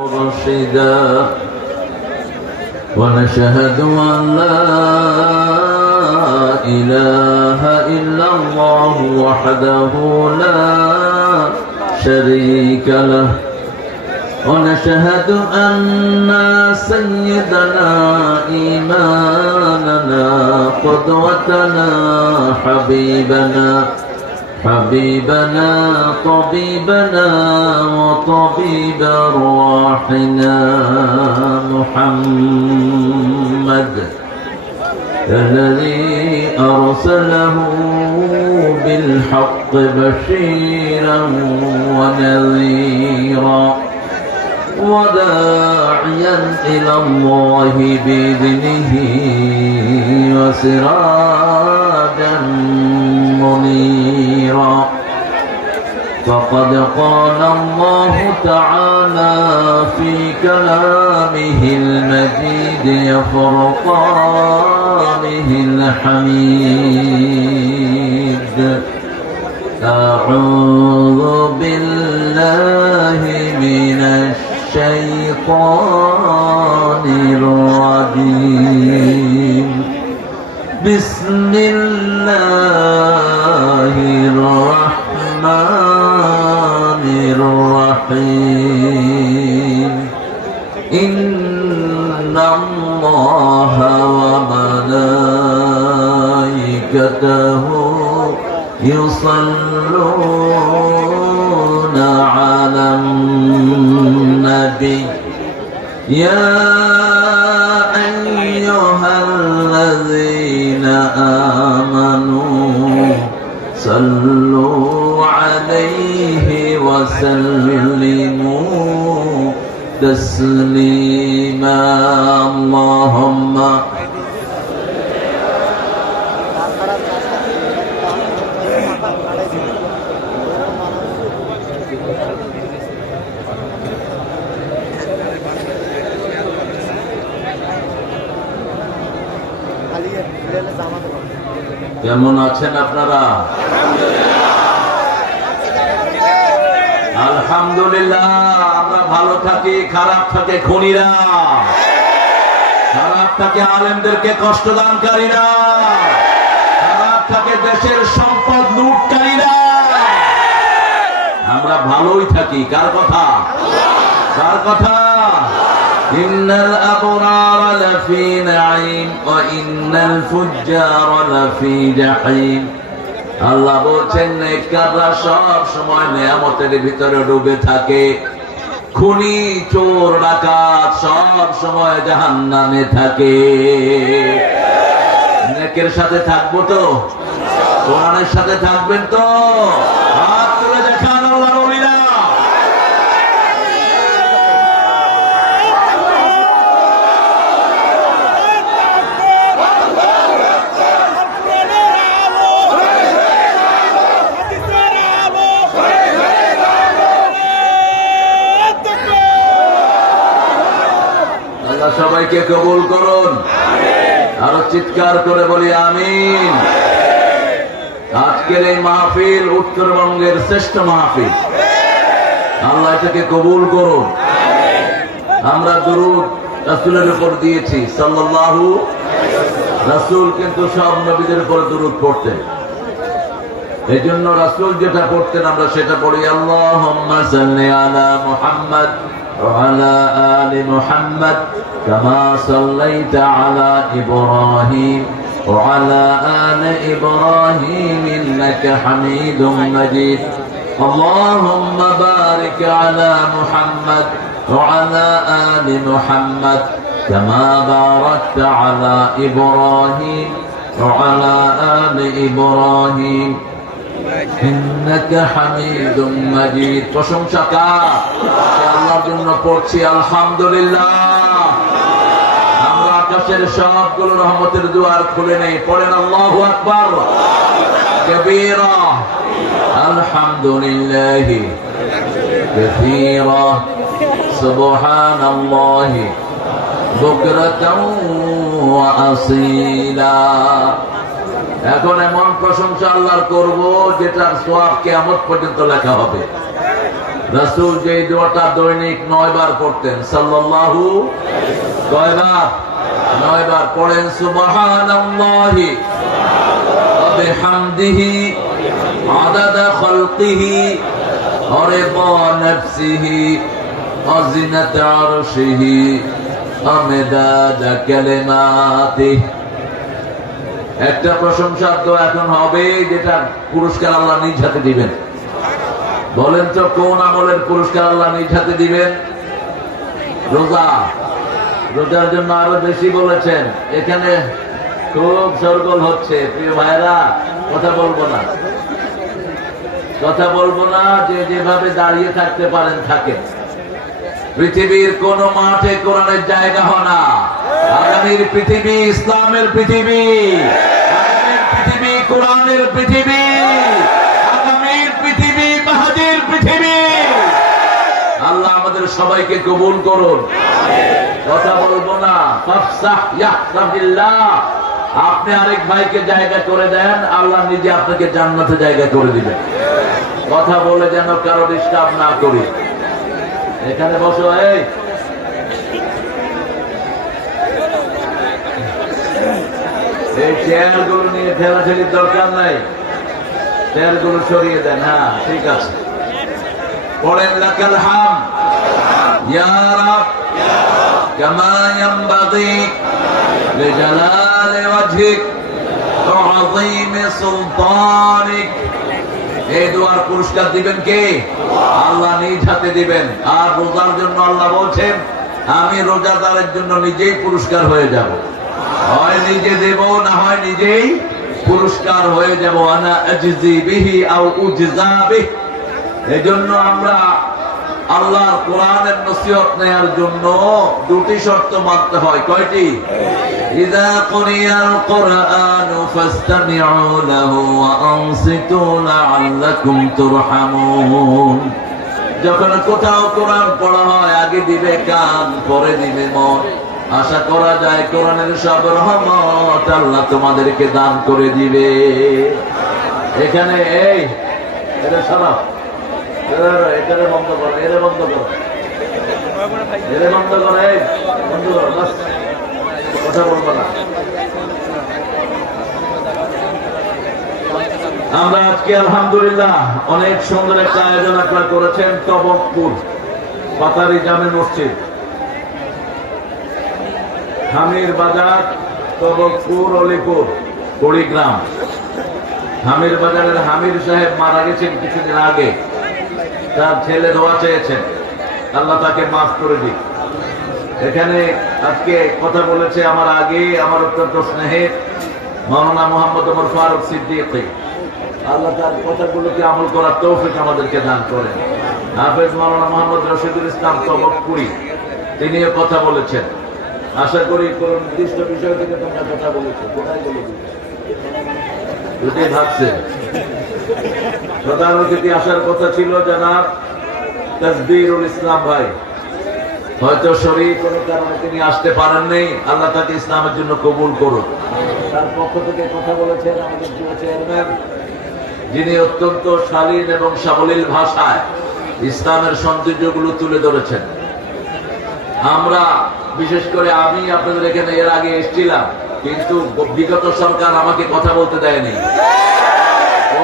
مرشدا ونشهد أن لا إله إلا الله وحده لا شريك له ونشهد أن سيدنا إمامنا قدوتنا حبيبنا طبيبنا وطبيب أرواحنا محمد الذي أرسله بالحق بشيرا ونذيرا وداعيا إلى الله بإذنه وسراجا منيرا فقد قال الله تعالى في كلامه المجيد فرقانه الحميد أعوذ بالله من الشيطان الرجيم بسم الله الرحمن الرحيم إن الله وملائكته يصلون على النبي يا أيها الذين آمنوا صلوا عليه وسلموا تسليما اللهم কেমন আছেন আপনারা? আলহামদুলিল্লাহ। আমরা ভালো থাকি, খারাপ থাকে খুনিরা, খারাপ থাকে আলেমদেরকে কষ্টদানকারীরা, খারাপ থাকে দেশের সম্পদ লুটকারীরা। আমরা ভালোই থাকি। কার কথা? কার কথা? ইন্নাল আবরারা লাফি নাঈম ওয়া ইন্নাল ফুজ্জারা লাফি জাহিম। আল্লাহ বলছেন নেককাররা সব সময় নিয়ামতের ভিতরে ডুবে থাকে, খুনি চোর ডাকাত সব সময় জাহান্নামে থাকে। নেকের সাথে থাকবো তো? কোরআনের সাথে থাকবেন তো? হাত তুলে দেখান আল্লাহর ওলিরা। সবাইকে কবুল করুন। আরো চিৎকার করে বলি আমিন। আজকের এই মাহফিল উত্তরবঙ্গের শ্রেষ্ঠ মাহফিল। আল্লাহ এটাকে কবুল করুন। আমরা দুরূদ রাসূলের উপর দিয়েছি সাল্লাল্লাহু। রাসূল কিন্তু সব নবীদের উপর দুরূদ পড়তেন, এই জন্য রাসূল যেটা পড়তেন আমরা সেটা পড়ি। আল্লাহুম্মা সাল্লি আলা মুহাম্মাদ وعلى آل محمد كما صليت على إبراهيم وعلى آل إبراهيم إنك حميد مجيد اللهم بارك على محمد وعلى آل محمد كما باركت على إبراهيم وعلى آل إبراهيم إنك حميد مجيد। প্রশংসা কার? আল্লাহর জন্য পড়ছি আলহামদুলিল্লাহ। আমরা আকাশের সবগুলো রহমতের দুয়ার খুলে নেই, পড়েন আল্লাহু আকবার কবীরা আলহামদুলিল্লাহি কাসীরা সুবহানাল্লাহি বুকরাতাও ওয়া আসীলা। এখন এমন প্রশংসা আল্লাহর করব যেটার সওয়াব কিয়ামত পর্যন্ত লেখা হবে। রাসূল যে দোয়াটা দৈনিক 9 বার পড়তেন সাল্লাল্লাহু কয়বার 9 বার পড়েন সুবহানাল্লাহি ওয়া বিহামদিহি আদাদা খালকিহি ওয়া রিদা নাফসিহি ওয়া জিনাতা আরশিহি ওয়া মিদাদা কালিমাতিহি। একটা প্রশংসার দোয়া এখন হবে যেটা পুরস্কার আল্লাহ নিজ হাতে দিবেন। বলেন তো কোন আমলের পুরস্কার আল্লাহ নিজ হাতে দিবেন? রোজা। রোজার জন্য আরো বেশি বলেছেন। এখানে খুব সরগোল হচ্ছে প্রিয় ভাইরা, কথা বলবো না, কথা বলবো না। যে যেভাবে দাঁড়িয়ে থাকতে পারেন থাকেন। পৃথিবীর কোন মাঠে কোরআনের জায়গা হয় না। আগামীর পৃথিবী ইসলামের পৃথিবী, আগামীর পৃথিবী কোরআনের পৃথিবী, আগামীর পৃথিবী মাহাদির পৃথিবী। আল্লাহ আমাদের সবাইকে কবুল করুন। কথা বলবো না। ফাফসাহ ইয়াহসাবিল্লাহ। আপনি আরেক ভাইকে জায়গা করে দেন, আল্লাহ নিজে আপনাকে জান্নাতে জায়গা করে দিবেন। কথা বলে যেন কারো ডিস্টার্ব না করি। এখানে বসো। এই চেয়ার গুলো নিয়ে ঠেলাঠেলির দরকার নাই, চেয়ার গুলো সরিয়ে দেন। হ্যাঁ ঠিক আছে। পড়েন লাকাল হামদ ইয়া রাব কামা ইয়ানবাগি লিজালালি ওয়াজহিক ওয়া আযীমি সুলতানিক। এই দোয়ার পুরস্কার দিবেন কে? আল্লাহ নিজ হাতে দিবেন। আর রোজার জন্য আল্লাহ বলছেন আমি রোজাদারের জন্য নিজেই পুরস্কার হয়ে যাব। হয় নিজে দেব, না হয় নিজেই পুরস্কার হয়ে যাব। আনা আজজি বিহি আও উজজা বিহি। এজন্য আমরা আল্লাহর কোরআনের নসিহত নেয়ার জন্য দুটি শর্ত মানতে হয়। কয়টি? ইযা কুরিয়াল কুরআনু ফাসতামিউ লাহু ওয়া আনসিতু লাআল্লাকুম তুরহামুন। যখন কোথাও কোরআন পড়া হয় আগে দিবে কান, পরে দিবে মন। আশা করা যায় কোরআনের সব রহমত আল্লাহ তোমাদেরকে দান করে দিবে। এখানে এই এটা শোনো, এটারে বন্ধ করো, এরে বন্ধ করো, এরে বন্ধ করো, এই বন্ধ করো, বাস কথা বলবো না। আমরা আজকে আলহামদুলিল্লাহ অনেক সুন্দর একটা আয়োজন আপনারা করেছেন। তবকপুর পাতারি জামে মসজিদ, হামির বাজার, তবকপুর, অলিপুর, কুড়িগ্রাম। হামির বাজারের হামির সাহেব মারা গেছেন কিছুদিন আগে। তার ছেলে দোয়া চেয়েছেন, আল্লাহ তাকে মাফ করে দিক। এখানে আজকে কথা বলেছে আমার আগে আমার অত্যন্ত স্নেহের মাওলানা মোহাম্মদ ওমর ফারুক সিদ্দিকী। আল্লাহ তার কথাগুলোকে আমল করার তৌফিক আমাদেরকে দান করেন। হাফেজ মাওলানা মোহাম্মদ রশিদুল ইসলাম তবকপুরি, তিনিও কথা বলেছেন। আশা করি কোন নির্দিষ্ট বিষয় থেকে তোমরা কথা বলেছো। কোথায় বলেছো? দুটোই ভাবছে। প্রধান অতিথি আসার কথা ছিল জনাব তাসবিরুল ইসলাম ভাই, হয়তো শরীর কোনো কারণে তিনি আসতে পারেননি। আল্লাহ তাকে ইসলামের জন্য কবুল করুন। তার পক্ষ থেকে কথা বলেছেন আমাদের প্রিয় চেয়ারম্যান, যিনি অত্যন্ত শালীন এবং সাবলীল ভাষায় ইসলামের সৌন্দর্যগুলো তুলে ধরেছেন। আমরা বিশেষ করে আমি আপনাদের এখানে এর আগে এসেছিলাম, কিন্তু বিগত সরকার আমাকে কথা বলতে দেয়নি।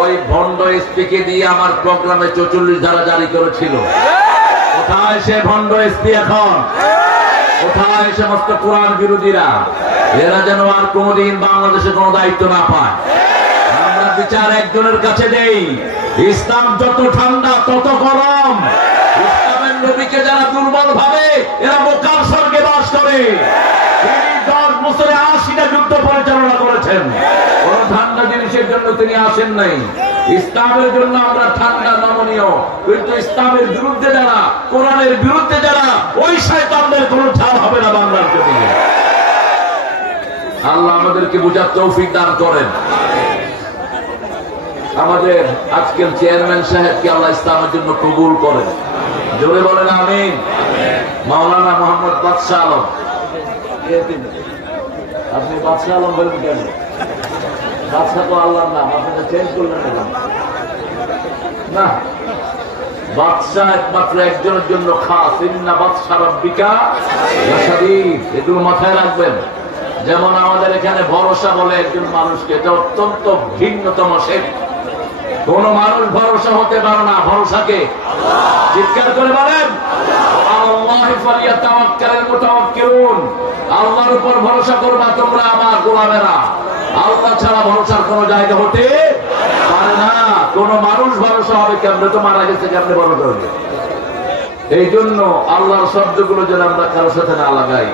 ওই ভণ্ড এসপিকে দিয়ে আমার প্রোগ্রামে 44 ধারা জারি করেছিল। কোথায় সে ভণ্ড এসপি এখন? কোথায় সমস্ত কোরআন বিরোধীরা? এরা যেন আর কোনদিন বাংলাদেশে কোনো দায়িত্ব না পায়। আমরা বিচার একজনের কাছে দেই। ইসলাম যত ঠান্ডা তত গরম। ইসলামের নবীকে যারা দুর্বল ভাবে এরা বোকার স্বর্গে বাস করে। তিনি 10 বছরে 80টা যুদ্ধ পরিচালনা করেছেন। কোন ঠান্ডা জিনিসের জন্য তিনি আসেন নাই। ইসলামের জন্য আমরা ঠান্ডা নমনীয়, কিন্তু ইসলামের বিরুদ্ধে যারা, কোরআনের বিরুদ্ধে যারা, ওই শয়তানদের কোনো ছাড় হবে না বাংলার জমিনে। আল্লাহ আমাদেরকে বুঝার তৌফিক দান করেন। আমাদের আজকের চেয়ারম্যান সাহেবকে আল্লাহ ইসলামের জন্য কবুল করেন। জোরে বলেন আমিন। মাওলানা মোহাম্মদ বাদশাহ আলম। আপনি বাদশাহ আলম বলেন কেন? বাদশাহ তো আল্লাহর নাম, আপনারা চেঞ্জ করলেন না। বাদশা একমাত্র একজনের জন্য খাস, ইন্না বাদশা রাব্বিকা লাশাদীদ। এগুলো মাথায় রাখবেন। যেমন আমাদের এখানে ভরসা বলে একজন মানুষকে, এটা অত্যন্ত ভিন্নতম শেখ। কোন মানুষ ভরসা হতে পারে না, ভরসাকে চিৎকার করে বলেন আল্লাহি ফালিয়াতাওয়াক্কালিল মুতাওয়াক্কিলুন। আল্লাহর উপর ভরসা করবা তোমরা আমার গোলামেরা। আল্লাহ ছাড়া ভরসার কোন জায়গা হতে পারে না। কোন মানুষ ভরসা হবে কেমনে? তো মারা গেছে, কেমনে ভরসা হবে? এই জন্য আল্লাহর শব্দগুলো যেন আমরা কারোর সাথে না লাগাই।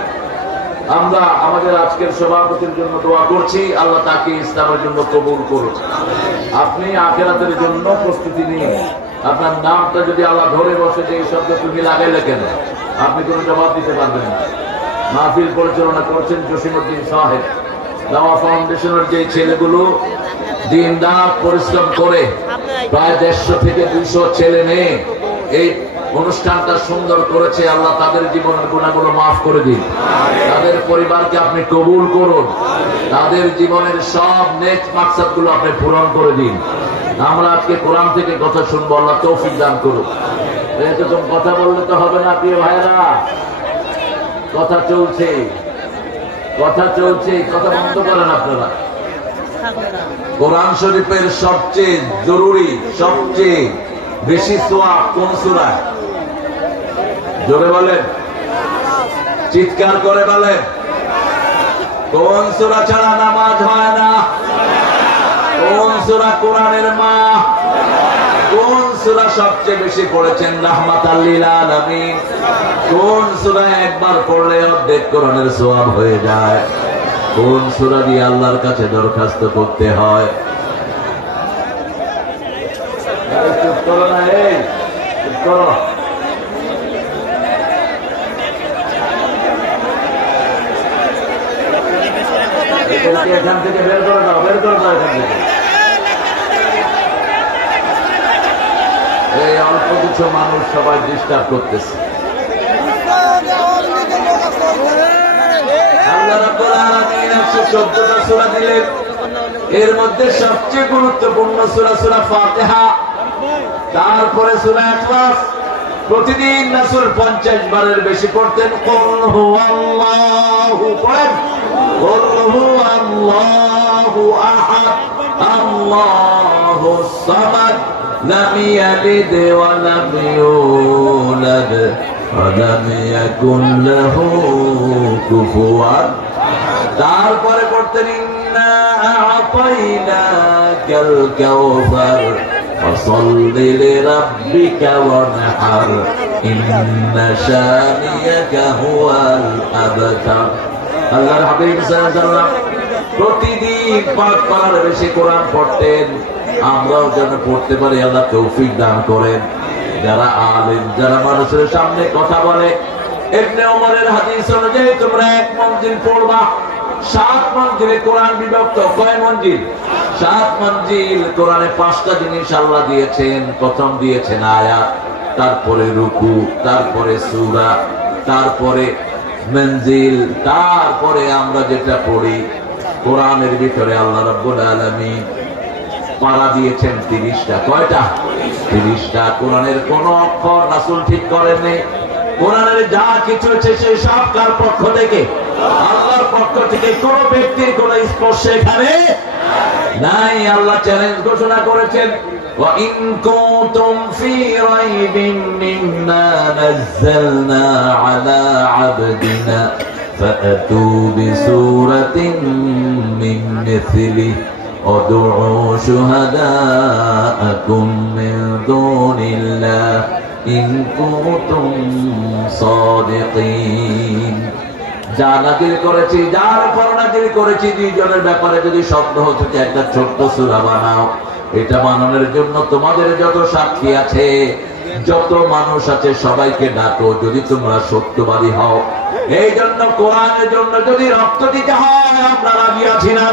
আমরা আমাদের আজকের সভাপতির জন্য দোয়া করছি, আল্লাহ তাকে ইসলামের জন্য কবুল করুন। আপনি আখিরাতের জন্য প্রস্তুতি নিন। আপনার নামটা যদি আল্লাহ ধরে বসে যে এই শব্দ তুমি লাগাইলে কেন, আপনি কোনো জবাব দিতে পারবেন না। মাহফিল পরিচালনা করছেন জসিমউদ্দিন সাহেব। দাওয়া ফাউন্ডেশনের যে ছেলেগুলো দিন রাত পরিশ্রম করে প্রায় 150 থেকে 200 ছেলে মেয়ে এই অনুষ্ঠানটা সুন্দর করেছে, আল্লাহ তাদের জীবনের গুনাহগুলো মাফ করে দিন। তাদের পরিবারকে আপনি কবুল করুন। তাদের জীবনের সব নেক মাকসাদগুলো আপনি পূরণ করে দিন। আমরা আজকে কোরআন থেকে কথা শুনবো, আল্লাহ তৌফিক দান করুন। এরকম কথা বললে তো হবে না প্রিয় ভাইরা। কথা চলছে, কথা চলছে, কথা বন্ধ করেন আপনারা। কোরআন শরীফের সবচেয়ে জরুরি, সবচেয়ে বেশি সওয়াব কোন সূরা? জোরে বলেন, চিৎকার করে বলেন। কোন সূরা ছাড়া নামাজ হয় না? কোন সূরা কোরআনের মা? কোন সূরা সবচেয়ে বেশি পড়েছেন রাহমাতাল লিল আলামিন? কোন সূরা একবার পড়লে অর্ধেক কোরআনের সওয়াব হয়ে যায়? কোন সূরা দিয়ে আল্লাহর কাছে দরখাস্ত করতে হয়? চুপ করো না, এই চুপ করো। এখান থেকে বের করে দাও, বের করে দাও এখান থেকে। এই অল্প কিছু মানুষ সবাই ডিস্টার্ব করতেছে। আল্লাহ রাব্বুল আলামিন 114টা সূরা দিলেন। এর মধ্যে সবচেয়ে গুরুত্বপূর্ণ সূরা সূরা ফাতিহা, তারপরে সূরা ইখলাস। প্রতিদিন রাসূল 50 বারের বেশি পড়তেন। কুল হুয়াল্লাহু, পড়েন কুল হুয়াল্লাহু আহাদ আল্লাহুস সামাদ লাম ইয়ালিদ ওয়া লাম ইউলাদ ওয়া লাম ইয়াকুন লাহু কুফুয়ান। তারপরে পড়তেন ইন্না আ'তাইনাকাল কাউসার ফাসাল্লি লিরাব্বিকা ওয়ানহার ইন্না শানিয়াকা হুয়াল আবতার। আল্লাহর হাবিব সাল্লাল্লাহু আলাইহি ওয়াসাল্লাম প্রতিদিন 5 পারার বেশি কোরআন পড়তেন। আমরাও যেন পড়তে পারি, আল্লাহ তৌফিক দান করেন। যারা আলেম, যারা মানুষের সামনে কথা বলে, ইবনে ওমরের হাদিস অনুযায়ী তোমরা 1 মঞ্জিল পড়বা। 7 মঞ্জিলে কোরআন বিভক্ত। কয় মঞ্জিল? 7 মঞ্জিল। কোরআনে 5টা জিনিস আল্লাহ দিয়েছেন। প্রথম দিয়েছেন আয়াত, তারপরে রুকু, তারপরে সূরা, তারপরে মঞ্জিল, তারপরে আমরা যেটা পড়ি। কোরআনের ভিতরে আল্লাহ রাব্বুল আলামিন পারা দিয়েছেন 30টা। কয়টা? 30টা। কোরআনের কোন অক্ষর রাসূল ঠিক করেননি। কোরআনের যা কিছু হচ্ছে সে সব কার পক্ষ থেকে? আল্লাহর পক্ষ থেকে। কোন ব্যক্তির কোন স্পর্শ এখানে নাই। আল্লাহ চ্যালেঞ্জ ঘোষণা করেছেন, ওয়া ইন কুনতুম ফি রাইবিন মিম্মা নাযালনা আলা আবদিনা ফাতু বিসূরাতিন মিন মিথলিহি ওয়াদউ শুহাদাআকুম মিন দুনিল্লাহ ইন কুনতুম সাদিকিন। যা নাযিল করেছি, যার উপর নাযিল করেছি, 2 জনের ব্যাপারে যদি সন্দেহ থেকে একটা ছোট্ট সূরা বানাও। এটা বানানোর জন্য তোমাদের যত সাক্ষী আছে, যত মানুষ আছে, সবাইকে ডাকো, যদি তোমরা সত্যবাদী হও। এই জন্য কোরআনের জন্য যদি রক্ত দিতে হয়, আমরা রাজি আছি না?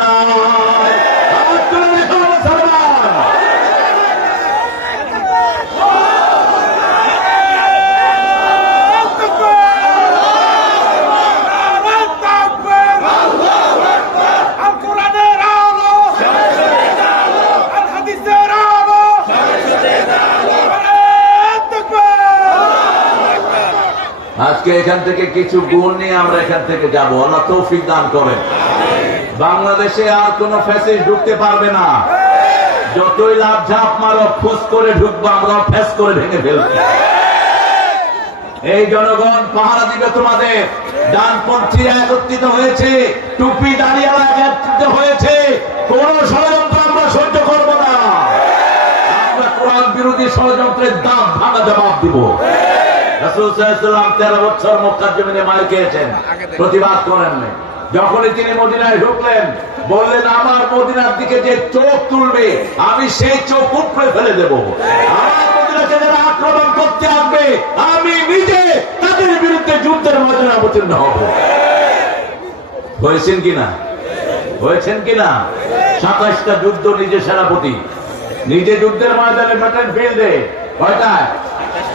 এখান থেকে কিছু গুণ নিয়ে আমরা এখান থেকে যাব। আল্লাহ তৌফিক দান করেন। বাংলাদেশে আর কোন ফ্যাসিস্ট ঢুকতে পারবে না। যতই লাভ ঝাঁপ মারো, ফুস করে ঢুকবো আমরা, ফ্যাস করে ভেঙে ফেলবো। এই জনগণ পাহারা দিবে তোমাদের। ডানপন্থীরা একত্রিত হয়েছে, টুপি দাঁড়িয়ালা একত্রিত হয়েছে। কোন ষড়যন্ত্র আমরা সহ্য করবো না। আমরা কোরআন বিরোধী ষড়যন্ত্রের দাম ভাঙা জবাব দিব। রাসূল সাল্লাল্লাহু আলাইহি ওয়াসাল্লাম 13 বছর মক্কার জমিনে মার খেয়েছেন, প্রতিবাদ করেন না। যখনই তিনি মদিনায় ঢুকলেন, বললেন আমার মদিনার দিকে যে চোখ তুলবে আমি সেই চোখ উপড়ে ফেলে দেব। আমার মদিনাকে যারা আক্রমণ করতে আসবে আমি নিজে তাদের বিরুদ্ধে যুদ্ধের ময়দানে অবতীর্ণ হব। হয়েছেন কিনা? হয়েছেন কিনা? 27টা যুদ্ধ নিজে সেনাপতি, নিজে যুদ্ধের ময়দানে ব্যাটল ফিল্ডে। কয়টায়?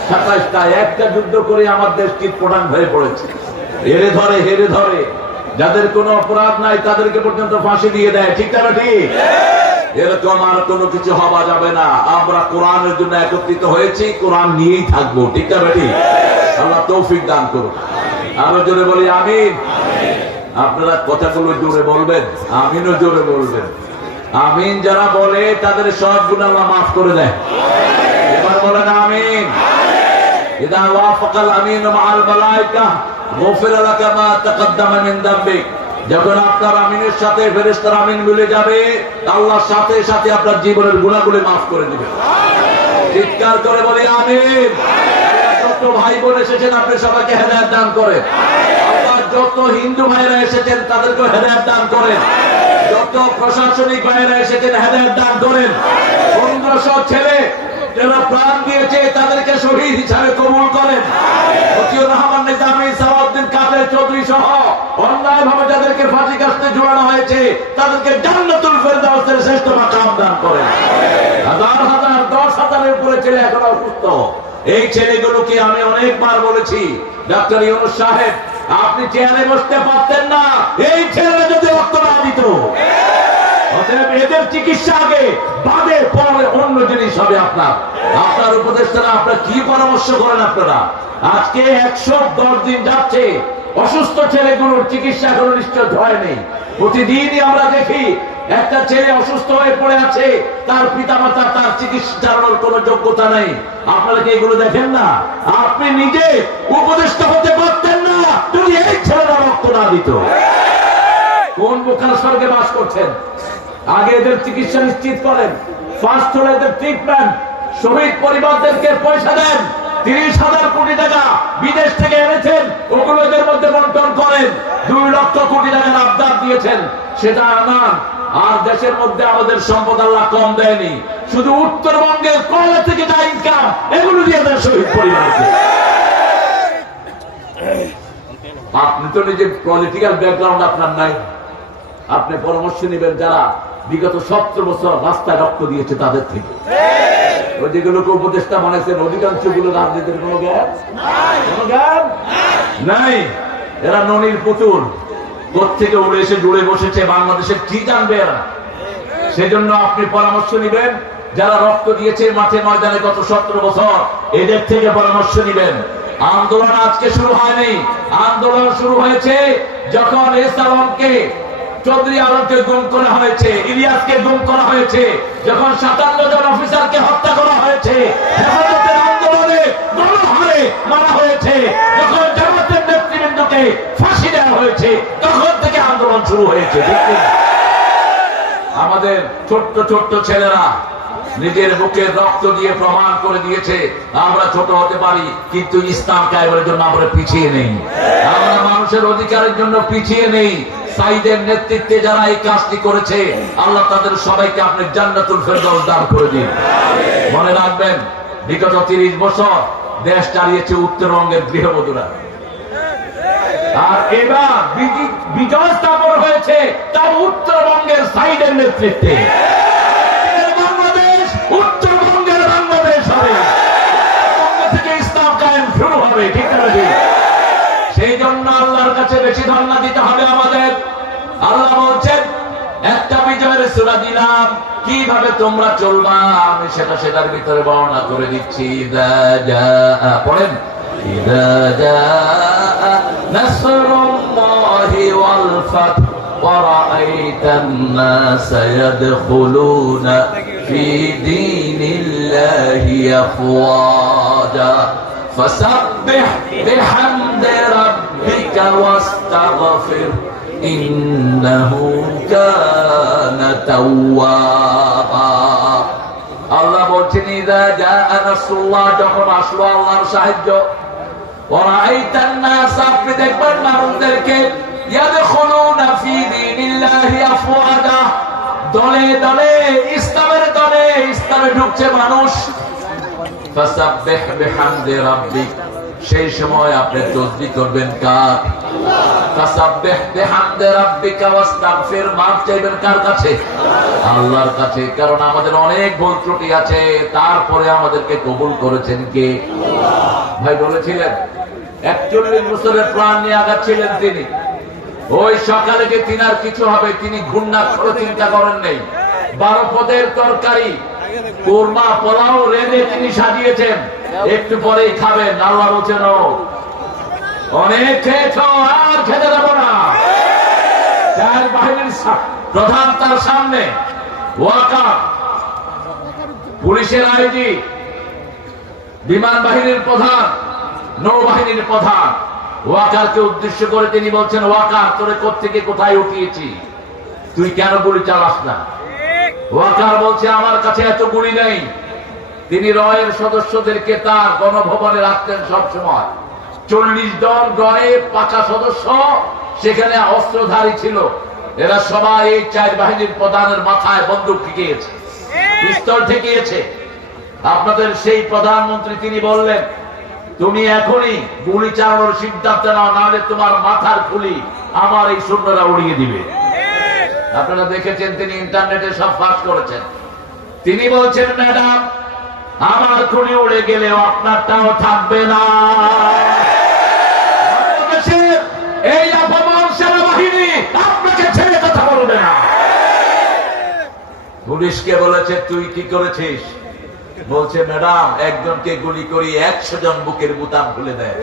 27টা। একটা যুদ্ধ করে আমার দেশ চিৎপটাং হয়ে পড়েছে। হেরে ধরে হেরে ধরে, যাদের কোনো অপরাধ নাই তাদেরকে পর্যন্ত ফাঁসি দিয়ে দেয়। ঠিক না ঠিক? এরকম আর কোনো কিছু হওয়া যাবে না। আমরা কোরআনের জন্য একত্রিত হয়েছি, কোরআন নিয়েই থাকবো। ঠিক না ঠিক? আল্লাহ তৌফিক দান করুন। আরো জোরে বলি আমিন। আপনারা কথাগুলো জোরে বলবেন, আমিনও জোরে বলবেন। আমিন যারা বলে তাদের সব গুনাহ আল্লাহ মাফ করে দেয়। এবার বলেন আমিন। ইদা ওয়াফাকাল আমিন মাআল মালায়েকা গফিরা লাকা মা তাকদ্দামা মিন যামবিক। যখন আপনার আমিনের সাথে ফেরেশতার আমিন মিলে যাবে, আল্লাহর সাথে সাথে আপনার জীবনের গুনাহগুলো মাফ করে দিবে। চিৎকার করে বলি আমিন। যত ভাই বোন এসেছেন আপনি সবাইকে হেদায়েত দান করেন। আল্লাহ যত হিন্দু ভাইরা এসেছেন তাদেরকে হেদায়েত দান করেন। যত প্রশাসনিক ভাইরা এসেছেন হেদায়েত দান করেন। 1500 ছেলে যারা প্রাণ দিয়েছে তাদেরকে শহীদ হিসাবে কবুল করেন। মতিউর রহমান নিজামী, সালাউদ্দিন কাদের চৌধুরী সহ অন্যায়ভাবে যাদেরকে ফাঁসি কাস্তে ঝুলানো হয়েছে তাদেরকে জান্নাতুল ফেরদাউসের শ্রেষ্ঠ মাকাম দান করেন। হাজার হাজার 10,000-এর উপরে ছেলে এখন অসুস্থ। এই ছেলেগুলোকে আমি অনেকবার বলেছি, ডাক্তার ইউনূস সাহেব আপনি চেয়ারে বসতে পারতেন না এই ছেলে যদি রক্ত না দিত। এদের চিকিৎসা আগে, বাদে পরে অন্য জিনিস হবে। আপনার উপদেষ্টারা আপনার কি পরামর্শ করেন? আপনারা আজকে 110 দিন যাচ্ছে, অসুস্থ ছেলেগুলোর চিকিৎসা এখনো নিশ্চিত হয়নি। প্রতিদিনই আমরা দেখি একটা ছেলে অসুস্থ হয়ে পড়ে আছে, তার পিতামাতা তার চিকিৎসা চালানোর কোন যোগ্যতা নেই। আপনারা কি এগুলো দেখেন না? আপনি নিজে উপদেষ্টা হতে পারতেন না যদি এই ছেলেরা রক্ত না দিত। কোন বোকার স্বর্গে বাস করছেন? আগে এদের চিকিৎসা নিশ্চিত করেন, ফার্স্ট হলে এদের ট্রিটমেন্ট, শহীদ পরিবারদেরকে পয়সা দেন। 30,000 কোটি টাকা বিদেশ থেকে এনেছেন, ওগুলো এদের মধ্যে বন্টন করেন। 2 লক্ষ কোটি টাকার আবদার দিয়েছেন, সেটা আনান। আর দেশের মধ্যে আমাদের সম্পদ আল্লাহ কম দেয়নি, শুধু উত্তরবঙ্গের কয়লা থেকে যা ইনকাম এগুলো দিয়ে দেন শহীদ পরিবারকে। আপনি তো নিজে পলিটিক্যাল ব্যাকগ্রাউন্ড আপনার নাই, আপনি পরামর্শ নেবেন যারা বিগত 17 বছর রাস্তায় রক্ত দিয়েছে তাদের থেকে। ওই যেগুলোকে উপদেষ্টা বানাইছেন অধিকাংশ গুলো রাজনীতির কোনো জ্ঞান নাই। এরা ননির পুতুল, কোত্থেকে উড়ে এসে জুড়ে বসেছে, বাংলাদেশের কি জানবে এরা? সেজন্য আপনি পরামর্শ নেবেন যারা রক্ত দিয়েছে মাঠে ময়দানে গত 17 বছর, এদের থেকে পরামর্শ নেবেন। আন্দোলন আজকে শুরু হয়নি, আন্দোলন শুরু হয়েছে যখন এসালামকে, চৌধুরী আলমকে গুম করা হয়েছে, ইলিয়াসকে গুম করা হয়েছে, যখন 57 জন অফিসারকে হত্যা করা হয়েছে, হেফাজতের আন্দোলনে গণহারে মারা হয়েছে, যখন জামাতের নেতৃবৃন্দকে ফাঁসি দেওয়া হয়েছে, তখন থেকে আন্দোলন শুরু হয়েছে। আমাদের ছোট্ট ছোট্ট ছেলেরা নিজের বুকে রক্ত দিয়ে প্রমাণ করে দিয়েছে আমরা ছোট হতে পারি, কিন্তু ইসলাম কায়েমের জন্য আমরা পিছিয়ে নেই, আমরা মানুষের অধিকারের জন্য পিছিয়ে নেই। সাইদের নেতৃত্বে যারা এই কাজটি করেছে আল্লাহ তাদের সবাইকে আপনি জান্নাতুল ফেরদাউস দান করে দিন। মনে রাখবেন বিগত 30 বছর দেশ চালিয়েছে উত্তরবঙ্গের গৃহবধূরা, আর এবার বিজয় স্থাপন হয়েছে তার উত্তরবঙ্গের সাইদের নেতৃত্বে। বাংলাদেশ উত্তরবঙ্গের বাংলাদেশ হবে, উত্তরবঙ্গ থেকে ইসলাম কায়েম শুরু হবে। ঠিক আছে, সেই জন্য আল্লাহর কাছে বেশি ধন্যবাদ দিতে হবে আমাদের। আল্লাহ বলছেন একটা বিজয়ের সূরা দিলাম, কিভাবে তোমরা চলবা আমি সেটার ভিতরে বর্ণনা করে দিচ্ছি। পড়েন ইযা জাআ নাসরুল্লাহি ওয়াল ফাতহ ওয়া রাআইতান নাসা ইয়াদখুলুনা ফি দীনিল্লাহি আফওয়াজা ফাসাব্বিহ বিহামদি রাব্বিকা ওয়াস্তাগফির ইন্নাহু কানা তাওয়াবা। আল্লাহ বলছেন ইযা জাআ নাসরুল্লাহ, যখন আসলো আল্লাহর সাহায্য, ওয়া রাআইতান নাস, আপনি দেখবেন মানুষদেরকে ইয়াদখুলুনা ফি দীনিল্লাহি আফওয়াজা, দলে দলে ইসলামের দলে ইসলামে ঢুকছে মানুষ। ফাসাব্বিহ বিহামদি রাব্বিক, সেই সময় আপনি তাসবিহ করবেন কার? ফাসাব্বিহ বিহামদি রাব্বিকা ওয়াস্তাগফির, মাফ চাইবেন কার কাছে? আল্লাহর কাছে। কারণ আমাদের অনেক ভুল ত্রুটি আছে, তারপরে আমাদেরকে কবুল করেছেন কে? ভাই বলেছিলেন 41 বছরের প্রাণ নিয়ে আগাচ্ছিলেন তিনি। ওই সকালে যে তিনার কিছু হবে তিনি ঘূর্ণা করে চিন্তা করেন নাই। 12 পদের তরকারি, কোরমা, পোলাও রেঁধে তিনি সাজিয়েছেন, একটু পরেই খাবেন। আল্লাহ বলছেন অনেক খেয়েছ, আর খেতে দেবো না। চার বাহিনীর প্রধান তার সামনে, ওয়াকার পুলিশের আইজি, বিমান বাহিনীর প্রধান, নৌবাহিনীর প্রধান, ওয়াকারকে উদ্দেশ্য করে তিনি বলছেন, ওয়াকার তোরে কোত্থেকে কোথায় উঠিয়েছি, তুই কেন গুলি চালাস না? ওয়াকার বলছে আমার কাছে এত গুলি নেই। তিনি রয়ের সদস্যদেরকে তার গণভবনে রাখতেন সব সময়। 40 জন রয়ে পাকা সদস্য সেখানে অস্ত্রধারী ছিল। এরা সবাই এই চার বাহিনীর প্রধানের মাথায় বন্দুক ঠেকিয়েছে, পিস্তল ঠেকিয়েছে। আপনাদের সেই প্রধানমন্ত্রী তিনি বললেন, তুমি এখনই গুলি চালানোর সিদ্ধান্ত নাও, নাহলে তোমার মাথার খুলি আমার এই সৈন্যরা উড়িয়ে দিবে। আপনারা দেখেছেন, তিনি ইন্টারনেটে সব ফাঁস করেছেন। তিনি বলছেন, ম্যাডাম আমার খুলি উড়ে গেলেও আপনারটাও থাকবে না। এই অপমান সেনাবাহিনী আপনাকে ছেড়ে কথা বলবে না। পুলিশকে বলেছে তুই কি করেছিস? বলছে ম্যাডাম একজনকে গুলি করি 100 জন বুকের বুতাম খুলে দেয়।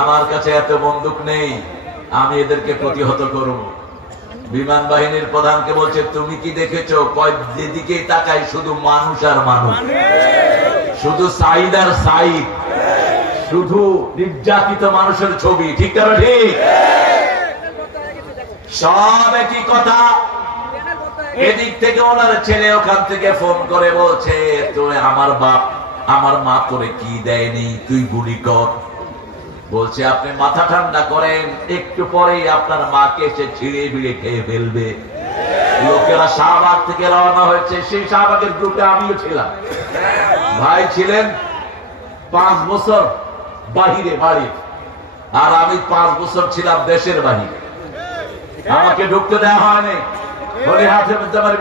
আমার কাছে এত বন্দুক নেই, আমি এদেরকে প্রতিহত করব। বিমান বাহিনীর প্রধানকে বলছে তুমি কি দেখেছো? যেদিকে তাকাই শুধু মানুষ আর মানুষ, শুধু সাইদ আর সাইদ, শুধু নির্যাতিত মানুষের ছবি। ঠিক না ঠিক? সব একই কথা। এদিক থেকে ওনার ছেলে ওখান থেকে ফোন করে বলছে তুই আমার বাপ আমার মা করে কি দেয়নি, তুই গুলি কর। বলছে আপনি মাথা ঠান্ডা করেন, একটু পরেই আপনার মাকে এসে ছিঁড়ে বিড়ে খেয়ে ফেলবে। লোকেরা শাহবাগ থেকে রওনা হয়েছে, সেই শাহবাগের গ্রুপে আমিও ছিলাম। ভাই ছিলেন 5 বছর বাহিরে বাড়ি, আর আমি 5 বছর ছিলাম দেশের বাহিরে। আমাকে ঢুকতে দেওয়া হয়নি।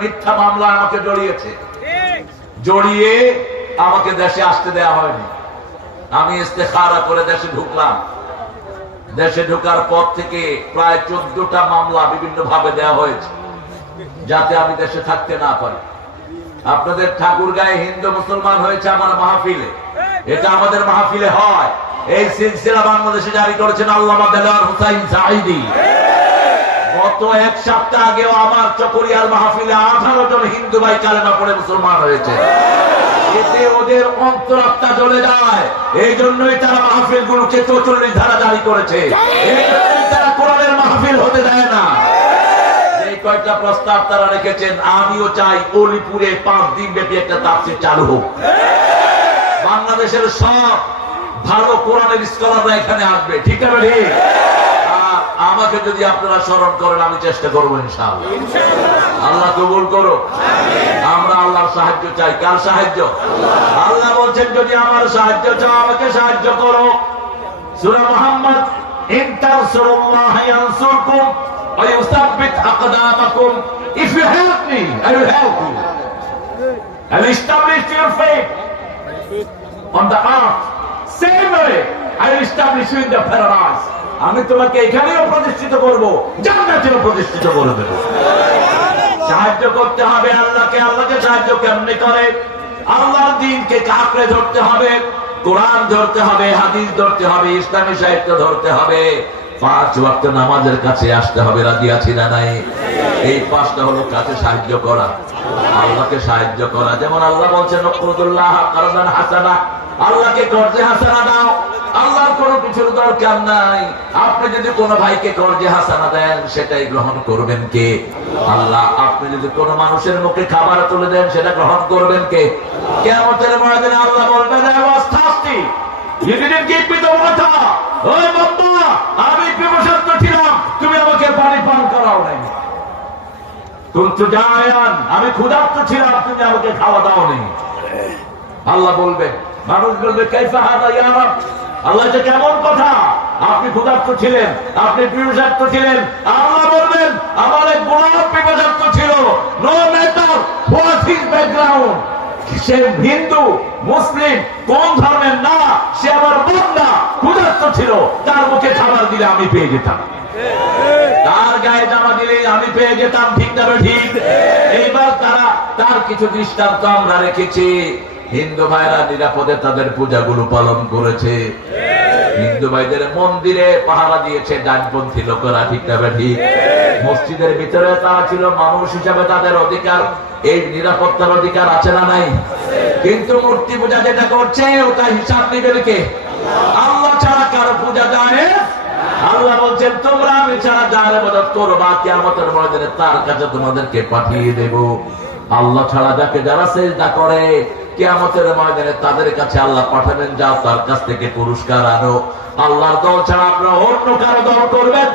মিথ্যা মামলা আমাকে জড়িয়ে আমাকে দেশে আসতে দেওয়া হয়নি। আমি ইস্তেখারা করে দেশে ঢুকলাম। দেশে ঢোকার পর থেকে প্রায় 14টা মামলা বিভিন্ন ভাবে দেওয়া হয়েছে, যাতে আমি দেশে থাকতে না পারি। আপনাদের ঠাকুরগাঁয়ে হিন্দু মুসলমান হয়েছে আমার মাহফিলে, এটা আমাদের মাহফিলে হয়। এই সিলসিলা বাংলাদেশে জারি করেছেন আল্লামা দেলোয়ার হোসাইন সাঈদী। গত 1 সপ্তাহ আগেও আমার চকরিয়ার মাহফিলে 18 জন হিন্দু ভাই কালেমা পড়ে মুসলমান হয়েছে। এতে ওদের অন্তরাত্মা জ্বলে যায়, এই জন্যই তারা মাহফিল গুলোকে 44 ধারা জারি করেছে। এই জন্যই তারা কোরআনের মাহফিল হতে দেয় না। এই কয়েকটা প্রস্তাব তারা রেখেছেন, আমিও চাই অলিপুরে 5 দিন ব্যাপী একটা তাফসীর চালু হোক। বাংলাদেশের সব ভালো কোরআনের স্কলাররা এখানে আসবে। ঠিক আছে? আমাকে যদি আপনারা স্মরণ করেন আমি চেষ্টা করবো ইনশাআল্লাহ। আল্লাহ কবুল করো। আমরা আল্লাহর সাহায্য চাই। কার সাহায্য? আল্লাহ বলছেন যদি আমার সাহায্য চাও আমাকে সাহায্য করো। সূরা মুহাম্মদ, ইন তানসুরুল্লাহ ইয়ানসুরকুম ওয়া ইউসাব্বিত আকদামাকুম। If you help me, I will help you and establish your faith on the earth. Same way, I will establish you in the paradise. আমি তোমাকে এখানেও প্রতিষ্ঠিত করব, জান্নাতেও প্রতিষ্ঠিত করে দেব। সাহায্য করতে হবে আল্লাহকে। আল্লাহকে সাহায্য কেমনে করে? আল্লাহর দ্বীনকে আঁকড়ে ধরতে হবে, কোরআন ধরতে হবে, হাদিস ধরতে হবে, ইসলামী সাহিত্য ধরতে হবে, 5 ওয়াক্ত নামাজের কাছে আসতে হবে। রাজি আছি না নাই? এই 5টা হলো কাছে সাহায্য করা, আল্লাহকে সাহায্য করা। যেমন আল্লাহ বলছেন নকরুল্লাহ কারদান হাসানা, আল্লাহকে কর্জে হাসানা দাও। আল্লাহর কোনো কিছুর দরকার নাই। আপনি যদি কোনো ভাইকে কর্জে হাসানা দেন, সেটাই গ্রহণ করবেন কে? আল্লাহ। আপনি যদি কোনো মানুষের মুখে খাবার তুলে দেন, সেটা গ্রহণ করবেন কে? কিয়ামতের ময়দানে আল্লাহ বলবেন, আমি পিপাসার্ত ছিলাম, তুমি আমাকে পানি পান করাও নাই। আমি ক্ষুধার্ত ছিলাম, তুমি আমাকে খাওয়া দাও নেই। আল্লাহ বলবে, মানুষ বলবে কাইফা হাদা ইয়া রাব, আল্লাহ এটা কেমন কথা? আপনি ক্ষুধার্ত ছিলেন, আপনি পিপাসার্ত ছিলেন। আল্লাহ বলবেন, আমার এক গোলাম পিপাসার্ত ছিল। No matter what his background, সে হিন্দু মুসলিম কোন ধর্মের না, সে আমার বান্দা, ক্ষুধার্ত ছিল, তার মুখে খাবার দিলে আমি পেয়ে যেতাম, তার গায়ে জামা দিলে আমি পেয়ে যেতাম। ঠিক না ঠিক? এইবার তার কিছু দৃষ্টান্ত আমরা রেখেছি। হিন্দু ভাইরা নিরাপদে তাদের পূজাগুলো পালন করেছে, হিন্দু ভাইদের মন্দিরে পাহারা দিয়েছে ডানপন্থী লোকেরা। ঠিক না ঠিক? মসজিদের ভিতরে তারা ছিল মানুষ হিসাবে, তাদের অধিকার, এই নিরাপত্তার অধিকার আছে না নাই? কিন্তু মূর্তি পূজা যেটা করছে, ওটা হিসাব নিবে কে? আল্লাহ ছাড়া কারো পূজা যায়? আল্লাহ বলছেন, তোমরা আমি ছাড়া যার ইবাদত করবা, কিয়ামতের ময়দানে তার কাছে তোমাদেরকে পাঠিয়ে দেব। আল্লাহ ছাড়া যাকে যারা সিজদা করে, কিয়ামতের ময়দানে তাদের কাছে আল্লাহ পাঠাবেন, যাও তার কাছ থেকে পুরস্কার আনো। আল্লাহর দল ছাড়া আপনারা অন্য কারো দল করবেন,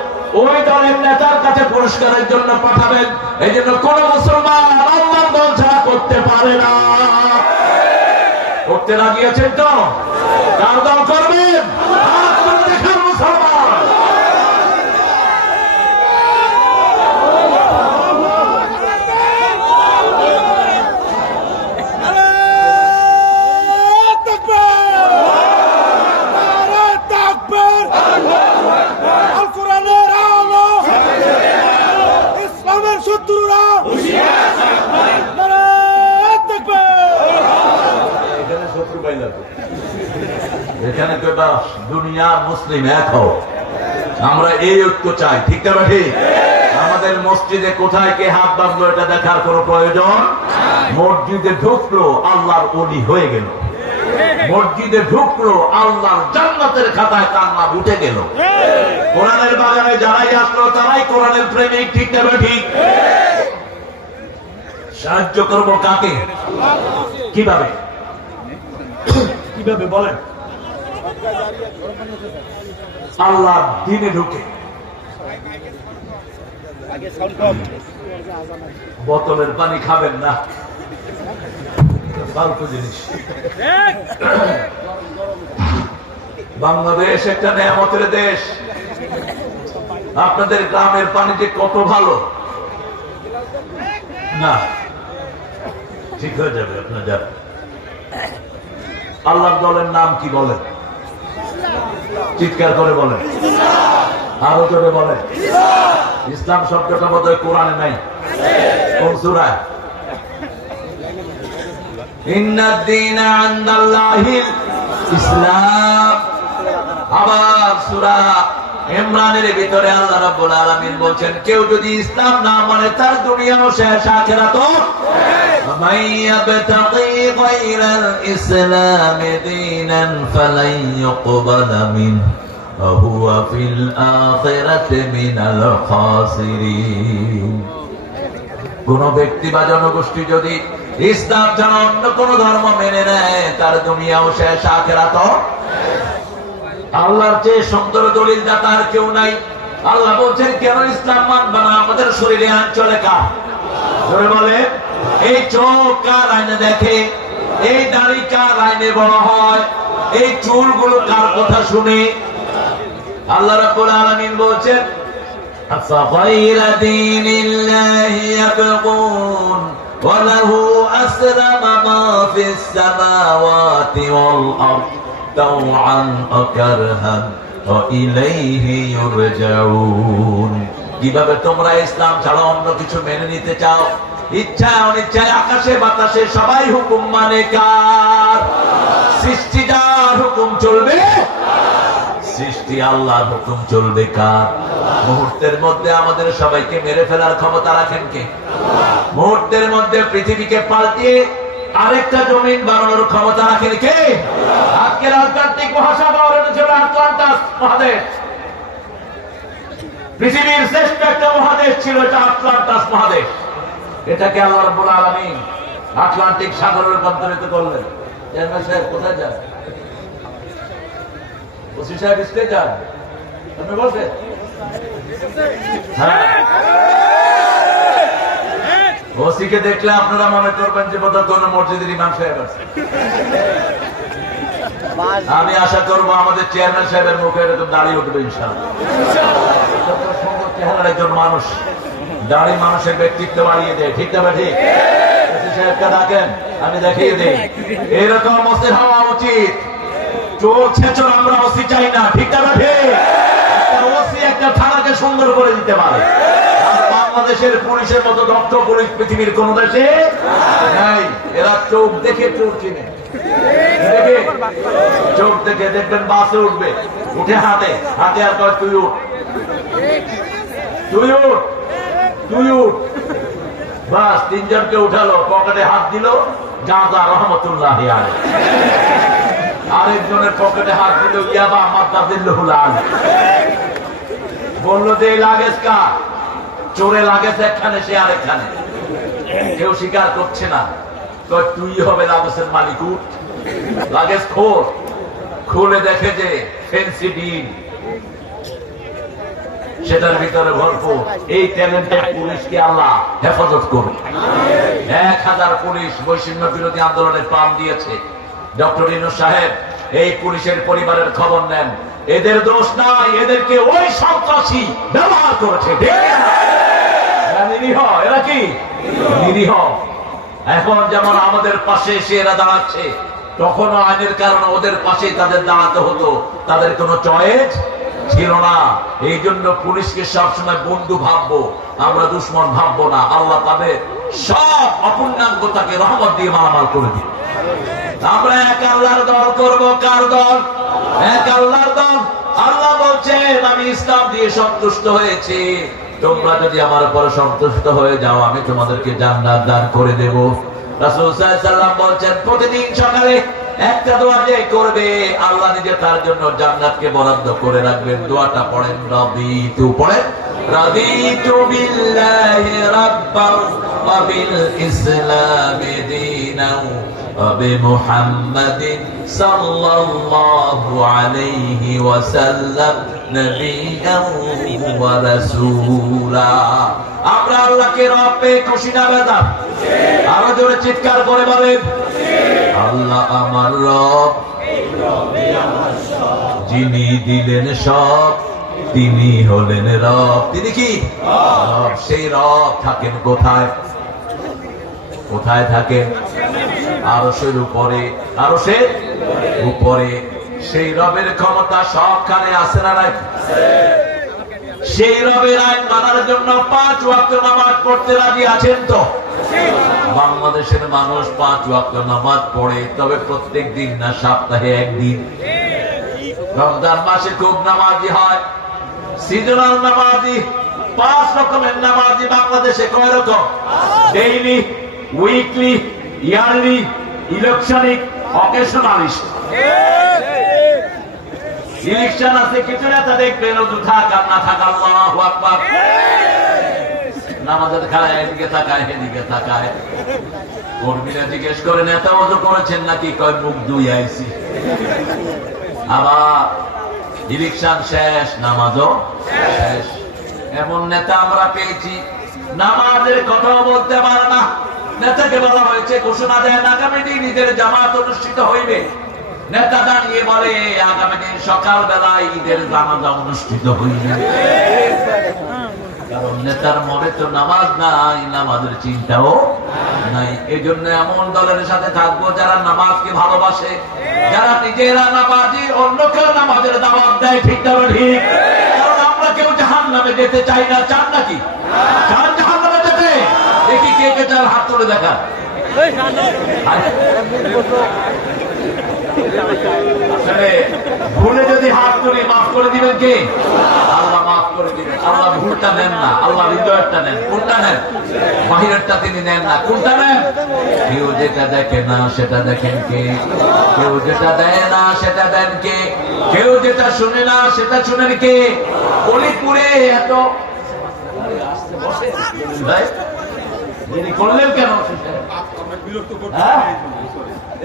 ওই দলের নেতার কাছে পুরস্কারের জন্য পাঠাবেন। এই জন্য কোন মুসলমান আল্লাহর দল ছাড়া করতে পারে না। করতে লাগিয়েছেন তো? কার দল করবেন? হাত তুলে দেখান মুসলমান। এখানে দুনিয়া মুসলিম এক হও, আমরা এই ঐক্য চাই। ঠিক না ঠিক? আমাদের মসজিদে কোথায় কে হাত বাঁধলো এটা দেখার কোন প্রয়োজন। মসজিদে ঢুকলো, আল্লাহর ওলি হয়ে গেল। মসজিদে ঢুকলো, আল্লাহর জান্নাতের খাতায় তার নাম উঠে গেল। কোরআনের বাগানে যারাই আসলো, তারাই কোরআনের প্রেমিক। ঠিক না ঠিক? সাহায্য করবো কাকে? কিভাবে? কিভাবে বলেন? আল্লাহ দিনে ঢুকে। বোতলের পানি খাবেন না, ফালতু জিনিস। বাংলাদেশ একটা নেয়ামতের দেশ। আপনাদের গ্রামের পানি যে কত ভালো না, ঠিক হয়ে যাবে। আপনার যাবেন। আল্লাহর দলের নাম কি বলেন? চিৎকার করে বলেন, আরো জোরে বলেন। ইসলাম শব্দটা বোধহয় কোরআনে নাই। কোন সূরায়? ইন্নাদ-দীনা ইনদাল্লাহিল ইসলাম। আবার সূরা ইমরানের ভিতরে আল্লাহ রাব্বুল আলামিন বলছেন, কেউ যদি ইসলাম না মানে তার দুনিয়াও শেষ, আখিরাতও শেষ। মান ইয়াবতাগি গায়রাল ইসলামি দীনান ফালান ইউকবালা মিনহু ওয়া হুয়া ফিল আখিরাতি মিনাল খাসিরিন। কোন ব্যক্তি বা জনগোষ্ঠী যদি ইসলাম ছাড়া অন্য কোন ধর্ম মেনে নেয়, তার দুনিয়াও শেষ, আখিরাতও শেষ। আল্লাহর চেয়ে সুন্দর দলিল দাতা আর কেউ নাই। আল্লাহ বলছেন, কেন ইসলাম মানবা না? আমাদের শরীরে আইন চলে কার? ধরে বলে, এই চোখ কার আইনে দেখে? এই দাড়ি কার আইনে বড় হয়? এই চুলগুলো কার কথা শুনে? আল্লাহ রাব্বুল আলামিন বলছেন, আফাগায়রা দীনিল্লাহি ইয়াবগুন ওয়া লাহু আসলামা মা ফিস সামাওয়াতি ওয়াল আরদ তাওআন ওয়া কারহান ওয়া ইলাইহি ইউরজাউন। কিভাবে তোমরা ইসলাম ছাড়া অন্য কিছু মেনে নিতে চাও? ইচ্ছায় অনিচ্ছায়, আকাশে বাতাসে সবাই হুকুম মানে কার? সৃষ্টি যার, হুকুম চলবে, সৃষ্টি আল্লাহর হুকুম চলবে কার? মুহূর্তের মধ্যে আমাদের সবাইকে মেরে ফেলার ক্ষমতা রাখেন কে? মুহূর্তের মধ্যে পৃথিবীকে পাল্টিয়ে আরেকটা জমিন বানানোর ক্ষমতা রাখেন কে? আজকের আটলান্টিক মহাসাগর ছিল আটলান্টাস মহাদেশ। পৃথিবীর শ্রেষ্ঠ একটা মহাদেশ ছিল এটা আটলান্টাস মহাদেশ। এটাকে আল্লাহ রাব্বুল আলামিন আটলান্টিক সাগরে রূপান্তরিত করলেন। চেয়ারম্যান সাহেব কোথায় যান? ওসি সাহেব স্টে যান, আপনি বলছেন? হ্যাঁ, ওসিকে দেখলে আপনারা মনে করবেন যে বোধহয় কোন মসজিদের ইমাম সাহেব আছে। আমি আশা করবো আমাদের চেয়ারম্যান সাহেবের মুখে এরকম দাঁড়িয়ে উঠবে ইনশাআল্লাহ। সুন্দর চেহারার একজন মানুষ, দাঁড়ি মানুষের ব্যক্তিত্ব বাড়িয়ে দেয়, ঠিক না ঠিক? ওসি সাহেবকে ডাকেন, আমি দেখিয়ে দিই এরকম ওসি হওয়া উচিত। চোর ছেচর আমরা ওসি চাই না, ঠিক না ঠিক? একটা ওসি একটা থানাকে সুন্দর করে দিতে পারে। বাংলাদেশের পুলিশের মতো দক্ষ পুলিশ পৃথিবীর কোন দেশে নাই। এরা চোখ দেখে চোর চিনে, চোখ দেখে দেখবেন বাসে উঠবে, উঠে হাতে হাতে আর কয় তুই উঠ, তুই উঠ, তুই উঠ। বাস তিনজনকে উঠালো, পকেটে হাত দিল, গাঁজা রহমতুল্লাহ আলাইহি। আরেকজনের পকেটে হাত দিল, ইয়াবা মাদ্দাদিল্লাহুল আলী। বললো যে লাগেজ কার? চোরে লাগেজ একখানে, সে আরেকখানে। কেউ স্বীকার করছে না, তুই হবে লাগেজের মালিক, উঠ। লাগেজ খোল, খুলে দেখে যে ফেন্সি ডিল, সেটার ভিতরে ভরপুর। এই ট্যালেন্টেড পুলিশকে আল্লাহ হেফাজত করুন। 1000 পুলিশ বৈষম্য বিরোধী আন্দোলনের প্রাণ দিয়েছে। ডক্টর ইউনূস সাহেব এই পুলিশের পরিবারের খবর নেন। এদের দোষ নাই, এদেরকে ওই সন্ত্রাসী ব্যবহার করেছে। নিরীহ, এরা কি নিরীহ? এখন যেমন আমাদের পাশে এসে এরা দাঁড়াচ্ছে, তখনও আইনের কারণে ওদের পাশেই তাদের দাঁড়াতে হতো, তাদের কোনো চয়েস ছিল না। এই জন্য পুলিশকে সবসময় বন্ধু ভাববো, আমরা দুশ্মন ভাববো না। আল্লাহ তাদের সব অপূর্ণাঙ্গতাকে রহমত দিয়ে মালামাল করে দিন। আমরা এক আল্লাহর দল করবো। কার দল? এক আল্লাহর দল। আল্লাহ বলছেন আমি ইসলাম দিয়ে সন্তুষ্ট হয়েছি, তোমরা যদি আমার উপরে সন্তুষ্ট হয়ে যাও আমি তোমাদেরকে জান্নাত দান করে দেব। রাসূল সাল্লাল্লাহু আলাইহি ওয়াসাল্লাম বলছেন প্রতিদিন সকালে একটা দোয়া যে করবে আল্লাহ নিজে তার জন্য জান্নাতকে বরাদ্দ করে রাখবেন। দোয়াটা পড়েন, রাদিতু, পড়েন রাদিতু বিল্লাহি রাব্বান ওয়া বিল ইসলামি দীনান ওয়া বিমুহাম্মাদিন সাল্লাল্লাহু আলাইহি ওয়াসাল্লাম নবিয়্যান ওয়া রাসূলা। আমরা আল্লাহকে রব পেয়ে খুশি না বেজার? আরো জোরে চিৎকার করে বলেন, আল্লাহ আমার রব, যিনি দিলেন সব, তিনি হলেন রব। তিনি কি রব? সেই রব থাকেন কোথায়? কোথায় থাকেন? আরশের উপরে, আরশের উপরে। সেই রবের ক্ষমতা সবখানে আছে না নাই? সেই রবের আইন মানার জন্য 5 ওয়াক্ত নামাজ পড়তে রাজি আছেন তো? বাংলাদেশের মানুষ 5 ওয়াক্ত নামাজ পড়ে, তবে প্রত্যেক দিন না, সপ্তাহে একদিন। রমজান মাসে খুব নামাজি হয়, সিজনাল নামাজি। 5 রকমের নামাজি বাংলাদেশে। কয় রকম? Daily, weekly, yearly, electionic, occasionalist. Election আছে কিছু নেতা দেখবেন ওযু থাক আর না থাক, আল্লাহু আকবার। নামাজের খায় এদিকে তাকায় এদিকে তাকায়। কর্মীরা জিজ্ঞেস করে নেতা ওযু করেছেন নাকি? কয় মুখ ধুই আইছি। আবার ইলেকশন শেষ, নামাজও শেষ। এমন নেতা আমরা পেয়েছি নামাজের কথাও বলতে পারে না। নেতাকে বলা হয়েছে, ঘোষণা দেয় আগামী দিন ঈদের জামাত অনুষ্ঠিত হইবে। নেতা দাঁড়িয়ে বলে আগামী দিন সকাল বেলায় ঈদের জানাজা অনুষ্ঠিত হইবে। কারণ নেতার মনে তো নামাজ নাই, নামাজের চিন্তাও নাই। এই জন্য এমন দলের সাথে থাকবো যারা নামাজকে ভালোবাসে, যারা নিজেরা নামাজি, অন্যকেও নামাজের দাওয়াত দেয়। ঠিক না ঠিক? কারণ আমরা কেউ জাহান্নামে যেতে চাই না। চান নাকি? চান জাহান্নামে যেতে? দেখি কে কে চান, হাত তুলে দেখা। ভুলে যদি হাত তুলি মাফ করে দিবেন কে? আল্লাহ মাফ করে দিবেন। আল্লাহ ভুলটা নেন না, আল্লাহ হৃদয়েরটা নেন। কোনটা নেন? বাহিরেরটা তিনি নেন না। কোনটা নেন? কেউ যেটা দেখে না সেটা দেখেন কে? কেউ যেটা দেয় না সেটা দেন কে? কেউ যেটা শুনে না সেটা শুনেন কে? অলিপুরে এত করলেন কেন?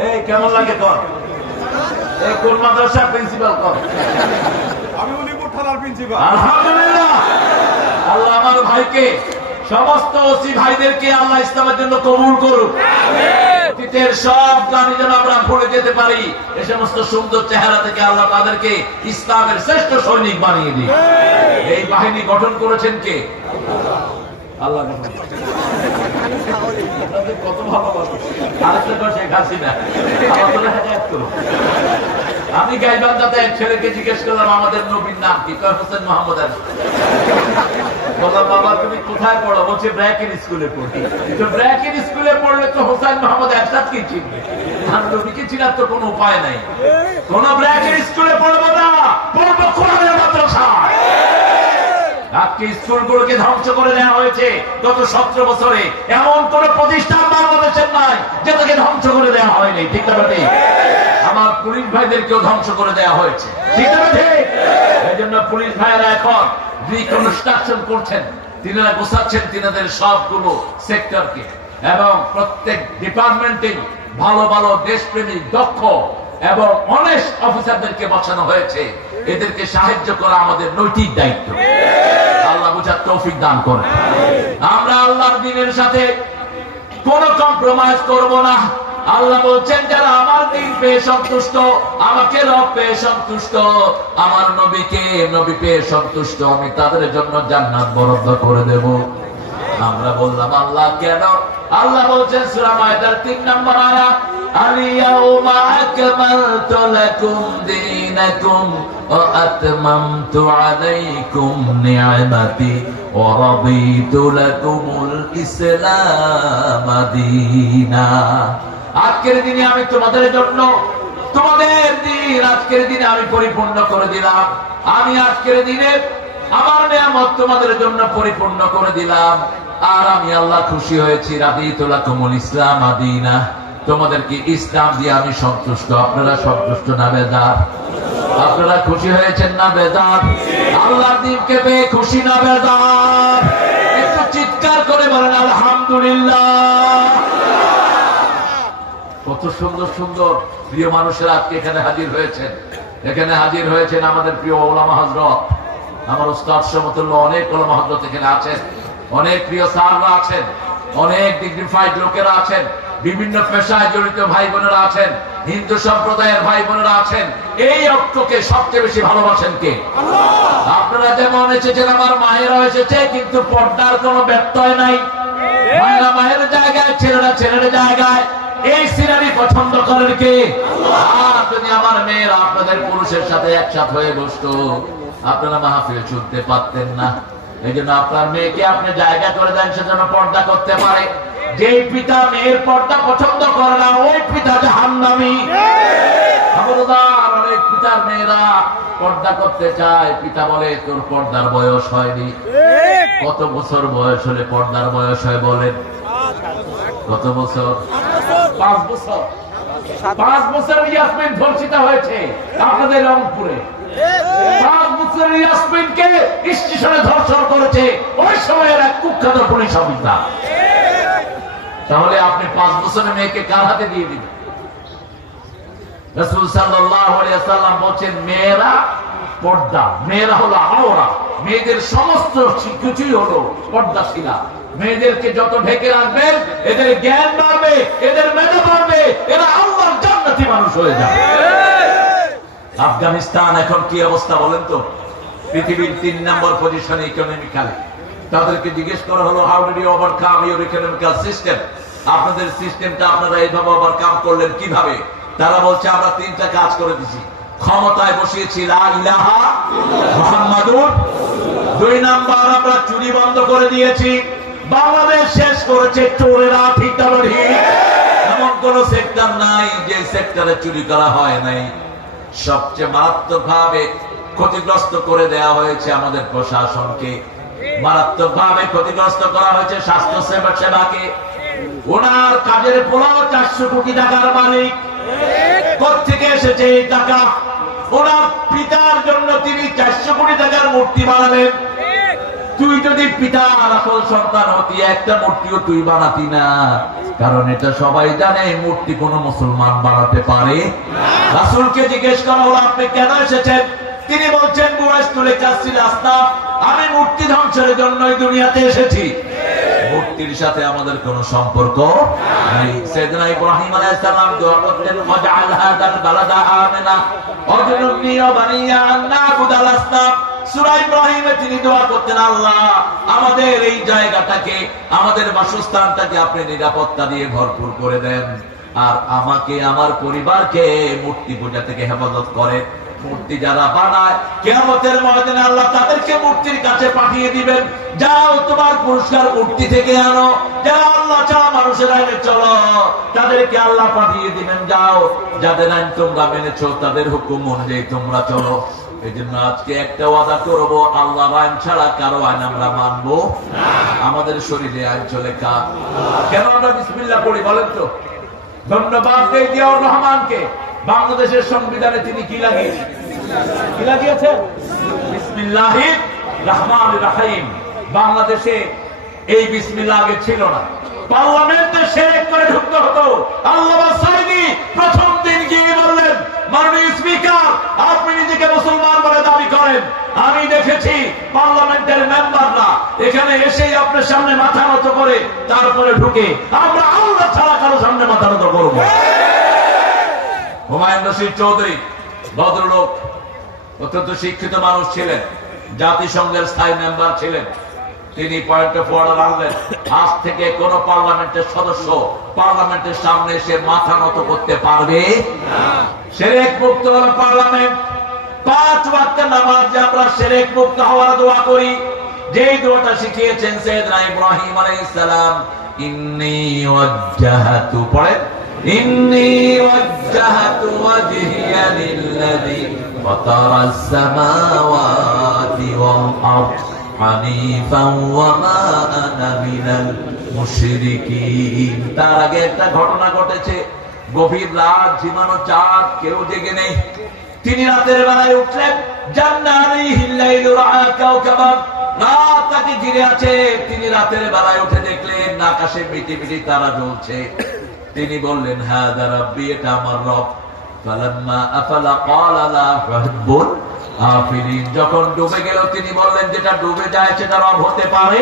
এই কেমন লাগে কর? কোন মাদ্রাসার প্রিন্সিপাল কর? আমি উলিপুর থানার প্রিন্সিপাল। আলহামদুলিল্লাহ। আল্লাহ আমার ভাইকে, সমস্ত ওসি ভাইদেরকে আল্লাহ ইসলামের জন্য কবুল করুক। অতীতের সব গানি যেন আমরা ভুলে যেতে পারি। এই সমস্ত সুন্দর চেহারা থেকে আল্লাহ তাদেরকে ইসলামের শ্রেষ্ঠ সৈনিক বানিয়ে দিই। এই বাহিনী গঠন করেছেন কে? আল্লাহ। কত ভালো মানুষ। আরেকটা শেখ হাসিনা। আমি গাইবান্ধাতে এক ছেলেকে জিজ্ঞেস করলাম আমাদের নবীর নাম কি? হোসেন মোহাম্মদ। বললাম বাবা তুমি কোথায় পড়ো? বলছে ব্র্যাকের স্কুলে পড়ি। তো ব্র্যাকের স্কুলে পড়লে তো হোসেন মোহাম্মদ একসাথ কি চিনবে? আমি নবীকে চিনার তো কোনো উপায় নাই। কোন ব্র্যাকের স্কুলে পড়বো না, পড়বো কোরআনের মাদ্রাসায়। আজকে স্কুলগুলোকে ধ্বংস করে দেওয়া হয়েছে গত 17 বছরে। এমন কোন প্রতিষ্ঠান বাংলাদেশের নাই যেটাকে ধ্বংস করে দেওয়া হয়নি। ঠিক না ঠিক? আমার পুলিশ ভাইদেরকেও ধ্বংস করে দেওয়া হয়েছে। ঠিক না ঠিক? এই জন্য পুলিশ ভাইয়েরা এখন রিকনস্ট্রাকশন করছেন। তিনারা গোছাচ্ছেন তিনাদের সবগুলো সেক্টরকে, এবং প্রত্যেক ডিপার্টমেন্টে ভালো ভালো দেশপ্রেমিক দক্ষ এবং অনেস্ট অফিসারদেরকে বসানো হয়েছে। এদেরকে সাহায্য করা আমাদের নৈতিক দায়িত্ব। আল্লাহ বুঝার তৌফিক দান করেন। আমরা আল্লাহর দ্বীনের সাথে কোনো কম্প্রোমাইজ করব না। আল্লাহ বলছেন যারা আমার দ্বীন পেয়ে সন্তুষ্ট, আমাকে রব পেয়ে সন্তুষ্ট, আমার নবীকে নবী পেয়ে সন্তুষ্ট, আমি তাদের জন্য জান্নাত বরাদ্দ করে দেব। আমরা বললাম আল্লাহ কেন? আল্লাহ বলছেন সূরা মায়দার 3 নম্বর আয়াত, আল-ইয়াউমা আকমালতু লাকুম দীনাকুম ওয়া আতমামতু আলাইকুম নি'মাতি ওয়া রাদিতু লাকুমুল ইসলাম দীনা। আজকের দিনে আমি তোমাদের জন্য তোমাদের দিন আজকের দিনে আমি পরিপূর্ণ করে দিলাম। আমি আজকের দিনে আমার নিয়ামত তোমাদের জন্য পরিপূর্ণ করে দিলাম। আর আমি আল্লাহ খুশি হয়েছি। রাদিতু লাকুমুল ইসলাম দীনা, তোমাদেরকে ইসলাম দিয়ে আমি সন্তুষ্ট। আপনারা সন্তুষ্ট না বেজার? আপনারা খুশি হয়েছেন না বেজার? আল্লাহর দ্বীনকে পেয়ে খুশি না বেজার? একটু চিৎকার করে বলেন আলহামদুলিল্লাহ। কত সুন্দর সুন্দর প্রিয় মানুষেরা আজকে এখানে হাজির হয়েছেন। এখানে হাজির হয়েছেন আমাদের প্রিয় ওলামা হযরত, আমার উস্তাদ সমতুল্য অনেক ওলামা হযরত এখানে আছেন, অনেক প্রিয় স্যাররা আছেন, অনেক ডিগনিফাইড লোকেরা আছেন, বিভিন্ন পেশায় জড়িত ভাই বোনেরা আছেন, হিন্দু সম্প্রদায়ের ভাই বোনেরা আছেন। এই রক্তকে সবচেয়ে বেশি ভালোবাসেন কে? আপনারা যেমন এসেছেন, আমার মায়েরা এসেছে, কিন্তু পর্দার কোনো ব্যত্যয় নাই। মায়েরা মায়ের জায়গায়, ছেলেরা ছেলের জায়গায়। এই সিনারি পছন্দ করেন কে? আর যদি আমার মেয়েরা আপনাদের পুরুষের সাথে একসাথ হয়ে বসতো, আপনারা মাহফিল শুনতে পারতেন না। এই জন্য আপনার মেয়েকে আপনি জায়গা করে দেন, সে যেন পর্দা করতে পারে। যে পিতা মেয়ের পর্দা পছন্দ করে না, ওই পিতা জাহান্নামী। খবরদার, অনেক পিতার মেয়েরা পর্দা করতে চায়, পিতা বলে তোর পর্দার বয়স হয়নি। কত বছর বয়স হলে পর্দার বয়স হয় বলেন? কত বছর? 5 বছর। 5 বছর ইয়াসমিন ধর্ষিত হয়েছে আপনাদের রংপুরে। 5 বছর ইয়াসমিনকে স্টেশনে ধর্ষণ করেছে ওই সময়ের এক কুখ্যাত পুলিশ অফিসার। তাহলে আপনি 5 বছরের মেয়েকে কার হাতে দিয়ে দিবেন? রাসূল সাল্লাল্লাহু আলাইহি ওয়াসাল্লাম বলেন মেয়েরা পর্দা, মেয়েরা হলো আওরা। মেয়েদের সমস্ত কিছুই হলো পর্দাশীলা। মেয়েদেরকে যত ঢেকে রাখবেন, এদের জ্ঞান বাড়বে, এদের মেধা বাড়বে, এরা আল্লাহর জান্নাতি মানুষ হয়ে যাবে। আফগানিস্তান এখন কি অবস্থা বলেন তো? পৃথিবীর 3 নম্বর পজিশনে ইকোনমিক্যালি। তাদেরকে জিজ্ঞেস করা হলো how did you overcome your economical system? আপনাদের সিস্টেমটা আপনারা এইভাবে ওভারকাম করলেন কিভাবে? তারা বলছে আমরা 3টা কাজ করে দিছি। ক্ষমতায় বসিয়েছি লা ইলাহা মুহাম্মাদুর। 2 নাম্বার আমরা চুরি বন্ধ করে দিয়েছি। বাংলাদেশ শেষ করেছে চোরেরা। ঠিক না ঠিক? এমন কোন সেক্টর নাই যে সেক্টরে চুরি করা হয় নাই। সবচেয়ে মারাত্মকভাবে ক্ষতিগ্রস্ত করে দেওয়া হয়েছে আমাদের প্রশাসনকে, মারাত্মকভাবে ক্ষতিগ্রস্ত করা হয়েছে স্বাস্থ্য সেবাকে। ওনার কাজের পোলাও 400 কোটি টাকার মালিক। কোত্থেকে এসেছে এই টাকা? ওনার পিতার জন্য তিনি 400 কোটি টাকার মূর্তি বানাবেন। তুই যদি পিতার আসল সন্তান হতি, একটা মূর্তিও তুই বানাতি না। কারণ এটা সবাই জানে মূর্তি কোন মুসলমান বানাতে পারে। রাসূলকে জিজ্ঞেস করা হলো, আপনি কেন এসেছেন? তিনি বলছেন, আমি মূর্তি ধ্বংসের জন্যই দুনিয়াতে এসেছি। মূর্তির সাথে আমাদের কোন সম্পর্ক নাই। সাইয়েদনা ইব্রাহিম আলাইহিস সালাম দোয়া করতেন, ওয়াজআল হাযাল বালাদা আমিনা ওয়াজনুবনি ওয়া বানিয়া আন না'বুদাল আসনাম। সূরা ইব্রাহিমে তিনি দোয়া করতেন, আল্লাহ আমাদের এই জায়গাটাকে, আমাদের বাসস্থানটাকে আপনি নিরাপত্তা দিয়ে ভরপুর করে দেন, আর আমাকে, আমার পরিবারকে মূর্তি পূজা থেকে হেফাজত করে। মূর্তি যারা বানায়, কিয়ামতের ময়দানে আল্লাহ তাদেরকে মূর্তির কাছে পাঠিয়ে দিবেন, যাও তোমার পুরস্কার মূর্তি থেকে আনো। যারা আল্লাহ ছাড়া মানুষের আইনে চলো, তাদেরকে আল্লাহ পাঠিয়ে দিবেন, যাও যাদের আইন তোমরা মেনেছো, তাদের হুকুম অনুযায়ী তোমরা চলো। এই জন্য আজকে একটা ওয়াদা করবো, আল্লাহর আইন ছাড়া কারো আইন আমরা মানবো না। আমাদের শরীরে আইন চলে কার? কেন আমরা বিসমিল্লাহ পড়ি বলেন তো? ধন্যবাদ দেই জিয়াউর রহমানকে। বাংলাদেশের সংবিধানে তিনি কি লাগিয়েছেন? বিসমিল্লাহির রহমানির রহিম। বাংলাদেশে এই বিসমিল্লাহ আগে ছিল না। পার্লামেন্টে শিরক করে ঢুকতে হতো। আল্লামা সাঈদী প্রথম দিন গিয়ে বললেন, মাননীয় স্পিকার, আপনি নিজেকে মুসলমান বলে দাবি করেন, আমি দেখেছি পার্লামেন্টের মেম্বাররা এখানে এসেই আপনার সামনে মাথা নত করে তারপরে ঢুকে, আমরা আল্লাহ ছাড়া কারো সামনে মাথা নত করবো। হুমায়ুন রশিদ চৌধুরী ভদ্রলোক, অত্যন্ত শিক্ষিত মানুষ ছিলেন, জাতিসংঘের স্থায়ী মেম্বার ছিলেন। তিনি পয়েন্ট অফ অর্ডার আনলেন, আজ থেকে কোন পার্লামেন্টের সদস্য পার্লামেন্টের সামনে এসে মাথা নত করতে পারবে না। শিরক মুক্ত হলো পার্লামেন্ট। 5 ওয়াক্তের নামাজে আমরা শিরক মুক্ত হওয়ার দোয়া করি। যেই দোয়াটা শিখিয়েছেন সাইয়েদনা ইব্রাহিম আলাইহিস সালাম, ইন্নী ওয়াজ্জাহাতু, পড়েন, ইন্নী ওয়াজ্জাহাতু ওয়াজহিয়া লিল্লাযী ফাতারাস সামাওয়াতি ওয়াল আরদ হানিফান ওয়া মা আনা মিনাল মুশরিকিন। তার আগে একটা ঘটনা ঘটেছে। গভীর রাত, ঝিমানো চাঁদ, কেউ জেগে নেই। তিনি রাতের বেলায় উঠলেন, জান্না আলাইহিল লাইলু রাআ কাওকাবান, রাত তাকে ঘিরে আছে। তিনি রাতের বেলায় উঠে দেখলেন আকাশে মিটি মিটি তারা জ্বলছে। তিনি বললেন, হাযা রাব্বি, এটা আমার রব। ফালাম্মা আফালা ক্বালা লা উহিব্বুল আফিলিন। যখন ডুবে গেল তিনি বললেন, যেটা ডুবে যায় সেটা রব হতে পারে।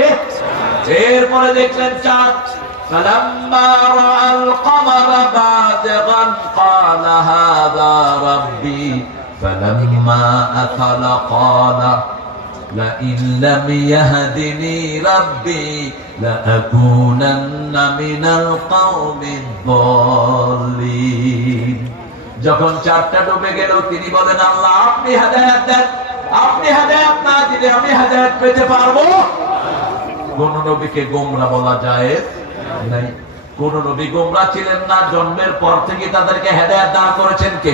এরপরে দেখলেন চাঁদ। فلما رأى القمر بازغا قال هذا ربي فلما أفل قال لئن لم يهدني ربي لأكونن من القوم الضالين। যখন চাঁদটা ডুবে গেল তিনি বলেন, আল্লাহ আপনি হেদায়েত দেন, আপনি হেদায়েত না দিলে আমি হেদায়েত পেতে পারবো? কোন নবীকে গোমরা বলা যায় নাই। কোন নবী গোমরা ছিলেন না। জন্মের পর থেকে তাদেরকে হেদায়েত দান করেছেন কে?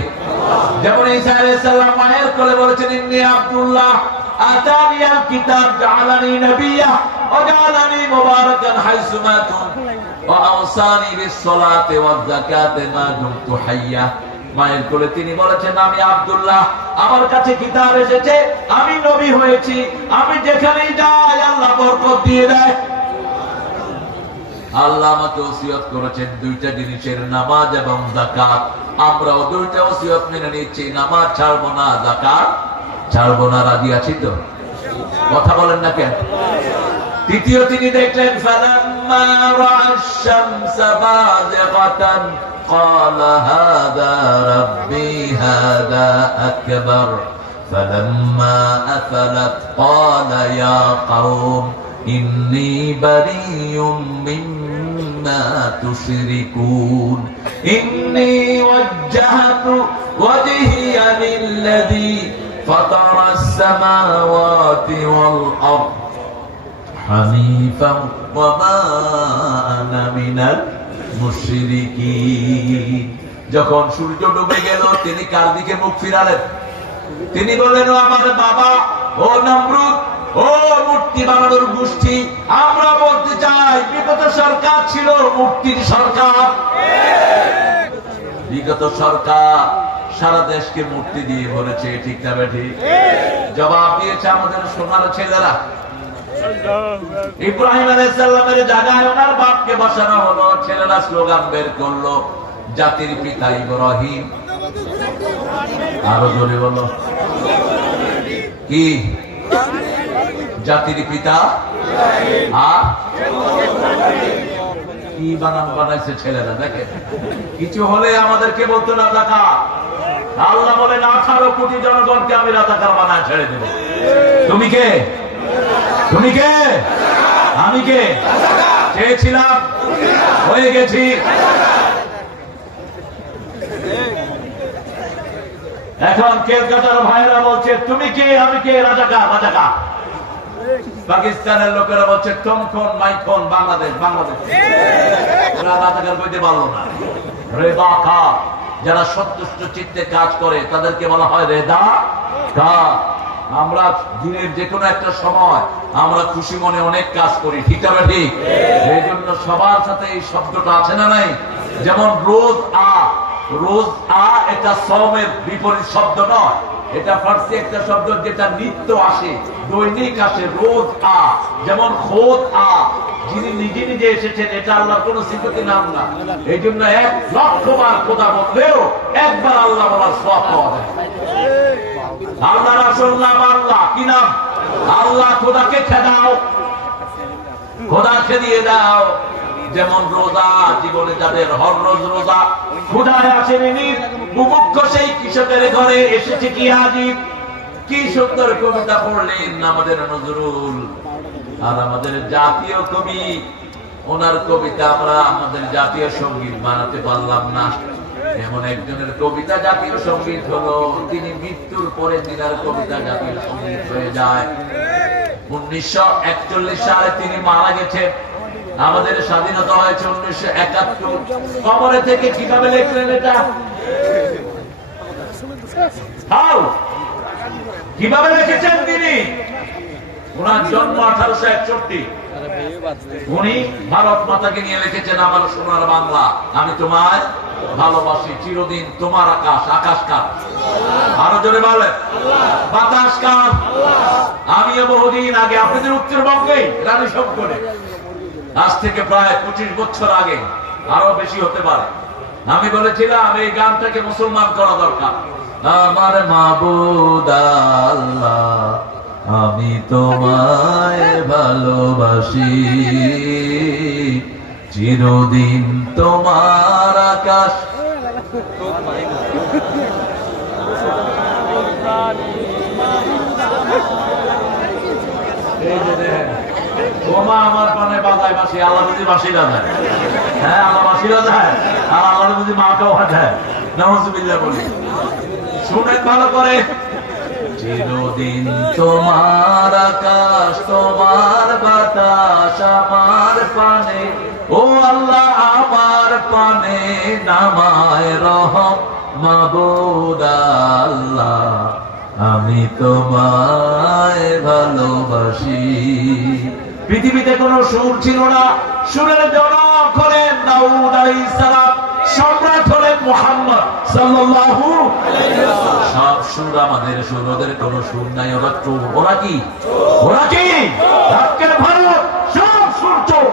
যেমন ঈসা আলাইহিস সালাম মায়ের কোলে বলেছেন, ইন্নী আব্দুল্লাহ আতানিয়াল কিতাব জাআলানি নাবিয়্যা ওয়া জাআলানি মুবারাকান হাইসু মা কুনতু ওয়া আওসানি বিস-সালাতি ওয়াজ-যাকাতি মা দুমতু হাইয়্যা। মায়ের কোলে তিনি বলেছেন, আমি আব্দুল্লাহ, আমার কাছে কিতাব এসেছে, আমি নবী হয়েছি, আমি যেখানেই যাই আল্লাহ বরকত দিয়ে দেয়। আল্লাহ আমাকে ওসিয়ত করেছেন দুইটা জিনিসের, নামাজ এবং যাকাত। আমরাও দুইটা ওসিয়ত মেনে নিচ্ছি, নামাজ ছাড়বো না, যাকাত ছাড়বো না। রাজি আছি তো? কথা বলেন না কেন? তৃতীয় তিনি দেখলেন, ফালাম্মা রাআশ শামসা বাযিগাতান قال هذا ربي هذا أكبر فلما أفلت قال يا قوم إني بريء مما تشركون إني وجهت وجهي للذي فطر السماوات والأرض حنيفا وما أنا من মুশরিকিন। যখন সূর্য ডুবে গেল তিনি কার দিকে মুখ ফিরালেন? তিনি বললেন, ও আমার বাবা, ও নমরুদ, ও মূর্তি বানানোর গোষ্ঠী, আমরা বলতে চাই বিগত সরকার ছিল মূর্তির সরকার। বিগত সরকার সারা দেশকে মূর্তি দিয়ে ভরেছে, ঠিক না ঠিক? জবাব দিয়েছে আমাদের সোনার ছেলেরা। ইব্রাহিম আলাইহিস সালামের জায়গায় ওনার বাপকে বসানো হলো, ছেলেরা স্লোগান বের করলো, জাতির পিতা ইব্রাহিম। আরো জোরে বলো, কি জাতির পিতা? আর কি বানান বানাইছে ছেলেরা, দেখেন। কিছু হলে আমাদেরকে বলতো রাজাকার। আল্লাহ বলেন 18 কোটি জনগণকে আমি রাজাকার বানায় ছেড়ে দেব। তুমি কে? তুমি কে? আমি কে? চেয়েছিলাম, হয়ে গেছি। এখন কেলকাতার ভাইরা বলছে তুমি কে, আমি কে, রাজাকার। রাজাকার। পাকিস্তানের লোকেরা বলছে টমখন মাইখন, বাংলাদেশ বাংলাদেশ। রাজাকার বলতে পারলো না। রেদা খা, যারা সন্তুষ্ট চিত্তে কাজ করে তাদেরকে বলা হয় রেদা খা। আমরা দিনের যে কোনো একটা সময় আমরা খুশি মনে অনেক কাজ করি, ঠিক আছে ঠিক? এই জন্য সবার সাথে এই শব্দটা আছে না নাই? যেমন রোজ আ, রোজ আ এটা সওমের বিপরীত শব্দ নয়, এটা ফার্সি একটা শব্দ যেটা নিত্য আসে, দৈনিক আসে, রোজ আ। যেমন খোদ আ, যিনি নিজে নিজে এসেছেন, এটা আল্লাহর কোন সিফাতি নাম না। এই জন্য 1,00,000 বার খোদা বললেও একবার আল্লাহ বলার সওয়াব পাওয়া যায়। আল্লাহর আসল নাম আল্লাহ, কি নাম? আল্লাহ। খোদাকে খেদাও, খোদাকে দিয়ে দাও। যেমন রোজা, জীবনে যাদের হর রোজ রোজা, ক্ষুধায় আসেনি, মুমুক্ষ সেই কৃষকের ঘরে এসেছে কি আজিব। কি সুন্দর কবিতা পড়লেন আমাদের নজরুল। আর আমাদের জাতীয় কবি, ওনার কবিতা আমরা আমাদের জাতীয় সঙ্গীত বানাতে পারলাম না। এমন একজনের কবিতা জাতীয় সঙ্গীত হলো, তিনি মৃত্যুর পরে তিনার কবিতা জাতীয় সঙ্গীত হয়ে যায়। 1941 সালে তিনি মারা গেছেন। আমাদের স্বাধীনতা হয়েছে 1971। কবরে থেকে কিভাবে লিখলেন এটা? কিভাবে লিখেছেন তিনি? ওনার জন্ম 1861। উনি ভারত মাতাকে নিয়ে লিখেছেন, আমার সোনার বাংলা, আমি তোমায় ভালোবাসি, চিরদিন তোমার আকাশ। আকাশ কার? আরো জোরে বলেন। বাতাস কার? আমিও বহুদিন আগে আপনাদের উত্তরবঙ্গে রানী শঙ্করে, আজ থেকে প্রায় 25 বছর আগে, আরো বেশি হতে পারে, আমি বলেছিলাম এই গানটাকে মুসলমান করা দরকার। আমার মাবুদ আল্লাহ, আমি তোমায় ভালোবাসি, চিরদিন তোমার আকাশ। বোমা আমার পানে বাজায় বাসি, আল্লাহ বুঝি বাসি বাজায়। হ্যাঁ, আল্লাহ বাসি বাজায়, আর আল্লাহ বুঝি মাকেও বাজায়। নাউজুবিল্লাহ বলি। শুনেন ভালো করে। চিরদিন তোমার আকাশ, তোমার বাতাস আমার পানে, ও আল্লাহ আমার পানে নামায় রহম মাবুদ আল্লাহ, আমি তোমায় ভালোবাসি। পৃথিবীতে কোন সুর ছিল না, সুরের জনক হলেন দাউদ আলাইহিস সালাম, সম্রাট হলেন মুহাম্মদ সাল্লাল্লাহু আলাইহি ওয়াসাল্লাম। সব সুর আমাদের সুর, ওদের কোন সুর নাই। ওরা চোর। ওরা কি? ওরা কি? আজকের ভারত সব সুর চোর।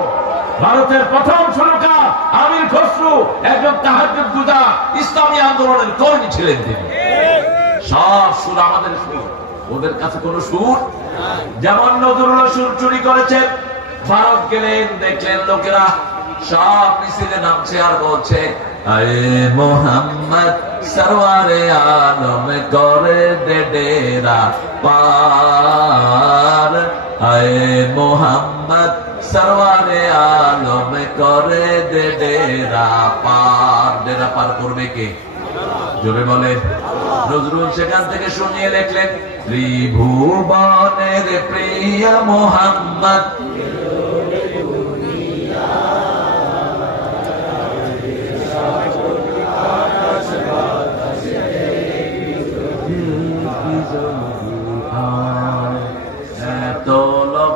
ভারতের প্রথম সুরকার আমির খসরু একজন তাহাজ্জুদ গুজার ইসলামী আন্দোলনের কর্মী ছিলেন তিনি। সব সুর আমাদের সুর, ওদের কাছে কোন সুর। যেমন নজরুল সুর চুরি করেছে, ভারত গেলেন, দেখলেন লোকেরা সব মিছিলে নামছে আর বলছে, আয়ে মোহাম্মদ সরওয়ারে আলম করে দে ডেরা পার, আয়ে মোহাম্মদ সরওয়ারে আলম করে দে ডেরা পার। ডেরা পার করবে কে? জোরে বলে। নজরুল সেখান থেকে শুনিয়ে লিখলেন, ত্রিভুবনের প্রিয় মোহাম্মদ,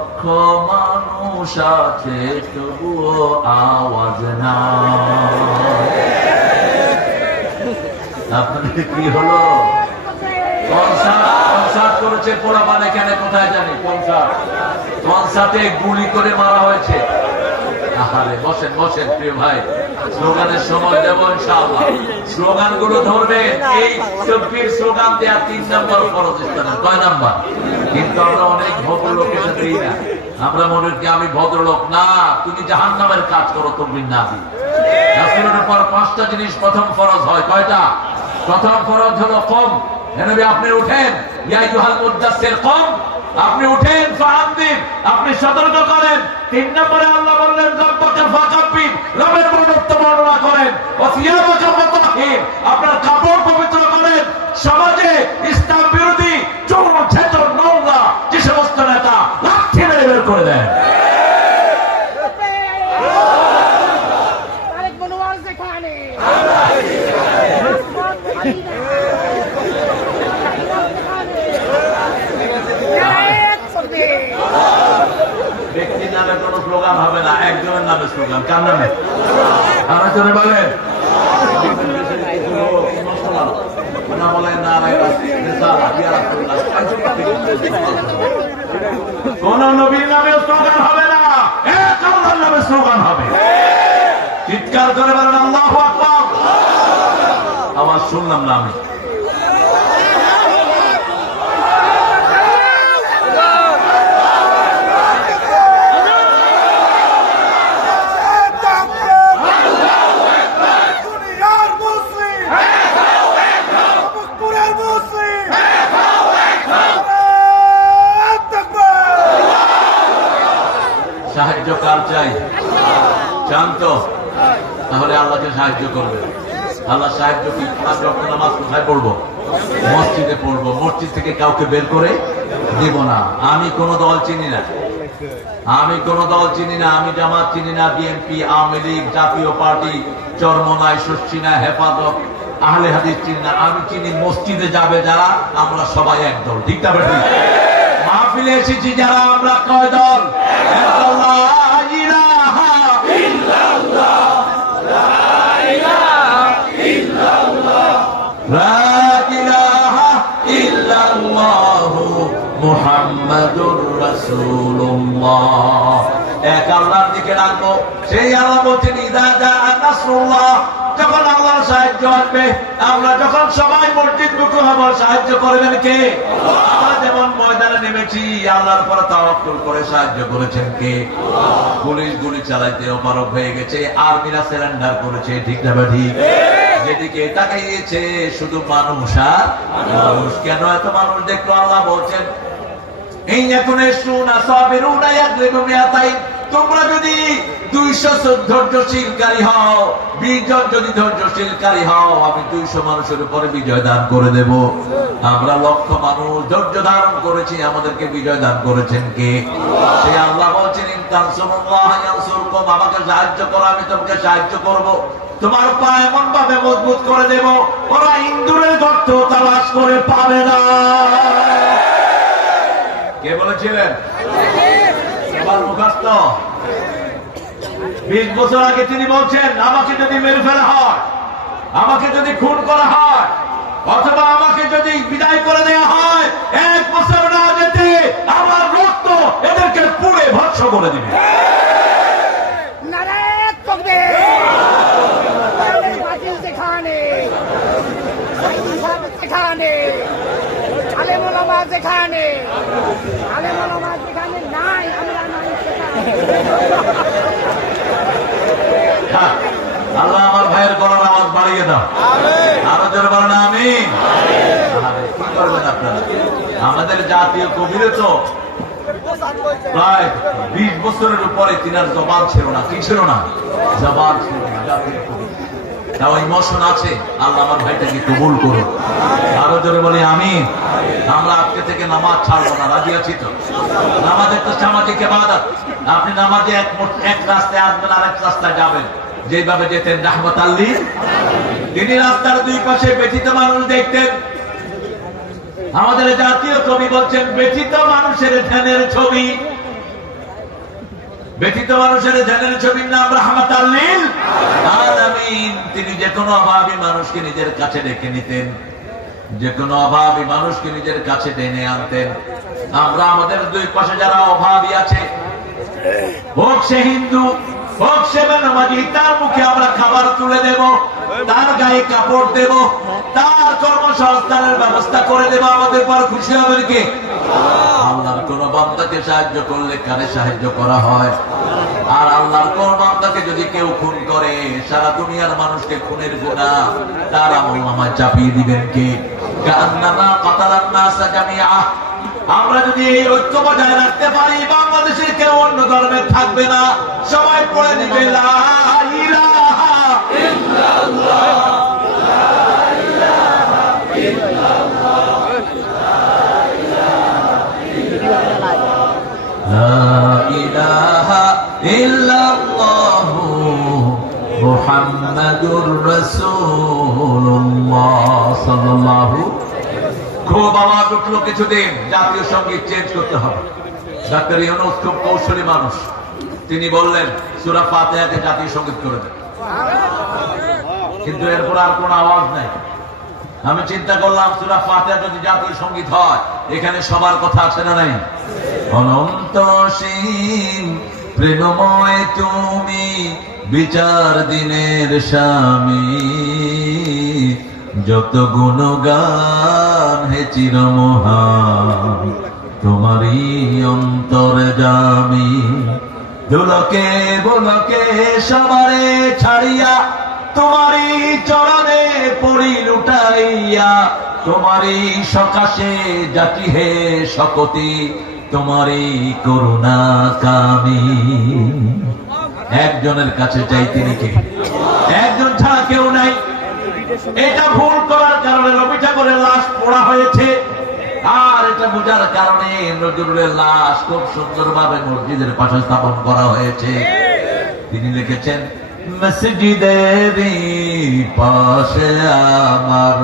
লক্ষ মানুষ আছে তবুও আওয়াজ না। আপনাদের কি হলো? কনসার্ট করেছে পোড়াপান, এখানে কোথায় জানি কনসার্টে গুলি করে মারা হয়েছে। আহারে বসেন বসেন প্রিয় ভাই, স্লোগানের সময় দেব ইনশাআল্লাহ। স্লোগান গুলো ধরবেন। এই তকবীর স্লোগান দেয়া 3 নম্বর ফরজ ইসলামের। 9 নম্বর। কিন্তু আমরা অনেক ভদ্রলোকের সাথে দিই না। আমরা মনে করি আমি ভদ্রলোক। না, তুমি জাহান্নামের কাজ করো তকবীর না দিয়ে। রাসূলের উপর 5টা জিনিস প্রথম ফরজ হয়। কয়টা? প্রথম ফরজ হলো কম। নবী আপনি উঠেন, ইয়া আইয়ুহাল মুদাসসির কম, আপনি উঠেন, ফাআন্দির, আপনি সতর্ক করেন। 3 নম্বরে আল্লাহ বললেন রব্বাকা ফাকাব্বির, রবের পবিত্র বর্ণনা করেন। ওয়াসিয়াবাকা ফাতাহির, আপনার কাপড় পবিত্র করেন। সমাজে ইসলাম বিরোধী চোর ছেচর নোংরা যে সমস্ত নেতা লাঠি মেরে বের করে দেন। ব্যক্তির নামে কোন স্লোগান হবে না, একজনের নামে স্লোগান। কার নামে? আমার জন্য বলেন কোন নবীর নামে স্লোগান হবে না, এক আল্লাহর নামে স্লোগান হবে। চিৎকার করে বলেন আল্লাহু আকবার। আওয়াজ শুনলাম না আমি। সাহায্য কার চাই? শান্ত, তাহলে আল্লাহকে সাহায্য করবে। আল্লাহ সাহায্য কি? নামাজ কোথায় পড়বো? মসজিদে পড়বো। মসজিদ থেকে কাউকে বের করে দিব না। আমি কোন দল চিনি না, আমি কোন দল চিনি না। আমি জামাত চিনি না, বিএনপি, আওয়ামী লীগ, জাতীয় পার্টি, চরমনাই, শর্ষিনা, হেফাজত, আহলে হাদিস চিনি না। আমি চিনি মসজিদে যাবে যারা, আমরা সবাই এক দল। ঠিক না বেঠি? মাহফিলে এসেছি যারা, আমরা কয় দল? মুহাম্মাদুর রাসূলুল্লাহ। এক আল্লাহর দিকে রাখবো। সেই আল্লাহ বলছেন ইযা জাআ নাসরুল্লাহ, যখন আল্লাহর সাহায্য আসবে, আমরা যখন সবাই মসজিদ মুখী হব, সাহায্য করবেন কে? আমরা যেমন ময়দানে নেমেছি, আল্লাহর উপর তাওয়াক্কুল করে সাহায্য করেছেন কে? পুলিশ গুলি চালাইতে অপারগ হয়ে গেছে, আর্মিরা সারেন্ডার করেছে। ঠিক না ঠিক? যেদিকে তাকাইয়েছে শুধু মানুষ আর মানুষ। কেন এত মানুষ দেখলো? আল্লাহ বলছেন তোমরা যদি 200 ধৈর্যশীলকারী হও, 20 জন যদি ধৈর্যশীলকারী হও, আমি 200 মানুষের উপরে বিজয় দান করে দেব। আমরা লক্ষ মানুষ ধৈর্য ধারণ করেছি, আমাদেরকে বিজয় দান করেছেন কে? সে আল্লাহ বলছেন ইন তানসুরুল্লাহ ইয়ানসুরকুম, আমাকে সাহায্য করো, আমি তোমাকে সাহায্য করব। তোমার পা এমন ভাবে মজবুত করে দেব, ওরা ইন্দুরের গর্ত তালাশ করে পাবে না। কে বলেছিলেন? এবার মুখস্থ। 20 বছর আগে তিনি বলছেন আমাকে যদি মেরে ফেলা হয়, আমাকে যদি খুন করা হয়, অথবা আমাকে যদি বিদায় করে দেওয়া হয়, 1 বছর না যেতে আমার রক্ত এদেরকে পুড়ে ভস্ম করে দিবে। আল্লাহ আমার ভাইয়ের গলার আওয়াজ বাড়িয়ে দাও, আরো জোরে বলেন আমিন। কি করবেন আপনারা? আমাদের জাতীয় কবিরে তো প্রায় 20 বছরের উপরে তিনার জবান ছিল না। কি ছিল না? জবান ছিল না। জাতীয় কবি, তাও ইমোশন আছে। আল্লাহ আমার ভাইটাকে কবুল করুন, আরো জোরে বলি আমিন। আমরা আজকে থেকে নামাজ ছাড়বো না, রাজি আছি তো? নামাজ একটা সামাজিক ইবাদত। আপনি নামাজে এক রাস্তায় আসবেন, আরেক রাস্তায় যাবেন। যেভাবে যেতেন রাহমাত আল্লিল, তিনি রাস্তার 2 পাশে ব্যথিত মানুষ দেখতেন। আমাদের জাতীয় কবি বলছেন ব্যথিত মানুষের ধ্যানের ছবি ব্যতীত মানুষের জানেন ছবির নাম রাহমাতাল লিল আলামিন। তিনি যে কোনো অভাবী মানুষকে নিজের কাছে ডেকে নিতেন, যে কোনো অভাবী মানুষকে নিজের কাছে টেনে আনতেন। আমরা আমাদের দুই পাশে যারা অভাবী আছে, হোক সে হিন্দু হোক সে বেনামাজি, তার মুখে আমরা খাবার তুলে দেব, তার গায়ে কাপড় দেব, তার কর্মসংস্থানের ব্যবস্থা করে দেব। আমাদের পর খুশি হবেন কে? আল্লাহর কোন বান্দাকে সাহায্য করলে কারে সাহায্য করা হয়? আর আল্লাহর কোন বান্দাকে যদি কেউ খুন করে, সারা দুনিয়ার মানুষকে খুনের গুনাহ তার আমলনামায় চাপিয়ে দিবেন কে? কান্নামা কাতালান নাসা জামিআ। আমরা যদি এই ঐক্য বজায় রাখতে পারি, বাংলাদেশের কেউ অন্য ধর্মের থাকবে না, সবাই পড়ে নিবে লা ইলাহা ইল্লাল্লাহ, লা ইলাহা ইল্লাল্লাহ, লা ইলাহা ইল্লাল্লাহ মুহাম্মাদুর রাসূলুল্লাহ সাল্লাল্লাহু। খুব আওয়াজ উঠলো কিছুদিন, জাতীয় সঙ্গীত চেঞ্জ করতে হবে। ডাক্তার ইউনূস খুব কৌশলী মানুষ, তিনি বললেন সূরা ফাতিহাকে জাতীয় সঙ্গীত করে দেন, কিন্তু এরপর আর কোন আওয়াজ নাই। আমি চিন্তা করলাম সূরা ফাতিহা যদি জাতীয় সঙ্গীত হয়, এখানে সবার কথা আছে না নাই? অনন্ত সীম প্রেমময় তুমি, বিচার দিনের স্বামী, যত গুণগান হে চিরমহান, তোমারই অন্তর্যামী। দুলকে বুলকে সবারে ছাড়িয়া, তোমারই চরণে পড়ি লুটাইয়া, তোমারই সকাশে জাতি হে শকতি, তোমারই করুণা কামী। একজনের কাছে চাই, তিনি কে? একজন ছাড়া কেউ নাই। এটা ভুল করার কারণে রবি ঠাকুরের লাশ পোড়া হয়েছে, আর এটা বোঝার কারণে নজরুলের লাশ খুব সুন্দরভাবে মসজিদের পাশে স্থাপন করা হয়েছে। তিনি লিখেছেন, মসজিদের পাশে আমার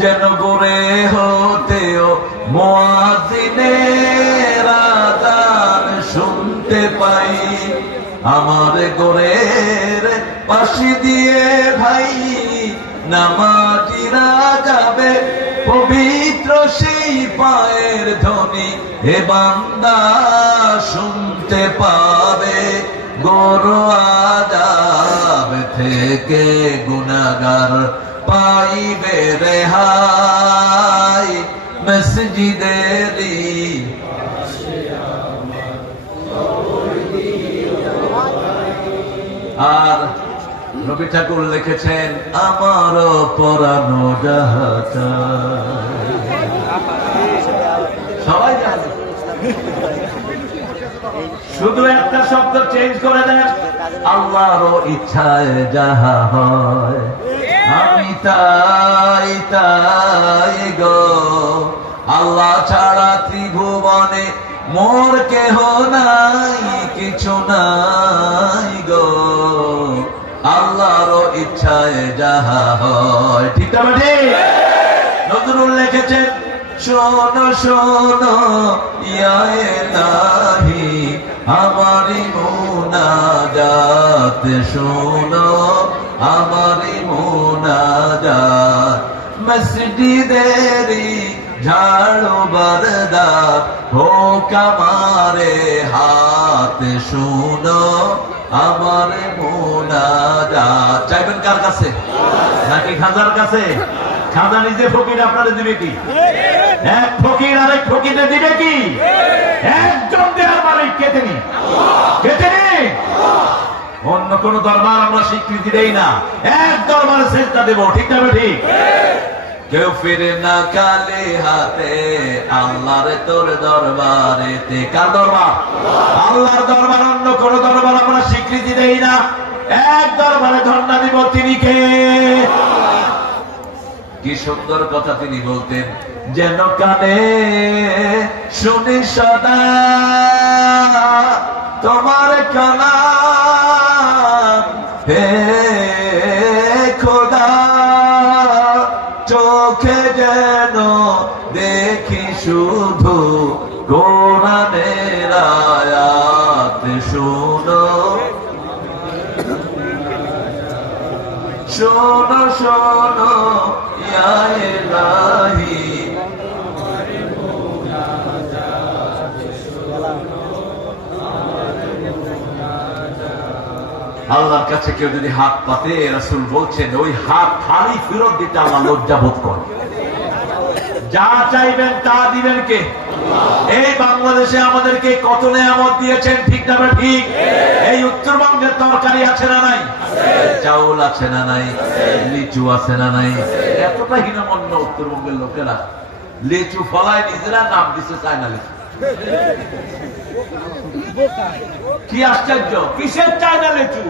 যেন গড়ে হতেও মুয়াজ্জিনের আযান শুনতে পাই, আমার গোরের পাশে দিয়ে ভাই নামাজিরা যাবে, পবিত্র সেই পায়ের ধ্বনি হে বান্দা শুনতে পাবে, গরু আযাব থেকে গুনাহগার পাইবে রেহাই, মসজিদেরই। আর রবি ঠাকুর লিখেছেন, আমার পরানো যাহা চায়, সবাই জানে, শুধু একটা শব্দ চেঞ্জ করে দেন, আল্লাহর ইচ্ছায় যাহা হয়, আমি তাই তাই গো। আল্লাহ ছাড়া ত্রিভুবনে মোর কেহ নাই, কিছু নাই গো, আল্লাহর ইচ্ছায় যাহা হয়। ঠিক না বেঠি? নজরুল লিখেছেন, শোনো শোনো ইয়া ইলাহি, আমারি মুনাজাত শোনো, আমারি মুনাজাত, মসজিদেরি ঝাড়ু বরদার হোক আমারে হাত শোনো, আমার মুনাজাত। চাইবেন কার কাছে? নাকি খাজার কাছে? খাজা নিজে ফকির, আপনারা দিবে কি? এক ফকির আরেক ফকিরে দিবে কি? একজন দেওয়ার মালিক কে তিনি? কে তিনি? অন্য কোন দরবার আমরা স্বীকৃতি দেই না, এক দরবারে সেজদা দেব। ঠিক না ঠিক? কেউ ফিরে না খালি হাতে, আল্লাহর তোর দরবারেতে। কার দরবার? আল্লাহর দরবার। অন্য কোন দরবার আমরা স্বীকৃতি দেই না, এক দরবারে ধর্ণা দিব। তিনি কে? কি সুন্দর কথা তিনি বলতেন, যেন কানে শুনি সদা তোমার কালাম, হে খোদা চোখে যেন দেখি শুধু শুধু কোরআনের আয়াত শোনো, শোনো শোনো ইয়া ইলাহি। আল্লাহর কাছে কেউ যদি হাত পাতে, রাসূল বলছেন ওই হাত খালি ফেরত দিতে আল্লাহ লজ্জা বোধ করে। যা চাইবেন তা দিবেন কে? এই বাংলাদেশে আমাদেরকে কত নেয়ামত দিয়েছেন, ঠিক না ঠিক? এই উত্তরবঙ্গের তরকারি আছে না নাই? চাউল আছে না নাই? লিচু আছে না নাই? এতটা হীনমন্য উত্তরবঙ্গের লোকেরা, লিচু ফলায় নিজেরা নাম দিচ্ছে চায়না লিচু। কি আশ্চর্য! কিসের চায়না লিচু?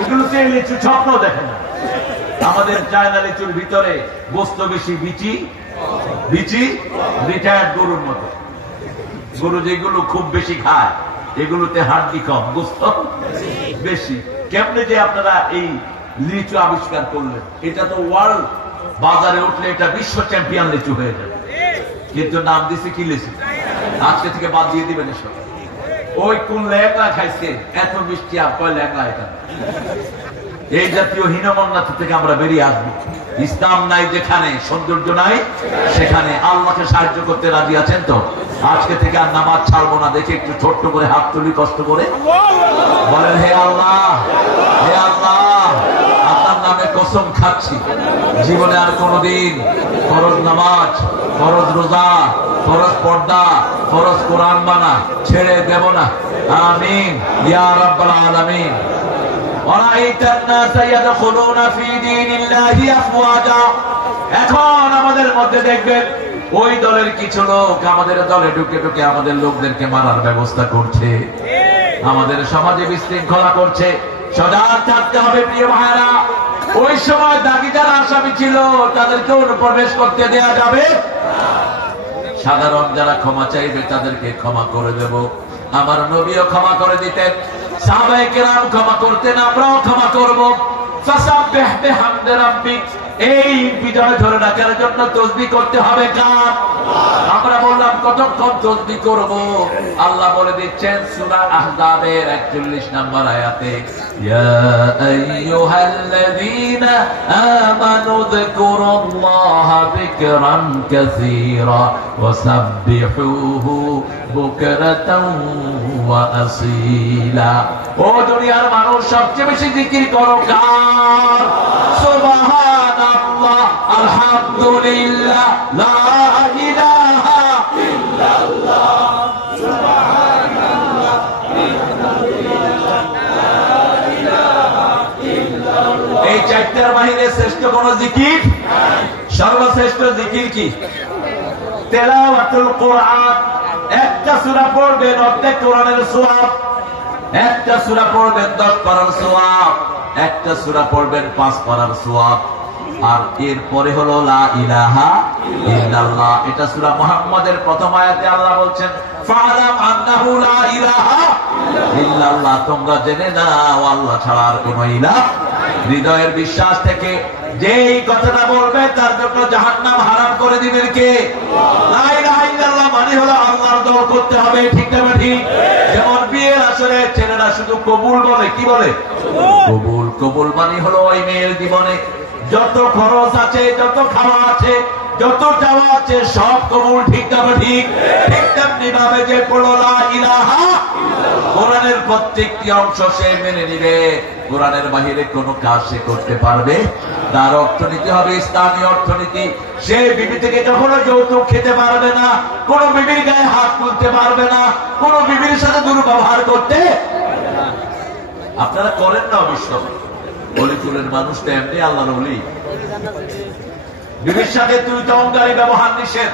এগুলোতে লিচু স্বপ্ন দেখে না। আমাদের চায়না লিচুর ভিতরে গোস্ত বেশি, বিচি বিচি রিটায়ার্ড গরুর মতো। গরু যেগুলো খুব বেশি খায় এগুলোতে হাড্ডি কম, গোস্ত বেশি। কেমনে যে আপনারা এই লিচু আবিষ্কার করলেন? এটা তো ওয়ার্ল্ড বাজারে উঠলে এটা বিশ্ব চ্যাম্পিয়ন লিচু হয়ে যাবে, কিন্তু নাম দিছে কি লিচু? আজকে থেকে বাদ দিয়ে দিবেন এসব। ওই কোন ল্যাংড়া খাইছে এত মিষ্টি, আর কয় ল্যাংড়া এটা। এই জাতীয় হীনমন্যতা থেকে আমরা বেরিয়ে আসবো। ইসলাম নাই যেখানে, সৌন্দর্য নাই সেখানে। আল্লাহকে সাহায্য করতে রাজি আছেন তো? আজকে থেকে আর নামাজ ছাড়বো না। দেখে একটু ছোট্ট করে হাত তুলি, কষ্ট করে বলেন, হে আল্লাহ, হে আল্লাহ, আপনার নামে কসম খাচ্ছি জীবনে আর কোনোদিন ফরজ নামাজ, ফরজ রোজা, ফরজ পর্দা, ফরজ কোরআন বানা ছেড়ে দেব না। আমিন ইয়া রাব্বাল আলামিন। এখন আমাদের মধ্যে দেখবেন ওই দলের কিছু লোক আমাদের দলে ঢুকে ঢুকে আমাদের লোকদেরকে মারার ব্যবস্থা করছে, আমাদের সমাজে বিশৃঙ্খলা করছে। সজাগ থাকতে হবে প্রিয় ভাইরা। ওই সময় দাগি যারা আসামি ছিল তাদেরকে অনুপ্রবেশ করতে দেওয়া যাবে। সাধারণ যারা ক্ষমা চাইবে তাদেরকে ক্ষমা করে দেব। আমার নবীও ক্ষমা করে দিতেন, সাহাবায়ে কেরাম ক্ষমা করতেন, আমরাও ক্ষমা করব। ফাসাব্বিহ বিহামদি রাব্বিক। এই বিজয় ধরে রাখার জন্য তাসবিহ করতে হবে কার? আমরা বললাম কতক্ষণ তাসবিহ করব? আল্লাহ বলে দিচ্ছেন সূরা আহজাবের 41 নম্বর আয়াতে, ইয়া আইয়ুহাল্লাযীনা আমানু যিকুরুল্লাহা যিকরান কাসীরা ওয়া সাব্বিহুহু বুকরাতাও ওয়া আসীলা। ও দুনিয়ার মানুষ, সবচেয়ে বেশি জিকির করো কার? সুবহানাল্লাহ, আলহামদুলিল্লাহ, লা ইলাহা ইল্লাল্লাহ, সুবহানাল্লাহ, আলহামদুলিল্লাহ, লা ইলাহা ইল্লাল্লাহ। এই চারটার বাহিরে শ্রেষ্ঠ কোন জিকির? সর্বশ্রেষ্ঠ জিকির কি? তেলাওয়াতুল কোরআন। একটা সূরা পড়বেন অর্ধেক কোরআনের সওয়াব, একটা সূরা পড়বেন 10 পারার সওয়াব, একটা সূরা পড়বেন 5 পারার সওয়াব। আর এরপরে হলো লা ইলাহা ইল্লাল্লাহ। এটা সূরা মুহাম্মাদের প্রথম আয়াতে আল্লাহ বলছেন, ফাআলাম আন্নাহু লা ইলাহা ইল্লাল্লাহ। তোমরা জেনে নাও আল্লাহ ছাড়া আর কোনো ইলাহ। হৃদয়ের বিশ্বাস থেকে যেই কথাটা বলবে তার জন্য জাহান্নাম হারাম করে দিবেন কে? লা ইলাহা ইল্লাল্লাহ মানে হলো আল্লাহর দল করতে হবে, ঠিক না ঠিক? যেমন বিয়ের আসরে ছেলেরা শুধু কবুল বলে, কি বলে? কবুল। কবুল মানে হলো ওই মেয়ের জীবনে যত খরচ আছে, যত খাওয়া আছে, যত চাওয়া আছে সব কবুল, ঠিক না ঠিক? ঠিক তেমনি ভাবে যে পড়লো লা ইলাহা, কোরআনের প্রত্যেকটি অংশ সে মেনে নিবে, কোরআনের বাহিরে কোনো কাজ সে করতে পারবে। তার অর্থনীতি হবে ইসলামী অর্থনীতি। সে বিবি থেকে কখনো যৌতুক খেতে পারবে না, কোন বিবির গায়ে হাত তুলতে পারবে না, কোন বিবির সাথে দুর্ব্যবহার করতে। আপনারা করেন না অবশ্য, অলিকুলের মানুষটা এমনি আল্লাহর ওলি। বিবির সাথে তুই অহংকারী ব্যবহার নিষেধ।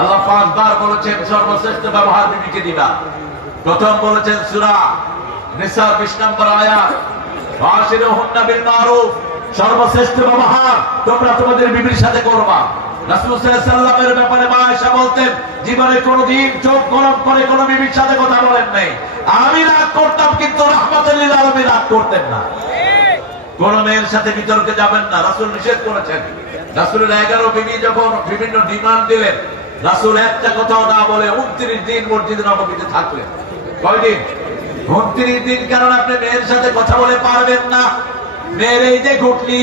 আল্লাহ 5 বার বলেছেন সর্বশ্রেষ্ঠ ব্যবহার বিবিকে দিবা। প্রথম বলেছেন সূরা নিসা 20 নম্বর আয়াত, ওয়াশিরুহুন্না বিল মারুফ। সর্বশ্রেষ্ঠ ব্যবহার তোমরা তোমাদের বিবির সাথে করবা। রাসূল সাল্লাল্লাহু আলাইহি ওয়াসাল্লামের ব্যাপারে মা আয়েশা বলতেন, জীবনে কোনোদিন চোখ গরম করে কোনো বিবির সাথে কথা বলেন নাই। আমি রাগ করতাম কিন্তু রাহমাতুল লিল আলামিন রাগ করতেন না। কোন মেয়ের সাথে বিতর্কে যাবেন না, রাসূল নিষেধ করেছেন। রাসূলের 11 বিবি যখন বিভিন্ন ডিমান্ড দিলেন, রাসূল একটা কথাও না বলে 29 দিন মসজিদে নববীতে থাকলেন। কয়দিন? 29 দিন। কারণ আপনি মেয়ের সাথে কথা বলে পারবেন না। মেয়ের এই যে ঘটলি,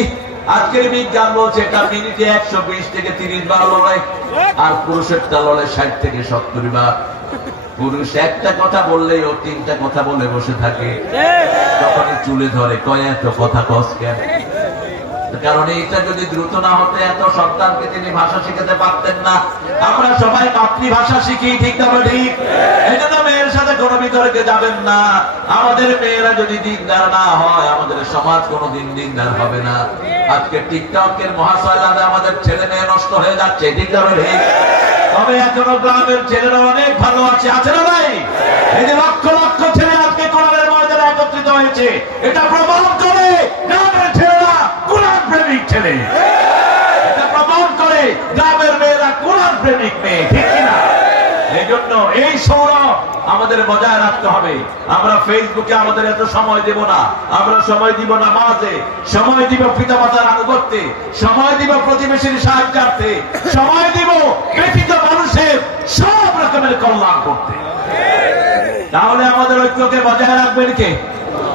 আজকের বিজ্ঞান বলছে এটা মিনিটে 120 থেকে 30 বার লড়াই, আর পুরুষেরটা লড়াই 60 থেকে 70 বার। পুরুষ একটা কথা বললেই ও 3টা কথা বলে বসে থাকে, তখনই চুলে ধরে, কয় এত কথা কস কেন? কারণ এইটা যদি দ্রুত না হতে এত সন্তানকে তিনি ভাষা শিখাতে পারতেন না। আমরা সবাই মাতৃভাষা শিখি, ঠিক না ঠিক? এই জন্য মেয়ের সাথে কোনো বিতর্কে যাবেন না। আমাদের মেয়েরা যদি দিনদার না হয়, আমাদের সমাজ কোনোদিন দিনদার হবে না। আজকে টিকটকের মহাশয়লাতে আমাদের ছেলে মেয়ে নষ্ট হয়ে যাচ্ছে, ঠিক না ঠিক? তবে এখনো গ্রামের ছেলেরা অনেক ভালো আছে, আছে না ভাই? এই যে লক্ষ লক্ষ ছেলে আজকে কোরআনের ময়দানে একত্রিত হয়েছে, এটা প্রমাণ করে গ্রামের ছেলেরা কোরআন প্রেমিক ছেলে। এটা প্রমাণ করে গ্রামের মেয়েরা কোরআন প্রেমিক মেয়ে, ঠিক কিনা? এই জন্য এই সৌরভ আমাদের বজায় রাখতে হবে। আমরা ফেসবুকে আমাদের এত সময় দেব না, আমরা সময় দিব নামাজে, সময় দিব পিতামাতার আনুগত্যে, সময় দিব প্রতিবেশীর সাহায্যার্থে, সময় দিব ব্যতীত মানুষের সব রকমের কল্যাণ করতে। তাহলে আমাদের ঐক্যকে বজায় রাখবেন কে?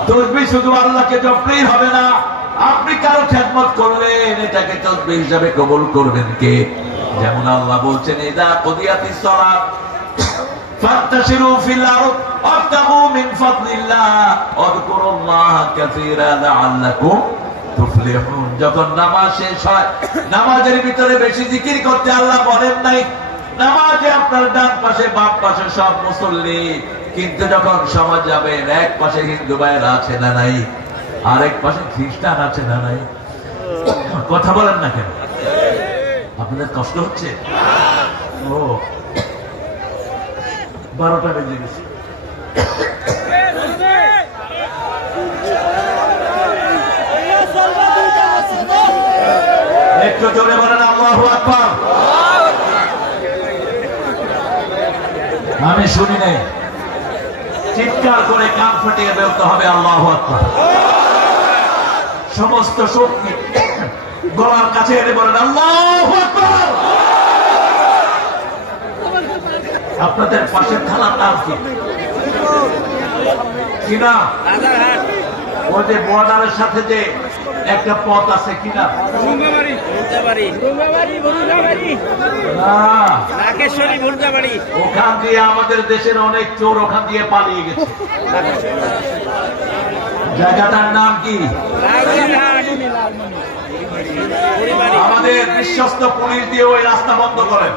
তসবিহ শুধু আল্লাহকে জপলেই হবে না, আপনি কারো খেদমত করলেন, এটাকে তসবিহ হিসাবে কবুল করবেন কে? যেমন আল্লাহ বলছেন, ইযা কুদিয়াতিস সালাত ফান্তাশিরু ফিল আরদ ওয়াবতাগু মিন ফাদলিল্লাহ ওয়াযকুরুল্লাহা কাসীরা লাআল্লাকুম তুফলিহুন। যখন নামাজ শেষ হয়, নামাজের ভিতরে বেশি জিকির করতে আল্লাহ বলেন নাই। নামাজে আপনার ডান পাশে বাম পাশে সব মুসল্লি, কিন্তু যখন সমাজ যাবেন, এক পাশে হিন্দু ভাইয়েরা আছে না নাই, আরেক পাশে খ্রিস্টান আছে না নাই। কথা বলেন না কেন? আপনাদের কষ্ট হচ্ছে? ও 12টা বেজে গেছে। একটু জোরে বলেন আল্লাহু আকবার। আমি শুনি নাই, চিৎকার করে কান ফাটিয়ে বলতে হবে আল্লাহু আকবার। সমস্ত শক্তি গলার কাছে এনে বলেন আল্লাহু আকবার। আপনাদের পাশের থানার নাম কি? কি নাম? ওই যে বর্ডারের সাথে যে একটা পথ আছে, কি নাম? ওখান দিয়ে আমাদের দেশের অনেক চোর ওখান দিয়ে পালিয়ে গেছে। জায়গাটার নাম কি? আমাদের বিশ্বস্ত পুলিশ দিয়ে ওই রাস্তা বন্ধ করেন।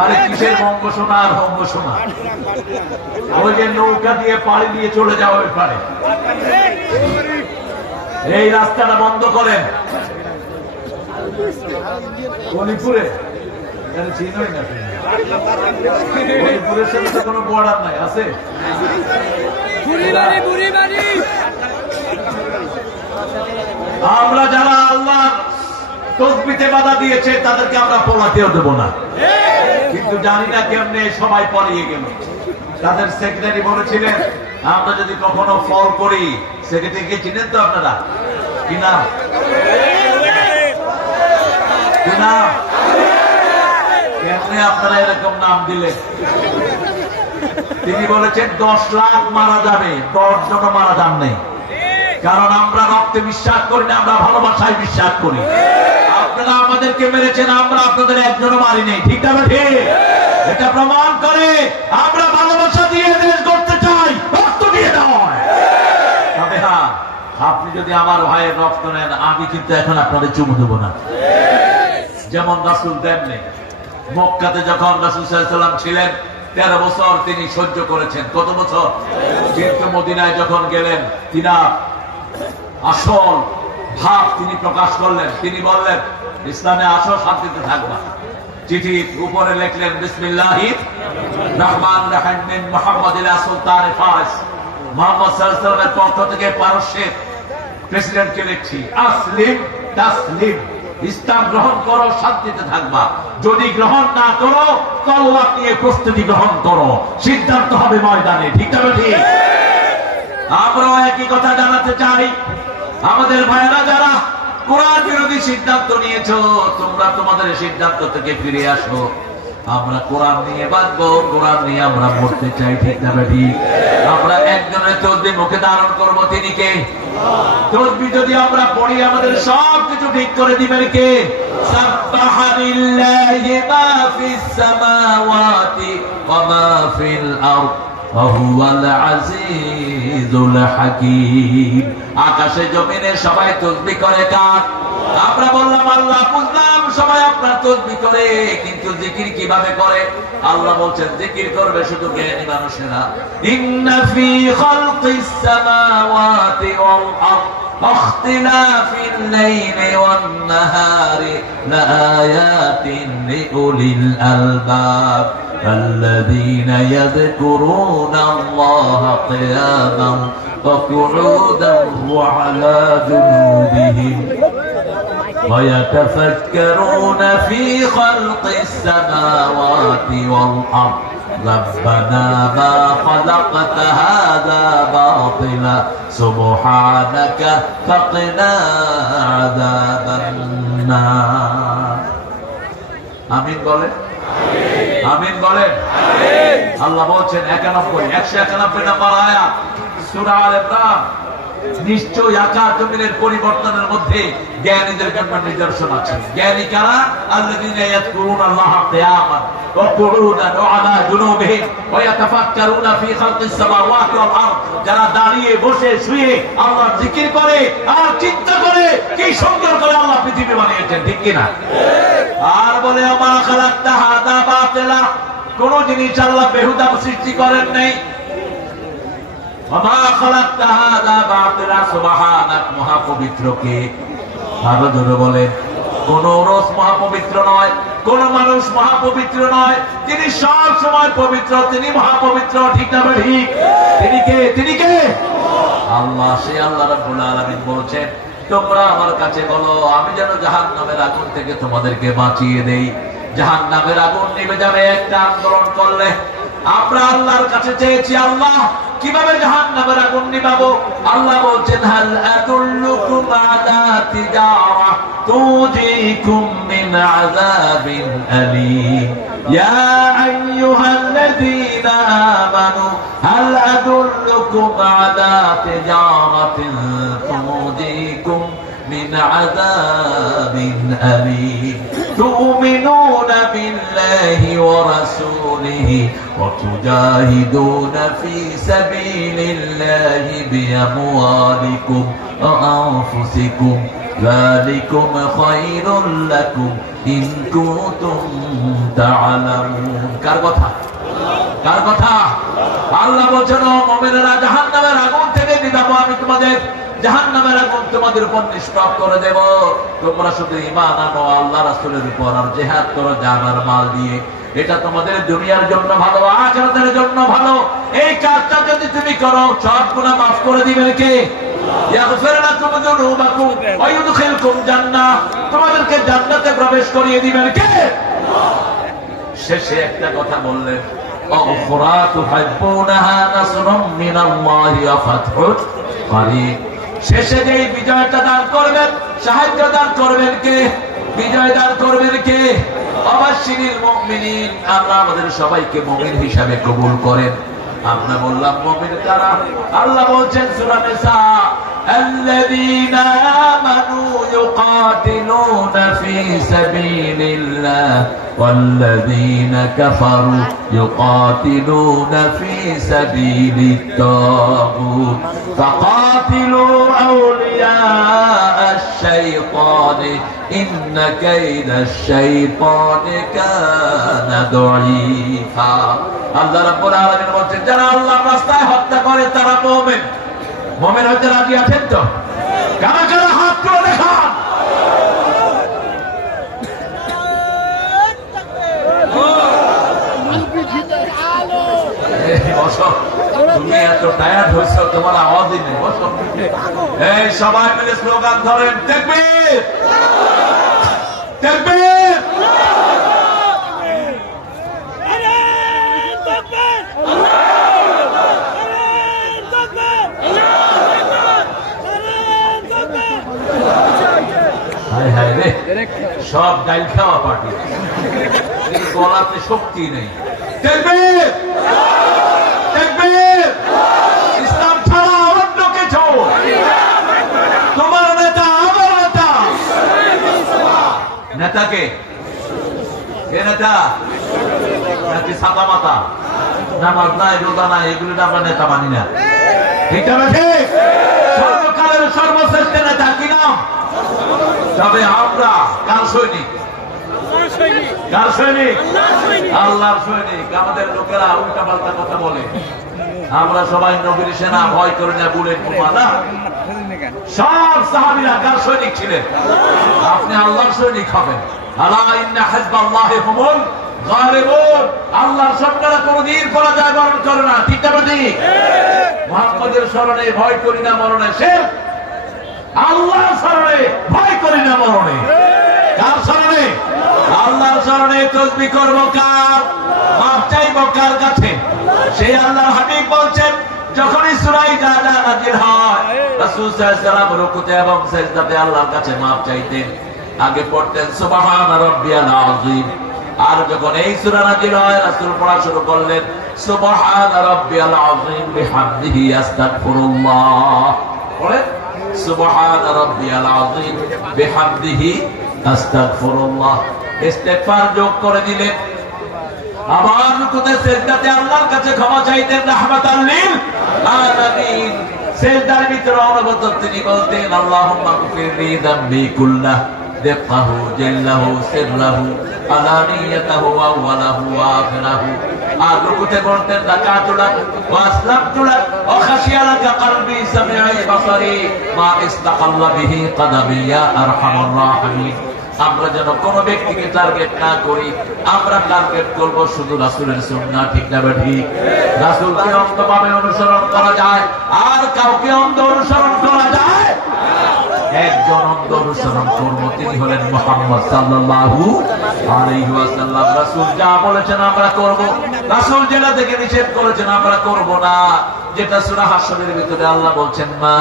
আরে কিসের বঙ্গ সোনা আর বঙ্গ সোনা, ওই যে নৌকা দিয়ে পাড়ি দিয়ে চলে যাওয়া ওই পারে, এই রাস্তাটা বন্ধ করেন। অলিপুরে অলিপুরের সাথে তো কোনো বর্ডার নাই, আছে? আমরা যারা আল্লাহ তসবিতে বাধা দিয়েছে তাদেরকে আমরা পলাতেও দেব না, কিন্তু জানি না কেমনে সবাই পালিয়ে গেল। তাদের সেক্রেটারি বলেছিলেন, আমরা যদি কখনো ফল করি, সেক্রেটারিকে চিনেন তো আপনারা? কি নাম? কি নাম? কেমনে আপনারা এরকম নাম দিলেন? তিনি বলেছেন 10 লাখ মারা যাবে, 10 জন মারা যান নেই। কারণ আমরা রক্তে বিশ্বাস করি না, আমরা ভালোবাসায় বিশ্বাস করি। আপনারা আমাদেরকে মেরেছেন, আমরা আপনাদের একজনও মারি নেই, ঠিক না ঠিক? এটা প্রমাণ করে আমরা ভালোবাসা দিয়ে দেশ করতে চাই, রক্ত দিয়ে নয়। তবে হ্যাঁ, আপনি যদি আমার ভাইয়ের রক্ত নেন, আমি কিন্তু এখন আপনাদের চুমু দেবো না। যেমন রাসূল দেননি। মক্কাতে যখন রাসূল সাল্লাল্লাহু আলাইহি ওয়াসাল্লাম ছিলেন 13 বছর তিনি সহ্য করেছেন। কত বছর? কিন্তু মদিনায় যখন গেলেন, তিনার আসল ভাব তিনি প্রকাশ করলেন। তিনি বললেন, ইসলামে আসো, শান্তিতে থাকবা। চিঠির উপরে লিখলেন, বিসমিল্লাহির রহমানির রহিম মিন মুহাম্মদ ইলা সুলতান ফারিস। মুহাম্মদ সাল্লাল্লাহু আলাইহি ওয়াসাল্লামের পক্ষ থেকে পারস্যের প্রেসিডেন্টকে লিখছি, আসলিম তাসলিম, ইসলাম গ্রহণ করো, শান্তিতে থাকবা। যদি গ্রহণ না করো, তলোয়ার নিয়ে প্রস্তুতি গ্রহণ করো, সিদ্ধান্ত হবে ময়দানে, ঠিক না ঠিক? আমরাও একই কথা জানাতে চাই। আমাদের ভাইয়েরা যারা কোরআন বিরোধী সিদ্ধান্ত নিয়েছো, তোমরা তোমাদের সিদ্ধান্ত থেকে ফিরে আসো। আমরা কোরআন নিয়ে বাঁচবো, কোরআন নিয়ে আমরা মরতে চাই, ঠিক না ঠিক? আমরা একজনের তসবিহ মুখে ধারণ করবো, তিনি কে? তসবিহ যদি আমরা পড়ি আমাদের সব কিছু ঠিক করে দিবেন কে? সাব্বাহা লিল্লাহি মা ফিস সামাওয়াতি ওয়া মা ফিল আরদ ওয়া হুয়াল আজিজুল হাকীম। আকাশে জমিনে সবাই তসবিহ করে কার? আমরা বললাম আল্লাহ, বুঝলাম সবাই আপনার তসবিহ করে, কিন্তু জিকির কিভাবে করে? আল্লাহ বলছেন জিকির করবে শুধু জ্ঞানী মানুষেরা। ইন্না ফি খালকিস সামাওয়াতি ওয়াল আরদ ওয়াখতিলাফিল লাইলি ওয়ান নাহারি লাআয়াতিন লিউলিল আলবাব আল্লাযীনা ইয়াযকুরুনাল্লাহা কিয়ামান ওয়া কুউদান ওয়া আলা জুনুবিহিম ويتفكرون في خلق السماوات والأرض ربنا ما خلقت هذا باطلا سبحانك فقنا عذاب النار আমিন বলেন, আমিন বলেন। আল্লাহ বলছেন 191 নম্বর আয়াত সূরা আল ইমরান, নিশ্চয় আকাশ জমিনের পরিবর্তনের মধ্যে জ্ঞানীদের জন্য নিদর্শন আছে। জ্ঞানী কারা? আল্লাযীনা ইয়াযকুরুনাল্লাহা কিয়ামান ওয়া কুউদান ওয়া আলা জুনুবিহিম ওয়া ইয়াতাফাক্কারুনা ফি খালকিস সামাওয়াতি ওয়াল আরদ, যারা দাঁড়িয়ে বসে শুয়ে আল্লাহর জিকির করে আর চিন্তা করে কি সুন্দর করে আল্লাহ পৃথিবী বানিয়েছেন, ঠিক কি না? আর বলে মা খালাকতা হাদা বাতিলা, কোন জিনিস আল্লাহ বেহুদা সৃষ্টি করেন নাই। মহাপবিত্র কে? আরো জোরে বলেন। কোন রোজ মহাপবিত্র নয়, কোন মানুষ মহাপবিত্র নয়, তিনি সব সময় পবিত্র, তিনি মহাপবিত্র, ঠিক না ঠিক? তিনি কে? তিনি কে? আল্লাহ। সে আল্লাহ রাব্বুল আলামিন বলছেন তোমরা আমার কাছে বলো, আমি যেন জাহান্নামের আগুন থেকে তোমাদেরকে বাঁচিয়ে দেই। জাহান্নামের আগুন নিভে যাবে একটা আন্দোলন করলে। আমরা আল্লাহর কাছে চেয়েছি, আল্লাহ কিভাবে জাহান্নামের আগুন নিভাবো? আল্লাহ বলছেন হাল আদুল্লুকুম আলা তিজারা তুজিকুম মিন আযাবিন আলীম ইয়া আইয়ুহাল্লাযীনা আমানু হাল আদুল্লুকুম আলা তিজারাতিন তুজিকুম মিন আযাবিন আলীম তুমিনুনা বিল্লাহি ওয়া রাসূলিহি وتجاهدون في سبيل الله بأموالكم وأنفسكم ذلكم خير لكم إن كنتم تعلمون। কার কথা? কার কথা? আল্লাহ বলেন মুমিনেরা জাহান্নামের আগুন থেকে নিভাবো, আমি তোমাদের জাহান্নামের আগুন তোমাদের উপর নিষ্পাপ করে দেব। তোমরা শুধু ঈমান আনো আল্লাহ রাসূলের উপর আর জিহাদ করো জান আর মাল দিয়ে। এটা তোমাদের দুনিয়ার জন্য ভালো, আখিরাতের জন্য ভালো। এই কাজটা যদি তুমি করো সব গুনাহ মাফ করে দিবেন কে? ইয়াগফির লাকুম যুনুবাকুম ওয়া ইউদখিলকুম জান্নাহ, তোমাদেরকে জান্নাতে প্রবেশ করিয়ে দিবেন কে? শেষে একটা কথা বললেন, ওয়া তুহিব্বুনাহা নাসরুম মিনাল্লাহি ওয়া ফাতহুন করিব। শেষে যেই বিজয়টা দান করবেন, সাহায্য দান করবেন কে? বিজয় দান করবেন কে? অবাশশিরিল মুমিনিন। আল্লাহ আমাদের সবাইকে মুমিন হিসাবে কবুল করেন। আমরা বললাম মুমিন কারা? আল্লাহ বলছেন সূরা নিসা আল্লাযীনা আমানু ইউকাতিলুনা ফি সাবিলিল্লাহ ওয়াল্লাযীনা কাফারু ইউকাতিলুনা ফি সাবিলিত তাগুত ফাকাতিলু আউলিয়া আশ-শাইতান ইন্না কাইদাশ শাইতানি কানা দাঈফা। আল্লাহ রাব্বুল আলামিন বলেন যারা আল্লাহর রাস্তায় হত্যা করে তারা মুমিন। মুমিন হতে রাজি আছেন তো? কারা কারা হাত তুলে দেখান। তুমি এত টায়ার্ড হয়েছ, তোমার আওয়াজই নেই। এই সবাই মিলে স্লোগান ধরেন, তাকবীর তাকবীর। ডাইল খাওয়া পার্টি, কিন্তু গলাতে শক্তি নেই। তাকবীর, তাকবীর। ইসলাম ছাড়া অন্য কিছু। তোমার নেতা আমার নেতা। নেতাকে কে নেতা? নাকি সাদা মাতা, নামাজ নাই, রোজা নাই, এগুলো আমরা নেতা মানি না। ঠিক আছে, ঠিক। সর্বকালের সর্বশ্রেষ্ঠ নেতা কি নাম? তবে আমরা কার সৈনিক? কার সৈনিক? আল্লাহর সৈনিক। আমাদের লোকেরা উল্টা পাল্টা কথা বলে। আমরা সবাই নবীর সেনা, ভয় করে না, বুলেট বোমা না। সব সাহাবীরা কার সৈনিক ছিলেন? আপনি আল্লাহর সৈনিক হবেন। আলা ইন্না হিজবাল্লাহি হুমুল গালিবুন। আল্লাহর সরকার কোনদিন পরাজয় বরণ করে না। ঠিক না ঠিক? মুহাম্মাদের শরণে ভয় করি না মরণে শেখ, আল্লাহর শরণে ভয় করি না মরণে। কার শরণে? আল্লাহর শরণে। তসবিহ করব কার? মাপ চাইব কার কাছে? সেই আল্লাহর হাবিব বলছেন, যখনই সূরা ইজা নাযিল হয়, রাসূল সাল্লাল্লাহু আলাইহি ওয়াসাল্লাম রুকুতে এবং সিজদাতে আল্লাহর কাছে মাপ চাইতেন। আগে পড়তেন সুবহানা রাব্বিয়াল আযীম। আর যখন এই সূরা নাযিল হয়, রাসূল পড়া শুরু করলেন সুবহানা রাব্বিয়াল আযীম বিহামদিহি আস্তাগফিরুল্লাহ। পড়েন সুবহানা রাব্বিয়াল আযীম বিহামদিহি আস্তাগফিরুল্লাহ। ইস্তিগফার যোগ করে দিলেন। আবার রুকুতে সিজদাতে আল্লাহর কাছে ক্ষমা চাইতেন রাহমাতাল লিল আলামিন। সিজদার ভিতরে অনবরত তিনি বলতেন আল্লাহুম্মা গফিরলি যামবি কুল্লাহ দিক্কাহু জাল্লাহু সিররাহু আলানিয়াতাহু ওয়া আওয়ালাহু ওয়া আখিরাহু। আর রুকুতে বলতেন রাকাতুলাক ওয়া আসলামতুলাক ওয়া খাশিয়ালাকা কলবি সামিঈ বাসারি মা ইস্তাকাল্লা বিহি কদামি ইয়া আরহামার রাহিমিন। আমরা যেন কোন ব্যক্তিকে টার্গেট না করি, আমরা টার্গেট করব শুধু রাসূলের সুন্নাহ। ঠিক না ঠিক? রাসূলকে অন্ধভাবে অনুসরণ করা যায়, আর কাউকে অন্ধ অনুসরণ করা যায়? একজন অন্ধ অনুসরণ করব, তিনি হলেন মুহাম্মদ সাল্লাল্লাহু আলাইহি ওয়াসাল্লাম। রাসূল যা বলেছেন আমরা করব, রাসূল যেটা থেকে নিষেধ করেছেন আমরা করব না। যেটা সূরা হাশরের ভিতরে আল্লাহ বলছেন মা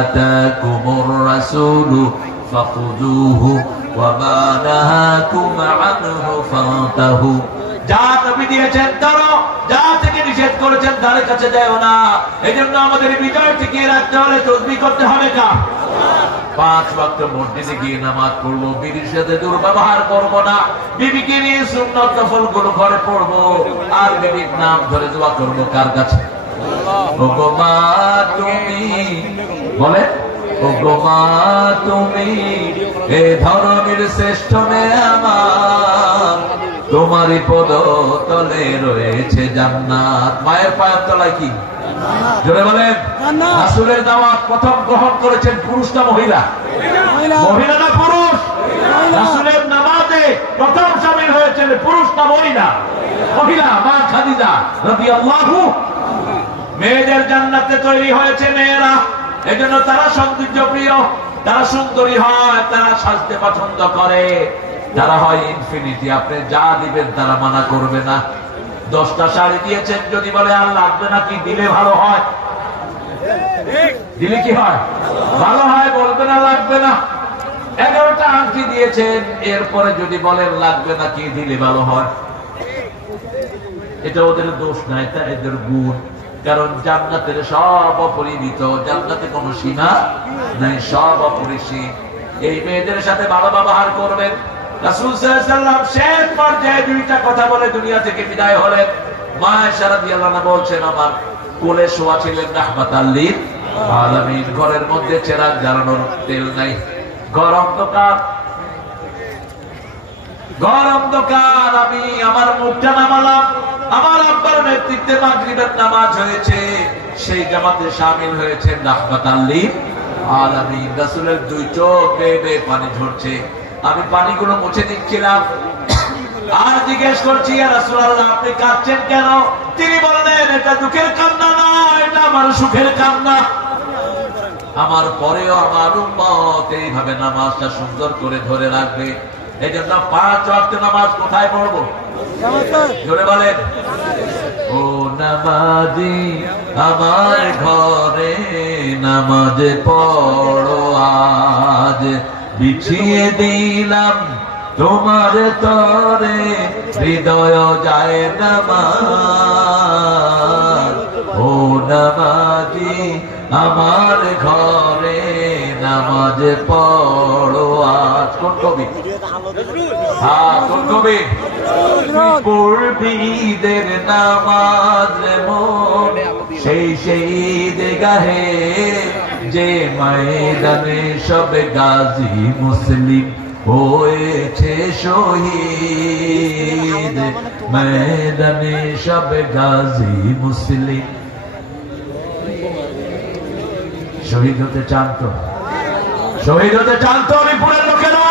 আতাকুমুর রাসূলু ফাখুযুহু ওয়া মা নাহাকুম আনহু ফান্তাহু। যা নবী দিয়েছেন ধরো, যা থেকে নিষেধ করেছেন তার কাছে যাও না। এজন্য আমাদের বিজয় টিকিয়ে রাখতে হলে তাসবিহ করতে হবে। কা 5 ওয়াক্ত মসজিদে গিয়ে নামাজ পড়বো, বিবির সাথে দুর্ব্যবহার করবো না, বিবিকে নিয়ে সুন্নত নফল গুলো ঘরে পড়বো, আর বিবির নাম ধরে দোয়া করবো কার কাছে? ওগো মা তুমি, বলে ওগো মা তুমি এ ধরনের শ্রেষ্ঠ মেয়ে আমার, তোমারই পদ তলে রয়েছে জান্নাত। মায়ের পায়ের তলায় কি? জোরে বলেন। রাসূলের দাওয়াত প্রথম গ্রহণ করেছেন পুরুষ না মহিলা? মহিলা না পুরুষ? রাসূলের নামাজে প্রথম শামিল হয়েছেন পুরুষ না মহিলা? মহিলা, মা খাদিজা রাদিয়াল্লাহু। মেয়েদের জান্নাতে তৈরি হয়েছে মেয়েরা, এজন্য তারা সৌন্দর্য প্রিয়, তারা সুন্দরী হয়, তারা সাজতে পছন্দ করে, তারা হয় ইনফিনিটি। আপনি যা দিবেন তারা মানা করবে না। 10টা শাড়ি দিয়েছেন, যদি বলে আর লাগবে না, কি দিলে ভালো হয়? দিলে কি হয়? ভালো হয়, বলবে না লাগবে না। 11টা আংটি দিয়েছেন, এরপরে যদি বলেন লাগবে না, কি দিলে ভালো হয়? এটা ওদের দোষ না, এটা এদের গুণ। কারণ জান্নাতের সব অপরিমিত, জান্নাতে কোনো সীমা নাই, সব অপরিসীম। এই মেয়েদের সাথে ভালো ব্যবহার করবেন। রাসূল সাল্লাল্লাহু আলাইহি ওয়াসাল্লাম শেষ পর্যায়ে 2টা কথা বলে দুনিয়া থেকে বিদায় হলেন। মা আয়েশা রাদিয়াল্লাহু আনহা বলছেন, আমার কোলে শোয়া ছিলেন রাহমাতাল লিল আলামিন। ঘরের মধ্যে চেরাগ জ্বালানোর তেল নাই, ঘর অন্ধকার, ঘর অন্ধকার। আমি আমার মুখটা নামালাম, আমার আব্বার নেতৃত্বে মাগরিবের নামাজ হয়েছে, সেই জামাতে শামিল হয়েছেন রাহমাতাল লিল আলামিন। রাসূলের 2 চোখ বেয়ে বেয়ে পানি ঝরছে, আমি পানিগুলো মুছে দিচ্ছিলাম, আর জিজ্ঞেস করছি ইয়া রাসূলুল্লাহ আপনি কাঁদছেন কেন? তিনি বললেন এটা দুঃখের কান্না না, এটা আমার সুখের কান্না। আমার পরেও আমার উম্মত এইভাবে নামাজটা সুন্দর করে ধরে রাখবে। এজন্য 5 ওয়াক্ত নামাজ কোথায় পড়বো? জোরে বলেন। ও নামাজি আমার ঘরে নামাজ পড়ো আজ, বিছিয়ে দিলাম তোমার তরে হৃদয় যায় নামাজ, ও নামাজি আমার ঘরে নামাজ পড়ো আজ। কোন কবি? হ্যাঁ, কোন কবি? পড়বি ঈদের নামাজ মন সেই ঈদ গাহে, যে ময়দানে সব গাজী মুসলিম হয়েছে শহীদ, ময়দানে সব গাজী মুসলিম। শহীদ হতে চান তো? শহীদ হতে চান তো অলিপুরের লোকেরা?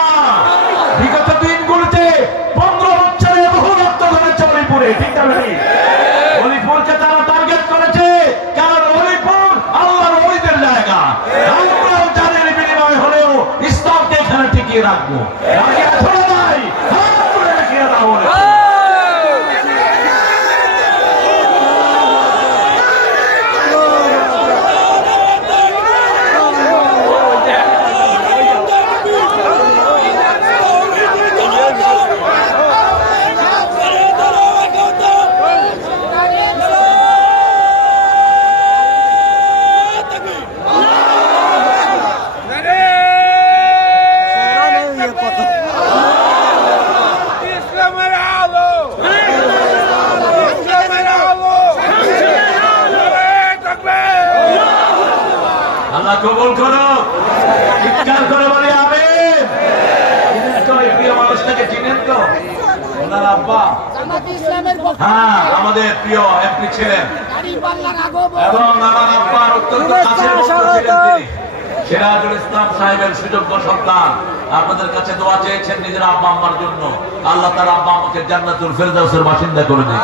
বিগত দিনগুলোতে 15 বছরে বহু রক্ত ধরেছে অলিপুরে, ঠিক না? অলিপুরকে তারা টার্গেট করেছে, কারণ অলিপুর আল্লাহর ওলিদের জায়গা। আমরাও জানের বিনিময় হলেও ইসলামকে এখানে টিকিয়ে রাখবো। আল্লাহ কবুল করো, চিৎকার করে বলি আমিন। প্রিয় মানুষটাকে চিনেন তো? ওনার আব্বা হ্যাঁ আমাদের প্রিয় এমপি ছিলেন এবং আমার আব্বার অত্যন্ত কাছের বন্ধু ছিলেন তিনি। সিরাজুল ইসলাম সাহেবের সুযোগ্য সন্তান। আপনাদের কাছে দোয়া চেয়েছেন নিজের আব্বা আম্মার জন্য। আল্লাহ তার আব্বা আমাকে জান্নাতুল ফেরদাউসের বাসিন্দা করে দিন।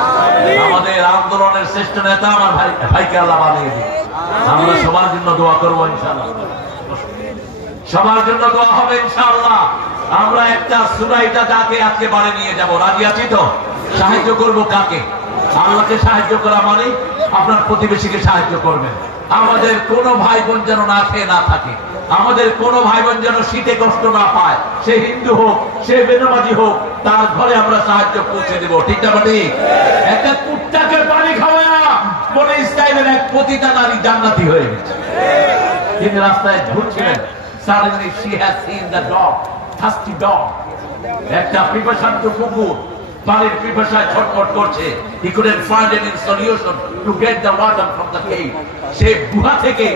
আমাদের আন্দোলনের শ্রেষ্ঠ নেতা আমার ভাইকে আল্লাহ বানিয়ে দিন। আমরা সবার জন্য দোয়া করবো ইনশাআল্লাহ, সবার জন্য দোয়া হবে ইনশাআল্লাহ। আমরা একটা সূরা যাকে আজকে বাড়ি নিয়ে যাব, রাজি আছি তো? সাহায্য করব কাকে? আল্লাহকে সাহায্য করা মানে আপনার প্রতিবেশীকে সাহায্য করবেন। আমাদের কোন ভাই বোন যেন না খেয়ে না থাকে, আমাদের কোন ভাই বোন যেন শীতে কষ্ট না পায়, সে হিন্দু হোক সে বেনামাজি হোক, তার ঘরে আমরা সাহায্য পৌঁছে দেব, ঠিক না? একটা কুত্তাকে পানি খাওয়া বলে ইসরায়েলের এক পতিতা নারী জান্নাতি হয়ে গেছে। তিনি রাস্তায় ঘুরছিলেন, suddenly she has seen the dog, thirsty dog, একটা পিপাসার্ত কুকুর পানির পিপাসায় ছটফট করছে। he couldn't find any solution to get the water from the cave. সে গুহা থেকে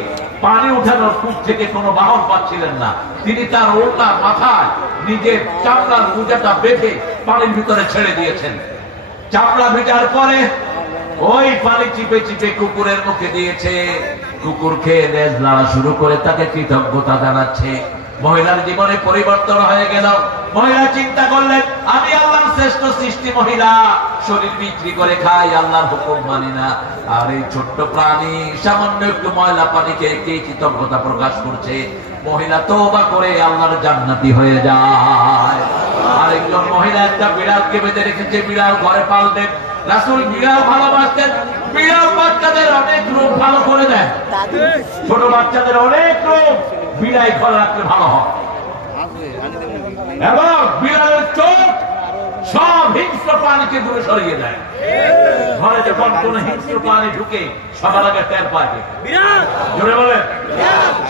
পানি উঠানোর কূপ থেকে কোনো বাহন পাচ্ছিলেন না। তিনি তার ওড়না মাথায় নিজের চামড়ার মোজাটা বেঁধে পানির ভিতরে ছেড়ে দিয়েছেন। চামড়া ভেজার পরে ওই পানি চিপে চিপে কুকুরের মুখে দিয়েছে। কুকুর খেয়ে লেজ নাড়া শুরু করে তাকে কৃতজ্ঞতা জানাচ্ছে। মহিলার জীবনে পরিবর্তন হয়ে গেল। মহিলা চিন্তা করলেন, আমি আল্লাহর শ্রেষ্ঠ সৃষ্টি মহিলা, শরীর বিক্রি করে খাই, আল্লাহর হুকুম মানি না। আর এই ছোট্ট প্রাণী সামান্য একটু ময়লা পানি খেয়ে কে কৃতজ্ঞতা প্রকাশ করছে। মহিলা তওবা করে আল্লাহর জান্নাতি হয়ে যায়। আরেকজন মহিলা একটা বিড়ালকে বেঁধে রেখেছে, বিড়াল ঘরে পালতেন। রাসূল বিড়াল ভালোবাসতেন। বিড়াল বাচ্চাদের অনেক রোগ ভালো করে দেয়, ছোট বাচ্চাদের অনেক রোগ বিড়াল ঘরে রাখলে ভালো হয়। এবং বিড়ালের চোখ সব হিংস্র প্রাণীকে দূরে সরিয়ে দেয়। ঘরে যখন কোন হিংস্র প্রাণী ঢুকে সবার আগে টের পায় জোরে বলে,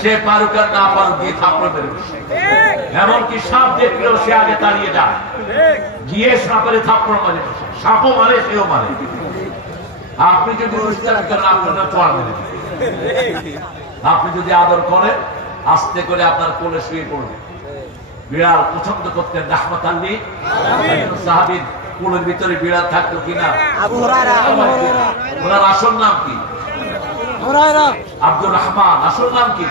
সে পারুক আর না পারুক গিয়ে থাপড়ে মেরে বসে। এমনকি সাপ দেখলেও সে আগে তাড়িয়ে যায়, গিয়ে সাপের থাপড় মারে বসে। সাপও মারে, সেও মারে। আপনি যদি দুষ্টামি করেন আপনারা চড়া মেরে দেবেন। আপনি যদি আদর করেন আস্তে করে আপনার কোলে শুয়ে পড়বে। বিড়াল পছন্দ করতেন রাহমাত আল্লাহ। সাহাবীর কোলের ভিতরে বিড়াল থাকতো কিনা? আবু হুরায়রা। ওনার আসল নাম কি? আব্দুর রহমান। আসল নাম কি?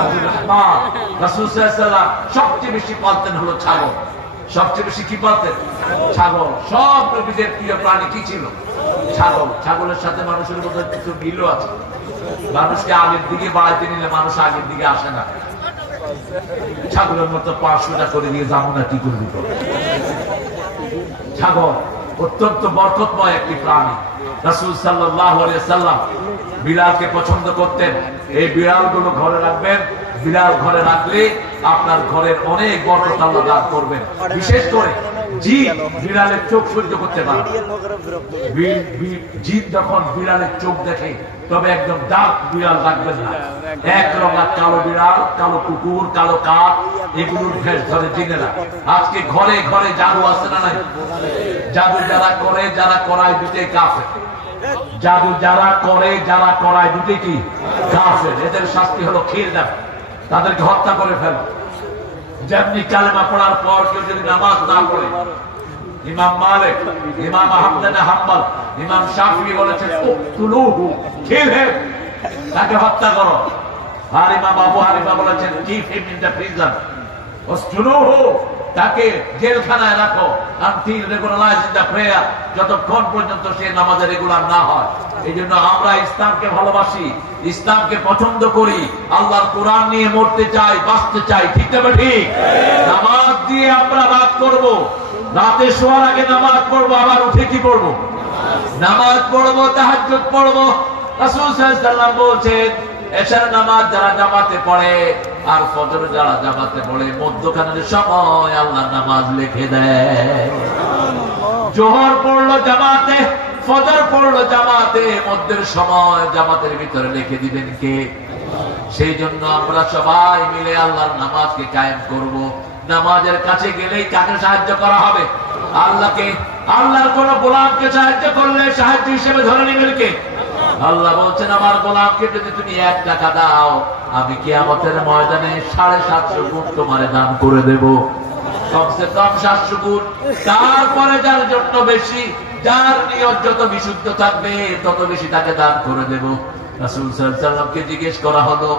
আব্দুর রহমান। রাসূল সাল্লাল্লাহু আলাইহি ওয়াসাল্লাম সবচেয়ে বেশি পালতেন হলো ছাগল। সবচেয়ে বেশি কি পালতেন? ছাগল। সব নবীদের প্রিয় প্রাণী কি ছিল? ছাগল। ছাগলের সাথে মানুষের মধ্যে কিছু মিলও আছে। মানুষকে আগের দিকে বাড়াইতে নিলে মানুষ আগের দিকে আসে না। ছাগলের মতো পা সোজা করে দিয়ে যাবো না, কি করবি? ছাগল অত্যন্ত বরকতময় একটি প্রাণী। রাসূল সাল্লাল্লাহু আলাইহি ওয়াসাল্লাম বিড়ালকে পছন্দ করতেন। এই বিড়ালগুলো ঘরে রাখবেন। বিড়াল ঘরে রাখলে আপনার ঘরের অনেক বরকত আল্লাহ দান করবেন। বিশেষ করে জিন বিড়ালের চোখ সহ্য করতে পারে। জিন যখন বিড়ালের চোখ দেখে তবে একদম ডার্ক বিড়াল রাখবেন না, এক রঙা কালো বিড়াল, কালো কুকুর, কালো কাক, এগুলোর ভেষ ধরে জিনেরা। আজকে ঘরে ঘরে জাদু আছে না নাই? জাদু যারা করে, যারা করায়, দুটোই কাফের। জাদু যারা করে, যারা করায়, দুটোই কি কাফের। এদের শাস্তি হলো ক্ষীর দেব, তাদেরকে হত্যা করে ফেল। যেমনি কালেমা পড়ার পর কেউ যদি নামাজ না পড়ে, ইমাম মালিক, ইমাম আহমদ ইবনে হাম্বল, ইমাম শাফিঈ বলেছেন উকতুলুহু, কিল হিম, তাকে হত্যা করো। আর ইমাম আবু হানিফা বলেছেন keep him in the prison, উসজুনুহু, তাকে জেলখানায় রাখো, until regularize in the prayer, যতক্ষণ পর্যন্ত সে নামাজে রেগুলার না হয়। এই জন্য আমরা ইসলামকে ভালোবাসি, ইসলামকে পছন্দ করি, আল্লাহর কোরআন নিয়ে মরতে চাই, বাঁচতে চাই। ঠিক না ঠিক? নামাজ দিয়ে আমরা বাদ করব, রাতে শোয়ার আগে নামাজ পড়বো, আবার উঠে কি পড়বো? নামাজ পড়বো, তাহাজ্জুদ পড়বো। রাসূল সাল্লাল্লাহু আলাইহি ওয়াসাল্লাম বলেছেন এশার নামাজ যারা জামাতে পড়ে আর ফজর যারা জামাতে পড়ে, মধ্যখানের সময় আল্লাহ নামাজ লিখে দেয়। জোহর পড়লো জামাতে, ফজর পড়লো জামাতে, মধ্যের সময় জামাতের ভিতরে লিখে দিবেন কে? সেই জন্য আমরা সবাই মিলে আল্লাহর নামাজকে কায়েম করব। নামাজের কাছে গেলেই কাকে সাহায্য করা হবে? আল্লাহকে। আল্লাহর কোন গোলামকে সাহায্য করলে সাহায্য হিসেবে ধরে নেবেন কে? আল্লাহ বলছেন আমার গোলামকে যদি তুমি 1 টাকা দাও, আমি কিয়ামতের ময়দানে 750 গুণ তোমারে দান করে দেব। কমসে কম 700 গুণ। তারপরে যার জন্য বেশি, যার নিয়ত যত বিশুদ্ধ থাকবে তত বেশি তাকে দান করে দেব। রাসূল সাল্লাল্লাহু আলাইহি ওয়াসাল্লামকে জিজ্ঞেস করা হলো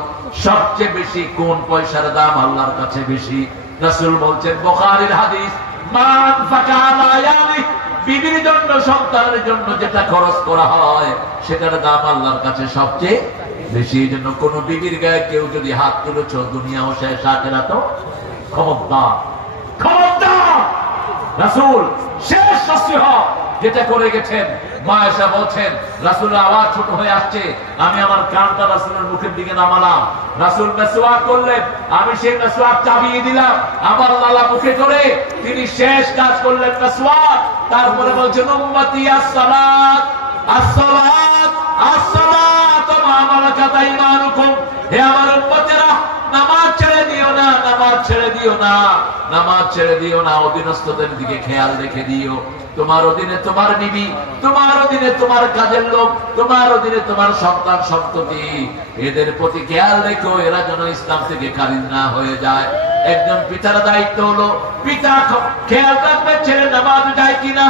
সবচেয়ে বেশি কোন পয়সার দাম আল্লাহর কাছে বেশি? রাসূল বলছেন বুখারীর হাদিস, মান ফাকালা ইয়ানি, বিবির জন্য, সন্তানের জন্য যেটা খরচ করা হয় সেটার দাম আল্লাহর কাছে সবচেয়ে বেশি। এই জন্য কোন বিবির গায়ে কেউ যদি হাত তুলেছ, দুনিয়াও শেষ, আখিরাতও খবরদার, খবরদার। রাসূল শেষ নসিহত যেটা করে গেছেন, মা আয়েশা বলছেন রাসূলের আওয়াজ ছোট হয়ে আসছে, আমি আমার কানটা রাসূলের মুখের দিকে নামালাম। রাসূল মেসওয়াক করলেন, আমি সেই মেসওয়াক চাবিয়ে দিলাম আমার লালা মুখে করে। তিনি শেষ কাজ করলেন মেসওয়াক। তারপরে বলছেন উম্মতি আস-সালাত, আস-সালাত, আস-সালাত মা মালাকাত আইমানুকুম, হে আমার উম্মতেরা নামাজ ছেড়ে দিও না, নামাজ ছেড়ে দিও না, নামাজ ছেড়ে দিও না। অধীনস্থদের দিকে খেয়াল রেখে দিও। তোমার অধীনে তোমার বিবি, তোমার অধীনে তোমার কাজের লোক, তোমার অধীনে তোমার সন্তান সন্ততি, এদের প্রতি খেয়াল রেখো, এরা যেন ইসলাম থেকে খারিজ না হয়ে যায়। একজন পিতার দায়িত্ব হলো পিতা খেয়াল রাখবে ছেলে নামাজ যায় কিনা,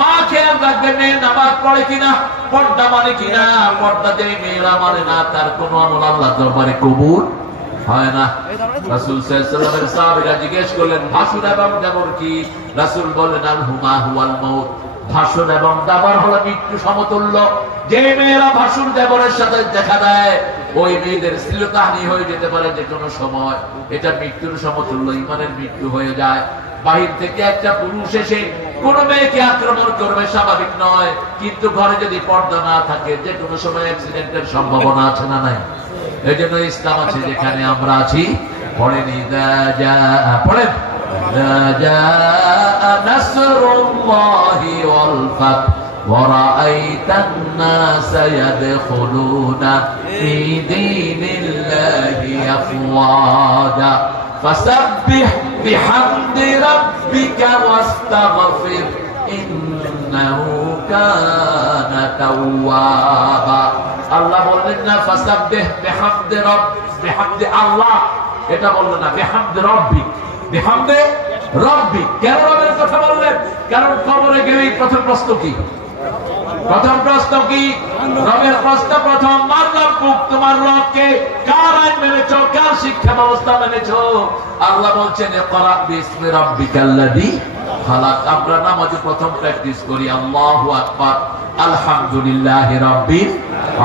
মা খেয়াল রাখবে মেয়ে নামাজ পড়ে কিনা, পর্দা মানে কিনা। পর্দা যে মেয়েরা মানে না, তার কোনো আমল আল্লাহর দরবারে কবুল হয় না। রাসূল সাল্লাল্লাহু আলাইহি ওয়াসাল্লামের সাহাবীরা জিজ্ঞেস করলেন ভাসুর এবং দাবর কি? রাসূল বললেন আল হুমা হুয়াল মাউত, ভাসুর এবং দাবর হলো মৃত্যু সমতুল্য। যে মেয়েরা ভাসুর দেবরের সাথে দেখা দেয়, ওই মেয়েদের শ্লীলতাহানি হয়ে যেতে পারে যে কোনো সময়, এটা মৃত্যুর সমতুল্য, ঈমানের মৃত্যু হয়ে যায়। বাহির থেকে একটা পুরুষ এসে কোন মেয়েকে আক্রমণ করবে স্বাভাবিক নয়, কিন্তু ঘরে যদি পর্দা না থাকে যে কোনো সময় অ্যাক্সিডেন্টের সম্ভাবনা আছে না নাই? এই জন্য ইসলাম আছে যেখানে আমরা আছি। পড়েনি পড়েন নাসরুল্লাহি ওয়াল ফাত ورأيت الناس يدخلون في دين الله أفواجا فسبح بحمد ربك واستغفر إنه كان توابا। আল্লাহ বললেন না ফাসাব্বিহ বিহামদি বিহামদি আল্লাহ, এটা বললেন না বিহামদি রব্বি, বিহামদি রব্বি। কেন রবের কথা বললেন? কারণ কবরে গেলেই প্রথম প্রশ্ন কি? প্রথম প্রশ্ন কি? রবের প্রশ্ন প্রথম, মান রব্বুক, তোমার রবকে। কার আইন মেনেছো, কার শিক্ষা ব্যবস্থা মেনেছো? আল্লাহ বলছেন ইকরা বিসমি রাব্বিকাল্লাযী খালাক। আমরা নামাজে প্রথম প্র্যাকটিস করি আল্লাহু আকবার, আলহামদুলিল্লাহি রাব্বিল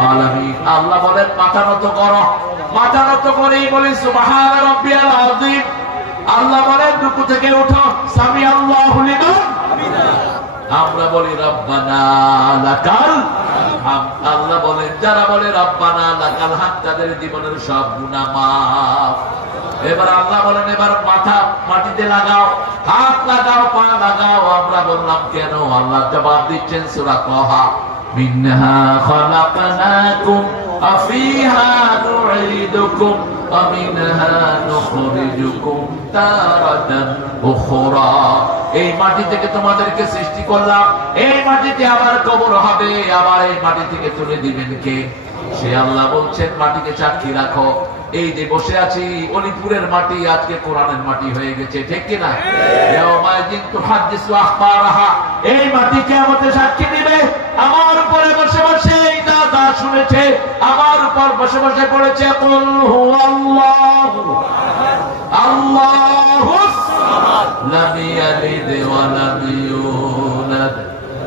আলামিন। আল্লাহ বলেন মাথা নত করো, মাথা নত করেই বলি সুবহান রাব্বিয়াল আযীম। আল্লাহ বলেন রুকু থেকে উঠো, সামি আল্লাহু লিমান হামিদা। আমরা বলি রব্বানা লাকাল হামদ। আল্লাহ বলেন যারা বলে রব্বানা লাকাল হামদ তাদের জীবনের সব গুনাহ মাফ। এবার আল্লাহ বলেন এবার মাথা মাটিতে লাগাও, হাত লাগাও, পা লাগাও। আমরা বললাম কেন? আল্লাহ জবাব দিচ্ছেন সূরা তাহা, মিনহা খালাকনাকুম আফিহা নুঈদুকুম ওয়া মিনহা নুখরিজুকুম তারাতান উখরা। এই মাটি থেকে তোমাদেরকে সৃষ্টি করলাম, এই মাটিতে আবার কবর হবে, আবার এই মাটি থেকে তুলে দিবেন কে? সে আল্লাহ বলছেন মাটিকে সাক্ষী রাখো। এই যে বসে আছি অলিপুরের মাটি আজকে কোরআনের মাটি হয়ে গেছে, ঠিক কিনা? এই মাটি কিয়ামতে সাক্ষী দিবে। আমার উপরে বসে বসে এই দাদা শুনেছে, আমার উপর বসে বসে পড়েছে কুল হুয়াল্লাহু আল্লাহুস সামাদ লাম ইয়ালিদ ওয়া লাম ইউলাদ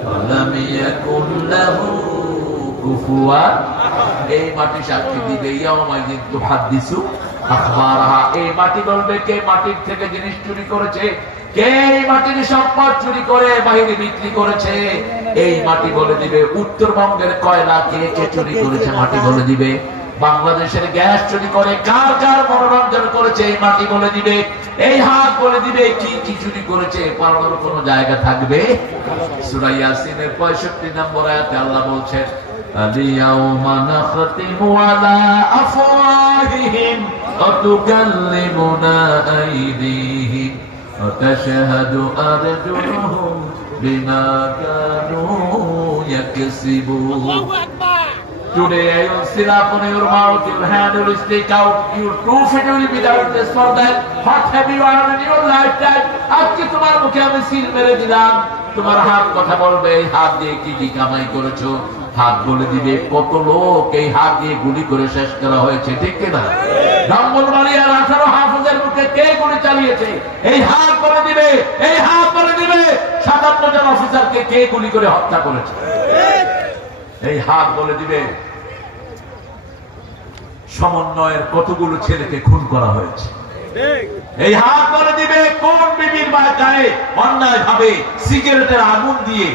ওয়া লাম ইয়াকুল লাহু কুফুয়ান। এই মাটি সাক্ষী দিবে। ইয়াউমাইযিন তুহাদ্দিসু আখবারাহা। এই মাটি বলবে কে মাটির থেকে জিনিস চুরি করেছে, কে এই মাটির সম্পদ চুরি করে বাইরে বিক্রি করেছে। এই মাটি বলে দিবে। উত্তরবঙ্গের কয়লা কে কে চুরি করেছে মাটি বলে দিবে। বাংলাদেশের গ্যাস চুরি করে কার কার মনোরঞ্জন করেছে এই মাটি বলে দিবে। এই হাত বলে দিবে কি কি চুরি করেছে, পালানোর কোনো জায়গা থাকবে? সূরা ইয়াসিনের 65 নম্বর আয়াতে আল্লাহ বলছেন আলিয়াউমা নাখতিমু আলা আফওয়াহিহিম ওয়া তুকাল্লিমুনা আইদিহিম ওয়া তাশহাদু আরজুলুহুম বিমা Kanu ইয়াকসিবুন। Today I will seal upon your mouth, your hand will stick out, your two feet will be down this for that. What have you done in your lifetime? আজকে তোমার মুখে আমি সিল মেরে দিলাম। তোমার হাত কথা বলবে, এই হাত দিয়ে কি কি কামাই করেছো। হাত বলে দিবে কত লোক এই হাত দিয়ে গুলি করে শেষ করা হয়েছে, ঠিক কিনা? ব্রাহ্মণবাড়িয়ার 18 হাফেজের মুখে কে গুলি চালিয়েছে এই হাত বলে দিবে। এই হাত বলে দিবে 57 জন অফিসারকে কে গুলি করে হত্যা করেছে। এই হাত বলে দিবে সমন্বয়ের কতগুলো ছেলেকে খুন করা হয়েছে। এই হাত বলে দিবে কোন বিবির গায়ে অন্যায় ভাবে সিগারেটের আগুন দিয়ে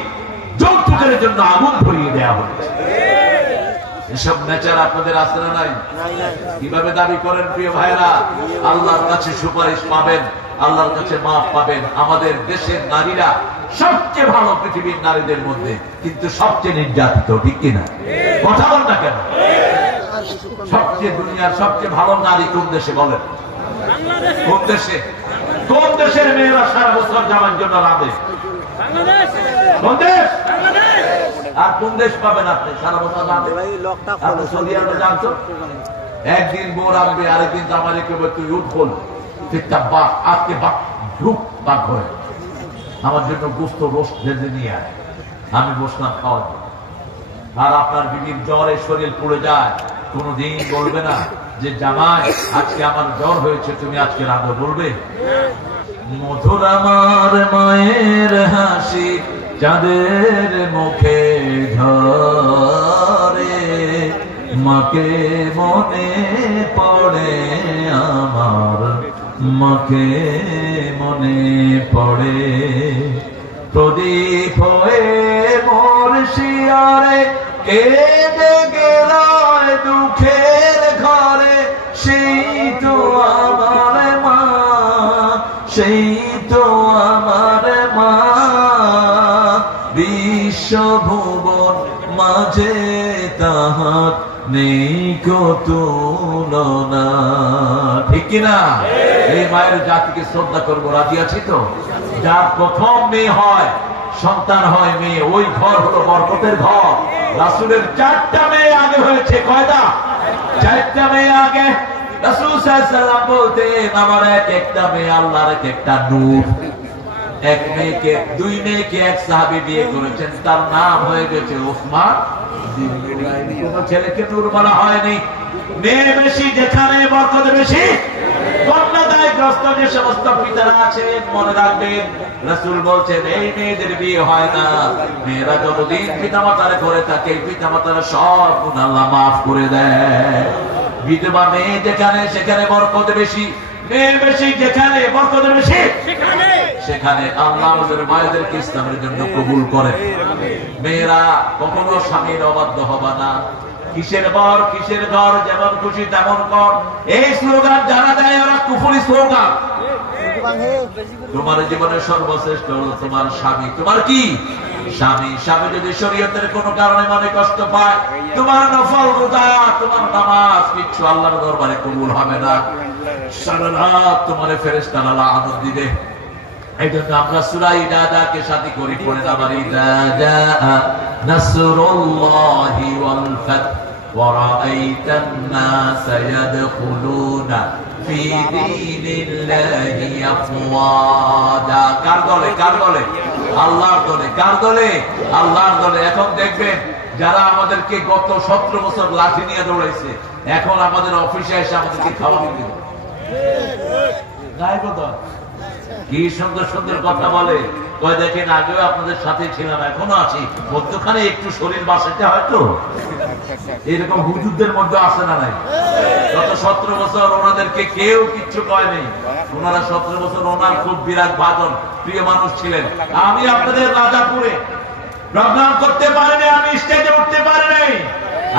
যৌতুকের জন্য আগুন ধরিয়ে দেওয়া হয়েছে। এসব নেচার আপনাদের আছে না নাই? কিভাবে দাবি করেন প্রিয় ভাইরা? আল্লাহর কাছে সুপারিশ পাবেন, আল্লাহর কাছে মাফ পাবেন। আমাদের দেশের নারীরা সবচেয়ে ভালো পৃথিবীর নারীদের মধ্যে, কিন্তু সবচেয়ে নির্যাতিত, ঠিক কিনা? কথা বল না কেন? সবচেয়ে দুনিয়ার সবচেয়ে ভালো নারী কোন দেশে বলেন? কোন দেশে? কোন দেশের মেয়েরা সারা বছর জামার জন্য রাঁধে? কোন দেশ? আর কোন দেশ পাবেন আপনি সারা বছর রাঁধে? আপনি সৌদি আরবে জানতো একদিন বউ রাঁধবে, আরেকদিন জামাই কেবল তুই উঠ বল ঠিকঠাক বাঘ আজকে বাঘ ঢুক বাঘ করে আমার জন্য গোস্ত রোস্ট ভেজে নিয়ে আয়। আমি বসলাম খাওয়া। আর আপনার বিবির জ্বরে শরীর পড়ে যায়, কোনদিন বলবে না যে জামাই আজকে আমার জ্বর হয়েছে তুমি আজকে রাঁধো, বলবে? মধুর আমার মায়ের হাসি চাঁদের মুখে ঝরে, মাকে মনে পড়ে আমার, মাকে মনে পড়ে। প্রদীপ হয়ে মোর শিয়রে কেঁদে গেল দুঃখের ঘরে, সেই তো আমার মা, সেই তো আমার মা। বিশ্বভুবন মাঝে তাহার নেই কো তুলনা, ঠিক কিনা? এই মায়ের জাতিকে শ্রদ্ধা করবো, রাজি আছি তো? যার প্রথম মেয়ে হয়, সন্তান হয় মেয়ে, ওই ঘর হলো বরকতের ঘর। রাসূলের 4টা মেয়ে আগে হয়েছে। কয়টা? 4টা মেয়ে আগে। রাসূল সাল্লাল্লাহু আলাইহি ওয়াসাল্লাম বলতেন আমার একটা মেয়ে আল্লাহর একটা নূর। এক মেয়েকে, 2 মেয়েকে এক সাহাবী বিয়ে করেছেন, তার নাম হয়ে গেছে ওসমান। কোন ছেলেকে নূর বলা হয়নি। মেয়ে বেশি যেখানে বরকত বেশি। কন্যাদায়গ্রস্ত যে সমস্ত পিতারা আছেন মনে রাখবেন, রাসূল বলছেন এই মেয়েদের বিয়ে হয় না। মেয়েরা যতদিন পিতামাতার ঘরে থাকে পিতামাতারা সব গুনাহ আল্লাহ মাফ করে দেয়। বিধবা মেয়ে যেখানে সেখানে বরকত বেশি, মেয়ে বেশি যেখানে বরকত বেশি সেখানে আল্লাহ আমাদের মায়েদেরকে ইসলামের জন্য কবুল করে। মেয়েরা কখনো স্বামীর অবাধ্য হবে না। কিসের বর কিসের ঘর, যেমন খুশি তেমন কর, এই স্লোগান যারা দেয় ওরা কুফরি স্লোগান। তোমার জীবনের সর্বশ্রেষ্ঠ হলো তোমার স্বামী। তোমার কি স্বামী? স্বামী যদি শরীয়তের কোনো কারণে মনে কষ্ট পায়, তোমার নফল রোজা, তোমার নামাজ কিচ্ছু আল্লাহর দরবারে কবুল হবে না। সারা রাত তোমার ফেরেশতারা লানত দিবে। এই জন্য আমরা সূরা ইদাদাকে সাথী করি, পড়ে আবার ইদা জাআ নাসরুল্লাহি ওয়াল ফাত ওয়া রাআইতান নাসা ইয়াদখুলুনা ফি দীনিল্লাহি আফওয়াজা। কার দলে? কার দলে? আল্লাহর দলে। কার দলে? আল্লাহর দলে। এখন দেখবেন যারা আমাদেরকে গত 17 বছর লাঠি নিয়ে দৌড়াইছে, এখন আমাদের অফিসে এসে আমাদেরকে খাওয়া দিবে। নাই কথা, কি সুন্দর সুন্দর কথা বলে। কয় দেখেন আগেও আপনাদের সাথে ছিলাম, এখনো আছি, মধ্যখানে একটু শরীর বাঁচাতে হয়তো। এরকম হুজুরদের মধ্যে আসে না নাই? গত 17 বছর ওনাদেরকে কেউ কিচ্ছু কয় নেই। ওনারা 17 বছর ওনার খুব বিরাট ভাজন প্রিয় মানুষ ছিলেন। আমি আপনাদের রাজাপুরে প্রোগ্রাম করতে পারিনি, আমি স্টেজে উঠতে পারিনি,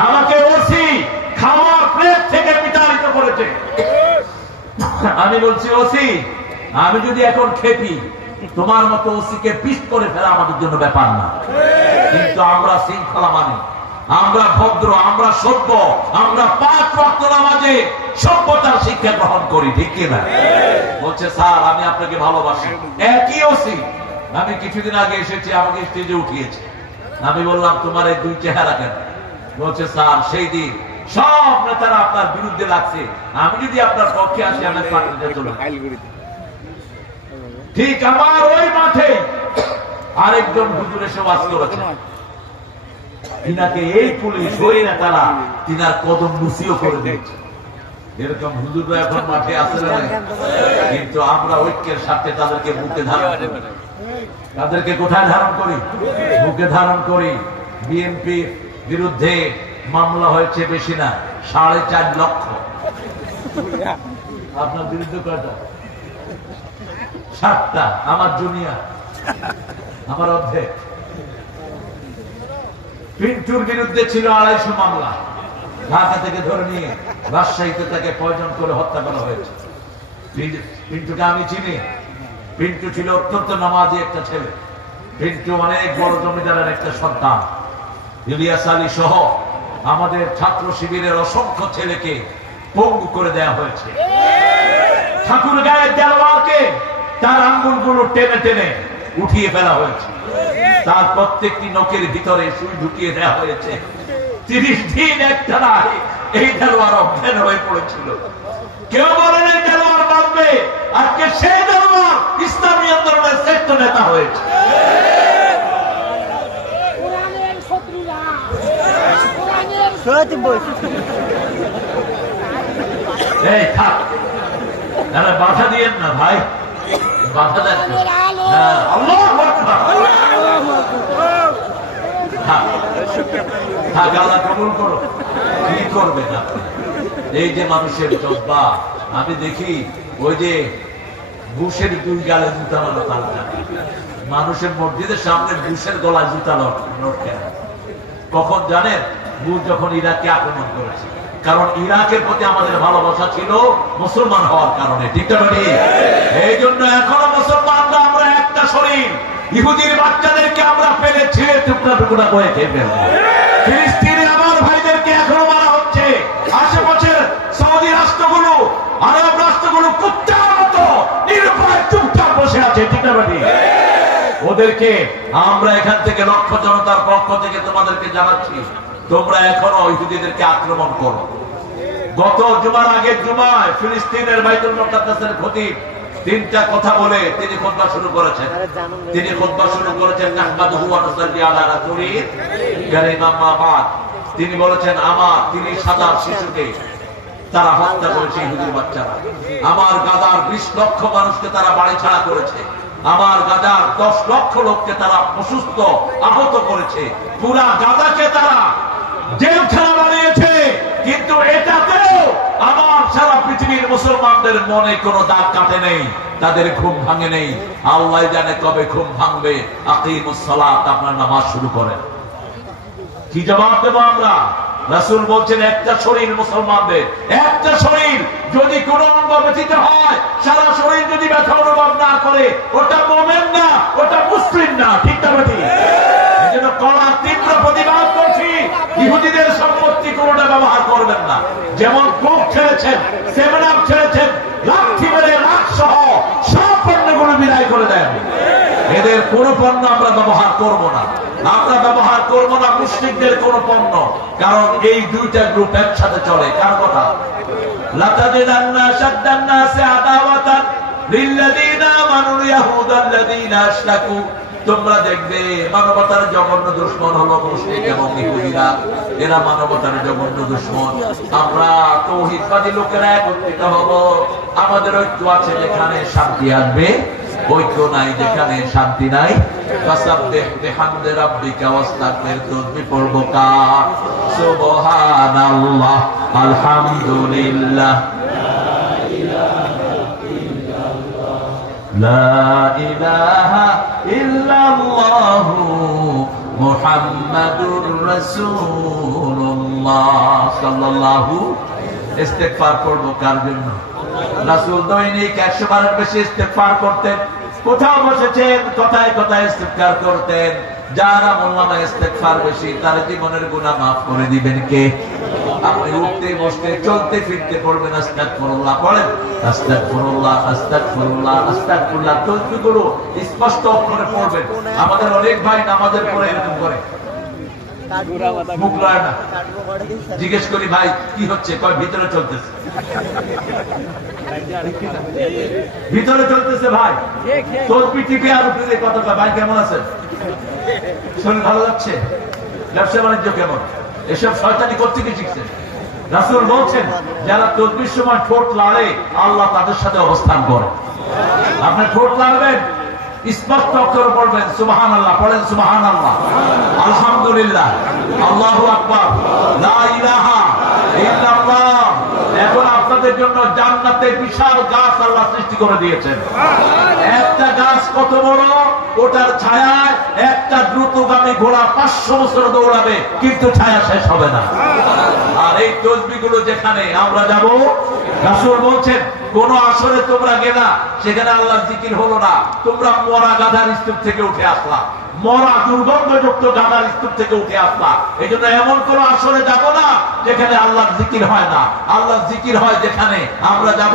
আমাকে ওসি খাওয়া প্লেট থেকে বিতাড়িত করেছে। আমি বলছি ওসি, আমি যদি এখন খেপি, তোমার মতো ওসিকে পিস করে ফেলা আমাদের জন্য ব্যাপার না, কিন্তু আমরা শৃঙ্খলা মানি, আমরা ভদ্র, আমরা সভ্য, আমরা 5 ওয়াক্ত নামাজে সভ্যতার শিক্ষা গ্রহণ করি, ঠিক কি না? বলছে স্যার আমি আপনাকে ভালোবাসি। একই ওসি আমি কিছুদিন আগে এসেছি, আমাকে স্টেজে উঠিয়েছে। আমি বললাম তোমার এই দুই চেহারা কেন? বলছে স্যার সেই দিন সব নেতারা আপনার বিরুদ্ধে লাগছে, আমি যদি আপনার পক্ষে আসি আমি পার্টিতে চলে। ঠিক আমার ওই মাঠে আরেকজন হুজুর এসে ওয়াজ করেছে, তিনাকে এই পুলিশ ওই নেতারা তিনার কদম মুসিও করে দিয়েছে। এরকম হুজুররা এখন মাঠে আসে না, কিন্তু আমরা ঐক্যের সাথে তাদেরকে বুকে ধারণ করি। তাদেরকে কোথায় ধারণ করি? বুকে ধারণ করি। বিএনপির বিরুদ্ধে মামলা হয়েছে বেশি না, 4.5 লক্ষ। আপনার বিরুদ্ধে কয়টা? 7টা। আমার জুনিয়র, আমার অর্ধেক। পিন্টুর বিরুদ্ধে ছিল 250 মামলা, ঢাকা থেকে ধরে নিয়ে রাজশাহীতে তাকে পয়জন করে হত্যা করা হয়েছে। পিন্টুকে আমি চিনি। পিন্টু ছিল অত্যন্ত নামাজি একটা ছেলে। পিন্টু অনেক বড় জমিদারের একটা সন্তান। ইলিয়াস আলী সহ আমাদের ছাত্র শিবিরের অসংখ্য ছেলেকে পঙ্গু করে দেওয়া হয়েছে। ঠাকুর গায়ের দেওয়ালকে তার আঙ্গুলগুলো টেনে টেনে উঠিয়ে ফেলা হয়েছে। তার প্রত্যেকটি নখের ভিতরে সুই ঢুকিয়ে দেওয়া হয়েছে। 30 দিন একটানা এই দেওয়ার অজ্ঞান হয়ে পড়েছিল। কেউ বলেন এই দেওয়ার বাঁচবে, আজকে সেই দেওয়ার ইসলামী আন্দোলনের শ্রেষ্ঠ নেতা হয়েছে। এই থাক, বাধা দিয়েন না ভাই, বাধা দেন। আল্লাহু আকবার। থাক, আল্লাহ কবুল করো। কি করবেন আপনি? এই যে মানুষের জজ্বা, আমি দেখি ওই যে বুশের 2 গালে জুতা মারো, তালটা মানুষের মসজিদের সামনে বুশের গলায় জুতা নোট কেন? কখন জানেন? বুশ যখন ইরাককে আক্রমণ করেছে। কারণ ইরাকের প্রতি আমাদের ভালোবাসা ছিল মুসলমান হওয়ার কারণে, ঠিক না? এই জন্য এখনো মুসলমানরা আমরা একটা শরীর। ইহুদির বাচ্চাদেরকে আমরা পেলে ছিঁড়ে টুকরা টুকরা করে খেয়ে ফেলবো। ফিলিস্তিনে আমার ভাইদেরকে এখনো মারা হচ্ছে। আশেপাশের সৌদি রাষ্ট্রগুলো, আরব রাষ্ট্রগুলো কুত্তার মতো নিরুপায় চুপচাপ বসে আছে, ঠিক না? ওদেরকে আমরা এখান থেকে লক্ষ্য জনতার পক্ষ থেকে তোমাদেরকে জানাচ্ছি, তোমরা এখনো ইহুদিদেরকে আক্রমণ করো। গত জুমার আগের জুমায় ফিলিস্তিনের বাইতুল মুকাদ্দাসের খতিব 3টা কথা বলে তিনি খুতবা শুরু করেছেন। তিনি খুতবা শুরু করেছেন নাহমাদুহু ওয়া নুসাল্লি আলা রাসূলিল কারীম আম্মা বাদ। তিনি বলেছেন আমার 30,000 শিশুকে তারা হত্যা করেছে ইহুদি বাচ্চারা। আমার গাজার 20 লক্ষ মানুষকে তারা বাড়ি ছাড়া করেছে। আমার গাজার 10 লক্ষ লোককে তারা অসুস্থ আহত করেছে। পুরা গাজাকে তারা জেলখানা বানিয়েছে। কিন্তু এটাতেও আমার সারা পৃথিবীর মুসলমানদের মনে কোনো দাগ কাটে নেই, তাদের ঘুম ভাঙে নেই। আল্লাহ জানে কবে ঘুম ভাঙবে। আকিমুস সালাত, আপনার নামাজ শুরু করেন। কি জবাব দেবো আমরা? রাসূল বলছেন একটা শরীর মুসলমানদের, একটা শরীর যদি কোন অঙ্গ ব্যথিত হয়, সারা শরীর যদি ব্যথা অনুভব না করে, ওটা মুমিন না, ওটা মুসলিম না। ঠিক না বেঠিক? এজন্য কড়া তীব্র প্রতিবাদ করছি, ইহুদিদের সম্পত্তি কোনটা ব্যবহার করবেন না। যেমন কোক ছেড়েছেন, সেভেন আপ ছেড়েছেন, লাঠি মেরে লাখ সহ সব পণ্যগুলো বিদায় করে দেন। এদের কোন পণ্য আমরা ব্যবহার করব না। আমরা ব্যবহার করব না মুশরিকদের কোন পণ্য, কারণ এই দুইটা গ্রুপ একসাথে চলে। কার কথা? লাতাজিদান্না শাদ্দান নাসি আদাওয়াতান লিল্লাযিনা আমানুল ইয়াহুদাল্লাযিনা আশরাকু। তোমরা দেখবে মানবতার জঘন্য দুশমন হলো মুশরিক এবং ইহুদিরা। এরা মানবতার জঘন্য দুশমন। আমরা তাওহীদবাদী লোকেরা একত্রিত হব। আমাদের ঐক্য আছে যেখানে শান্তি আসবে, ঐক্য নাই যেখানে শান্তি নাই। ফাসাব্বিহ বিহামদি রাব্বিকা ওয়াস্তাগফির। তুমি পড়বো কার? সুবহানাল্লাহ, আলহামদুলিল্লাহ, লা ইলাহা ইল্লাল্লাহু মুহাম্মাদুর রাসূলুল্লাহ সাল্লাল্লাহু। ইস্তেগফার পড়বো কার জন্য? রাসূল দৈনিক 100 বারের বেশি ইস্তেগফার করতেন। কোথাও বসেছেন, কথায় কথায় ইস্তেগফার করতেন। যার আমলনামা ইস্তেগফার বেশি, তার জীবনের গুনাহ মাফ করে দিবেন কে? আপনি উঠতে বসতে চলতে ফিরতে পড়বেন আস্তাগফিরুল্লাহ। পড়েন আস্তাগফিরুল্লাহ, আস্তাগফিরুল্লাহ, আস্তাগফিরুল্লাহ। তসবিহগুলো স্পষ্ট অক্ষরে পড়বেন। আমাদের অনেক ভাই নামাজের পরে এরকম করে, মুখ লয় না। জিজ্ঞেস করি ভাই কি হচ্ছে? কয় ভিতরে চলতেছে, ভিতরে চলতেছে ভাই। তসবিহ টিপে আর উপরে কথা কয়, ভাই কেমন আছেন? শরীর ভালো যাচ্ছে? ব্যবসা বাণিজ্য কেমন? এসব শয়তানি কোত্থেকে শিখছে? রাসূল বলছেন যারা তসবিহর সময় ঠোঁট লাড়ে, আল্লাহ তাদের সাথে অবস্থান করে। আপনি ঠোঁট লাড়বেন, স্পষ্ট অক্ষরে পড়বেন সুবহানাল্লাহ। পড়েন সুবহানাল্লাহ, আলহামদুলিল্লাহ, আল্লাহু আকবার, লা ইলাহা ইল্লাল্লাহ। এখন আপনাদের জন্য জান্নাতে বিশাল গাছ আল্লাহ সৃষ্টি করে দিয়েছেন। একটা গাছ কত বড়? ওটার ছায়ায় একটা দ্রুতগামী ঘোড়া 500 বছর দৌড়াবে, কিন্তু ছায়া শেষ হবে না। আর এই তসবিহগুলো যেখানে আমরা যাব, রাসূল বলছেন কোন আসরে তোমরা গেলা, সেখানে আল্লাহর জিকির হলো না, তোমরা মরা গাধার স্তূপ থেকে উঠে আসলা, মরা দুর্গন্ধযুক্ত গাধার স্তূপ থেকে উঠে আসলা। এই জন্য এমন কোন আসরে যাব না যেখানে আল্লাহর জিকির হয় না। আল্লাহর জিকির হয় যেখানে আমরা যাব।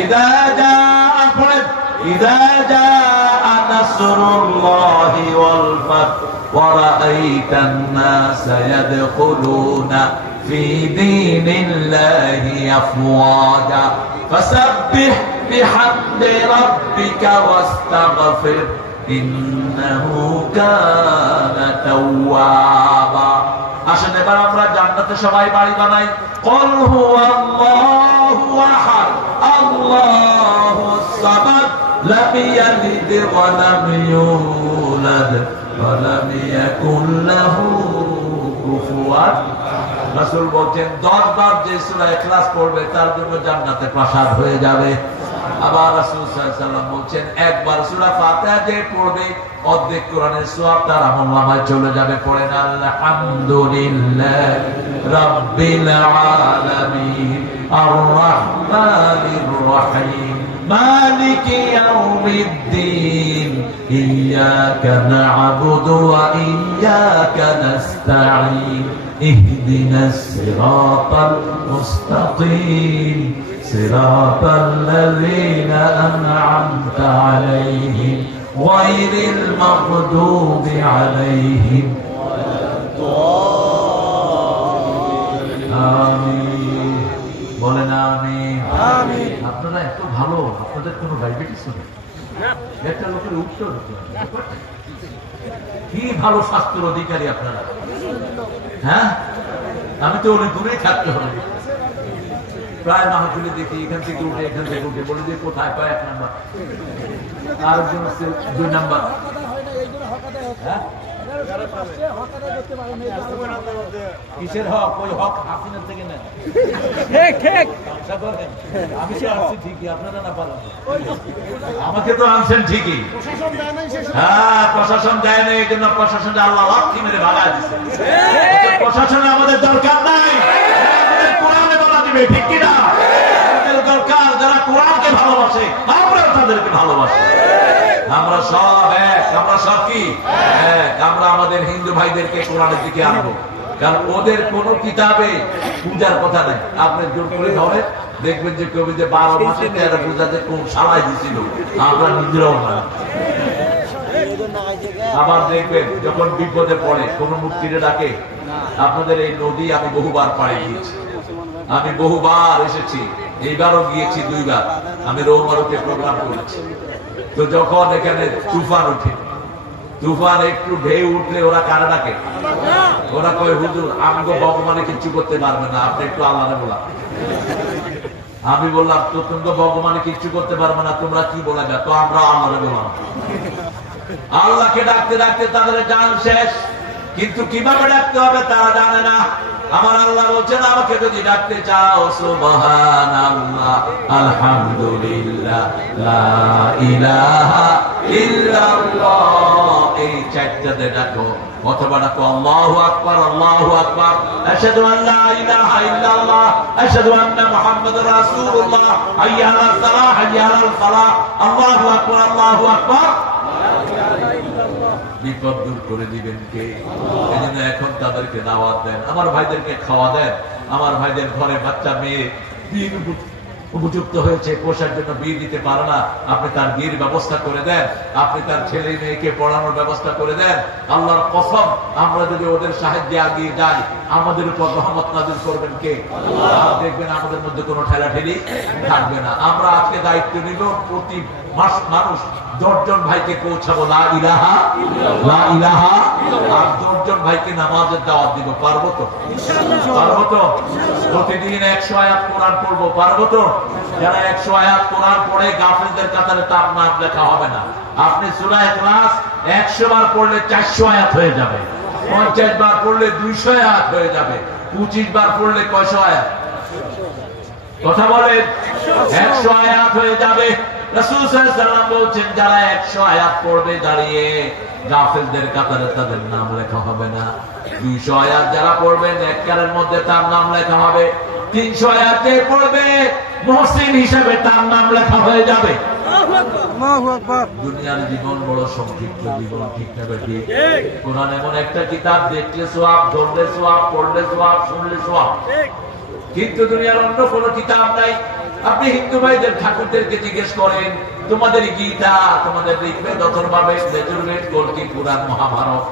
ইযা জাআ, পড়েন, ইযা জাআ নাসরুল্লাহি ওয়াল ফাত ওয়া রাআইতান নাসা ইয়াদখুলুনা ফি দীনিল্লাহি আফওয়াজা ফাসাব্বিহ বিহামদি রাব্বিকা ওয়াস্তাগফির ইন্নাহু কানা তাওয়াবা। আসেন এবার আমরা জান্নাতে সবাই বাড়ি বানাই। কুল হুয়াল্লাহু আহাদ, আল্লাহুস সামাদ, লাম ইয়ালিদ ওয়া লাম ইউলাদ ওয়া লাম ইয়াকুল লাহু কুফুয়ান। রাসূল বলেন 10 বার যে সূরা ইখলাস পড়বে তার জন্য জান্নাতে প্রাসাদ হয়ে যাবে। আবার রাসূল সাল্লাল্লাহু আলাইহি ওয়াসাল্লাম বলেন একবার সূরা ফাতিহা যে পড়বে অর্ধেক কোরআনের সওয়াব তার আমলনামায় চলে যাবে। পড়েন আলহামদুলিল্লাহ রাব্বিল আলামিন আর রাহমানির রহিম মালিকি ইয়াউমিদ্দিন ইয়্যাকা না'বুদু ওয়া ইয়্যাকা নাস্তাঈন ইহদিনাস সিরাতাল মুস্তাকিম সিরাতাল লাযীনা আন'আমতা আলাইহিম গায়রিল মাগদুবি আলাইহিম আমিন। বলেন আমিন। আপনারা এত ভালো, আপনাদের কোনো ডায়াবেটিস নেই? একটা লোকের উত্তর কি ভালো স্বাস্থ্যের অধিকারী আপনারা। হ্যাঁ, আমি তো অনেক দূরেই থাকতে হবে। প্রায় মাহফিলে দেখি এখান থেকে উঠে বলে যে কোথায় পায় 1 নাম্বার, আর একজন হচ্ছে 2 নাম্বার। হ্যাঁ, কিসের হক? ওই হক হাসিনার থেকে নেন। আমি তো আসছি ঠিকই, আপনারা না পারেন। আমাকে তো আনছেন ঠিকই, হ্যাঁ প্রশাসন দেয় না, এই জন্য প্রশাসন আল্লাহ লাথি মেরে ভাগা দিচ্ছে। প্রশাসনে আমাদের দরকার নাই, কোরআনে বলা দিবে, ঠিক কিনা? আমাদের দরকার যারা কোরআনকে ভালোবাসে, আমরা তাদেরকে ভালোবাসি। আমরা সব এক, আমরা সব কি এক। আমরা আমাদের হিন্দু ভাইদেরকে কোরআনের দিকে আনবো, কারণ ওদের কোন কিতাবে পূজার কথা নেই। আপনি জোর করে ধরে দেখবেন যে কবি যে 12 মাসে 13 পূজাতে কোন সালাই দিছিল, আমরা নিজেরাও না। আবার দেখবেন যখন বিপদে পড়ে কোন মূর্তিরে ডাকে, আপনাদের এই নদী আমি বহুবার পাড়ি দিয়েছি, আমি বহুবার এসেছি, এইবারও গিয়েছি 2 বার। আমি রৌমারুতে প্রোগ্রাম করেছি। তো যখন এখানে তুফান উঠে, তুফান একটু ঢেউ উঠলে ওরা কারে ডাকে? ওরা কয় হুজুর আমগো ভগবানে কিচ্ছু করতে পারবে না, আপনি একটু আল্লাহরে বলা। আমি বললাম তো তুমি ভগবানে কিচ্ছু করতে পারবে না, তোমরা কি বলা যায়? তো আমরা আল্লাহরে বললাম। আল্লাহকে ডাকতে ডাকতে তাদের জান শেষ, কিন্তু কিভাবে ডাকতে হবে তারা জানে না। আমার আল্লাহ বলছেন আমাকে যদি ডাকতে চাও সুবহানাল্লাহ, আলহামদুলিল্লাহ, লা ইলাহা ইল্লাল্লাহ, এই চারটাতে ডাকো। অথবা ডাকো আল্লাহু আকবার, আল্লাহু আকবার, আশহাদু আন লা ইলাহা ইল্লাল্লাহ, আশহাদু আন্না মুহাম্মাদুর রাসূলুল্লাহ, হাইয়া আলাস সালাহ, হাইয়া আলাল ফালাহ, আল্লাহু আকবার, আল্লাহু আকবার। বিপদ দূর করে দিবেন কে? এজন্য এখন তাদেরকে দাওয়াত দেন, আমার ভাইদেরকে খাওয়া দেন। আমার ভাইদের ঘরে বাচ্চা মেয়ে দিন উপযুক্ত হয়েছে, পোষার জন্য বিয়ে দিতে পারে না, আপনি তার বিয়ের ব্যবস্থা করে দেন। আপনি তার ছেলে মেয়েকে পড়ানোর ব্যবস্থা করে দেন। আল্লাহর কসম, আমরা যদি ওদের সাহায্যে এগিয়ে যাই, আমাদের উপর রহমত নাযিল করবেন কে? আল্লাহ। দেখবেন আমাদের মধ্যে কোনো ঠেলাঠেলি থাকবে না। আমরা আজকে দায়িত্ব নিব, প্রতি মানুষ 10 জন ভাইকে পৌঁছাবো লা ইলাহা, লা ইলাহা, আর 10 জন ভাইকে নামাজের দাওয়াত দিব। পারবো তো? পারবো তো? প্রতিদিন 100 আয়াত কোরআন পড়বো, পারবো তো? যারা 100 আয়াত কোরআন পড়ে গাফিলদের কাতারে তার নাম লেখা হবে না। আপনি সূরা ইখলাস 100 বার পড়লে 400 আয়াত হয়ে যাবে, 50 বার পড়লে 200 আয়াত হয়ে যাবে, 25 বার পড়লে কয়শো আয়াত? কথা বলেন, 100 আয়াত হয়ে যাবে। রাসূল সাল্লাল্লাহু আলাইহি ওয়াসাল্লাম বলছেন যারা 100 আয়াত পড়বে দাঁড়িয়ে, গাফিলদের কাতারে তাদের নাম লেখা হবে না। 200 আয়াত যারা পড়বেন নেককারের মধ্যে তার নাম লেখা হবে। 300 আয়াত যে পড়বে মুহসিন হিসেবে তার নাম লেখা হয়ে যাবে। আল্লাহু আকবার। দুনিয়ার জীবন বড় সংক্ষিপ্ত জীবন, ঠিক না বেঠিক? কোরআন এমন একটা কিতাব, দেখলে সওয়াব, ধরলে সওয়াব, পড়লে সওয়াব, শুনলে সওয়াব, কিন্তু দুনিয়ার অন্য কোনো কিতাব নাই। আপনি হিন্দু ভাইদের ঠাকুরদেরকে জিজ্ঞেস করেন, তোমাদের গীতা, তোমাদের ঋগ্বেদ, অথর্ববেদ, যজুর্বেদ, কল্কি, পুরাণ, মহাভারত,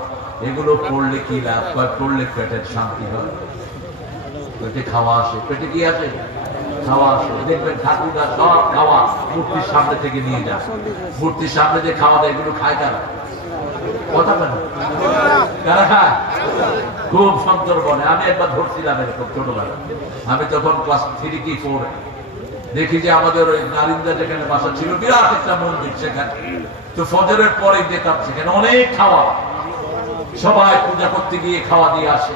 এগুলো পড়লে কি লাভ? পড়লে পেটের শান্তি হয়, পেটে খাওয়া আসে। পেটে কি আসে? খাওয়া আসে। দেখবেন ঠাকুররা সব খাওয়া মূর্তির সামনে থেকে নিয়ে যায়। মূর্তির সামনে যে খাওয়া দেয়, এগুলো খায় কারা? কথা কেন? কারা খায়? খুব সন্তর বনে। আমি একবার ধরছিলাম এরকম ছোটবেলা, আমি তখন ক্লাস 3 কি 4। দেখি যে আমাদের ওই নারিন্দা যেখানে বাসা ছিল, বিরাট একটা মন্দির সেখানে। তো ফজরের পরে যেতাম, সেখানে অনেক খাওয়া, সবাই পূজা করতে গিয়ে খাওয়া দিয়ে আসে।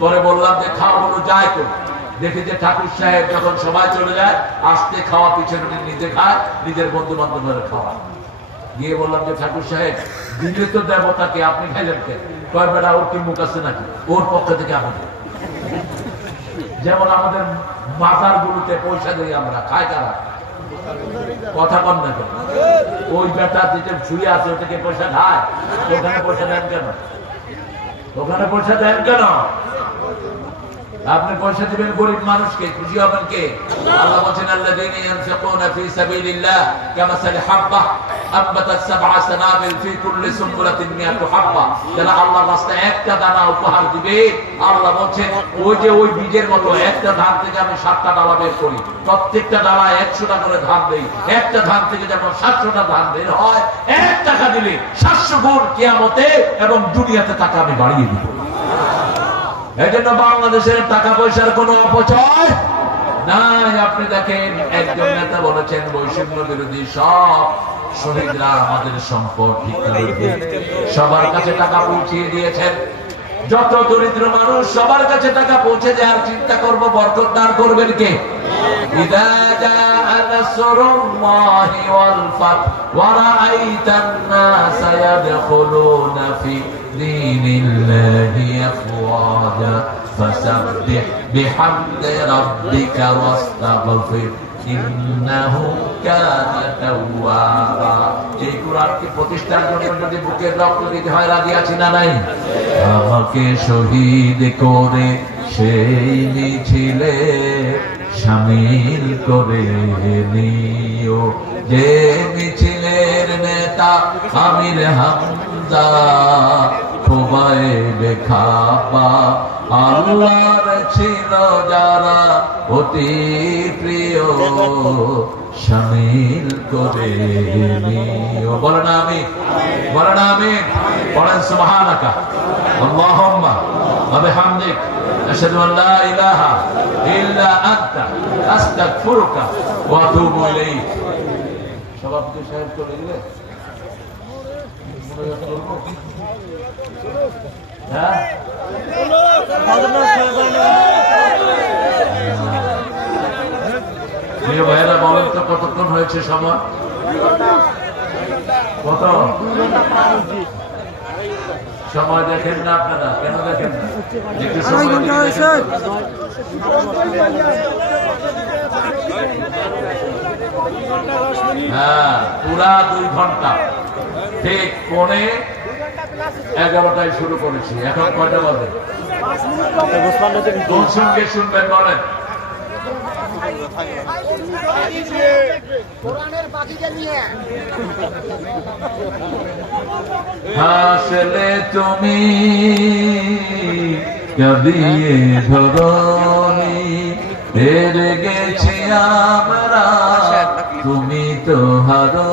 পরে বললাম যে খাওয়া হলো যায় করে। দেখি যে ঠাকুর সাহেব যখন সবাই চলে যায়, আস্তে খাওয়া পিছনে নিজে খায়, নিজের বন্ধু বান্ধবের খাওয়া। গিয়ে বললাম যে ঠাকুর সাহেব, দিলে তো দেবতাকে, আপনি খাইলেন কে? কয় বেটা ওর কি মুখ আছে নাকি? ওর পক্ষ থেকে আমাদের, যেমন আমাদের বাজার গুলোতে পয়সা দিই আমরা, খায় কারা? কথা কম না কেন? ওই বেটা যেটা শুয়ে আছে ওটাকে পয়সা খায়? ওখানে পয়সা দেন কেন? ওখানে পয়সা দেন কেন? আপনি পয়সা দিবেন গরিব মানুষকে, খুশি হবেন কে? আল্লাহ বলেন আল্লাযীনা ইয়ানফিকুনা ফি সাবিলিল্লাহ কামাসালি হাব্বা আনবাতাত সাবআ সানাবিল ফি কুল্লি সুনবুলাতিন মিয়াতু হাব্বা। যারা আল্লাহর রাস্তায় একটা দানা উপহার দিবে, আল্লাহ বলেন ওই যে ওই বীজের মতো একটা ধান থেকে আমি 7টা ডালা বের করি, প্রত্যেকটা ডালায় 100টা করে ধান দেই। একটা ধান থেকে যেমন 700টা ধান বের হয়, 1 টাকা দিলে 700 গুণ কিয়ামতে এবং দুনিয়াতে টাকা আমি বাড়িয়ে দিব। এই জন্য বাংলাদেশের টাকা পয়সার কোন অপচয় নাই। আপনি দেখেন, একজন নেতা বলেছেন বৈষম্য বিরোধী সব শহীদরা আমাদের সম্পদ ঠিক রাখবে। সবার কাছে টাকা পৌঁছিয়ে দিয়েছেন। যত দরিদ্র মানুষ সবার কাছে টাকা পৌঁছে দেওয়ার চিন্তা করব, বরকত দান করবেন কে? ইযা জাআ নাসরুল্লাহি ওয়াল ফাত ওয়া রাআইতান নাসা ইয়াদখুলুনা ফি দীনিল্লাহি আফওয়াজা ফাসাব্বিহ বিহামদি রাব্বিকা ওয়াস্তাগফির ইন্নাহু কানা তাওয়াবা। এই কুরআনকে প্রতিষ্ঠার জন্য যদি বুকের রক্ত দিতে হয়, রাজি আছি না নাই? আমাকে শহীদ করে সেই মিছিলে শামিল করে নিও, যে মিছিলের নেতা আমির হামজা খোবাইবে খাপা আল্লাহর ছিল যারা অতি প্রিয় শামিল করে নিও। বলেন আমিন, বলেন আমিন, বলেন সুবহানাকা আল্লাহুম্মা ওয়া বিহামদিক আশহাদু আল লা ইলাহা ইল্লা আনতা আস্তাগফিরুকা ওয়া আতুবু ইলাইক। সভাপতি সাহেব চলে গেলে হ্যাঁ, প্রিয় ভাইয়েরা বলেন তো কতক্ষণ হয়েছে সময়? কত সময় দেখেন না আপনারা? কেন দেখেন না? একটু সময় দেখেন। হ্যাঁ, পুরা 2 ঘন্টা, ঠিক 11:15 শুরু করেছি। এখন কয়টা বাজে? কোন সঙ্গে শুনবেন বলেন? হাসলে তুমি কাঁদিয়ে ধরনি, হেরে গেছি আমরা তুমি তো হারো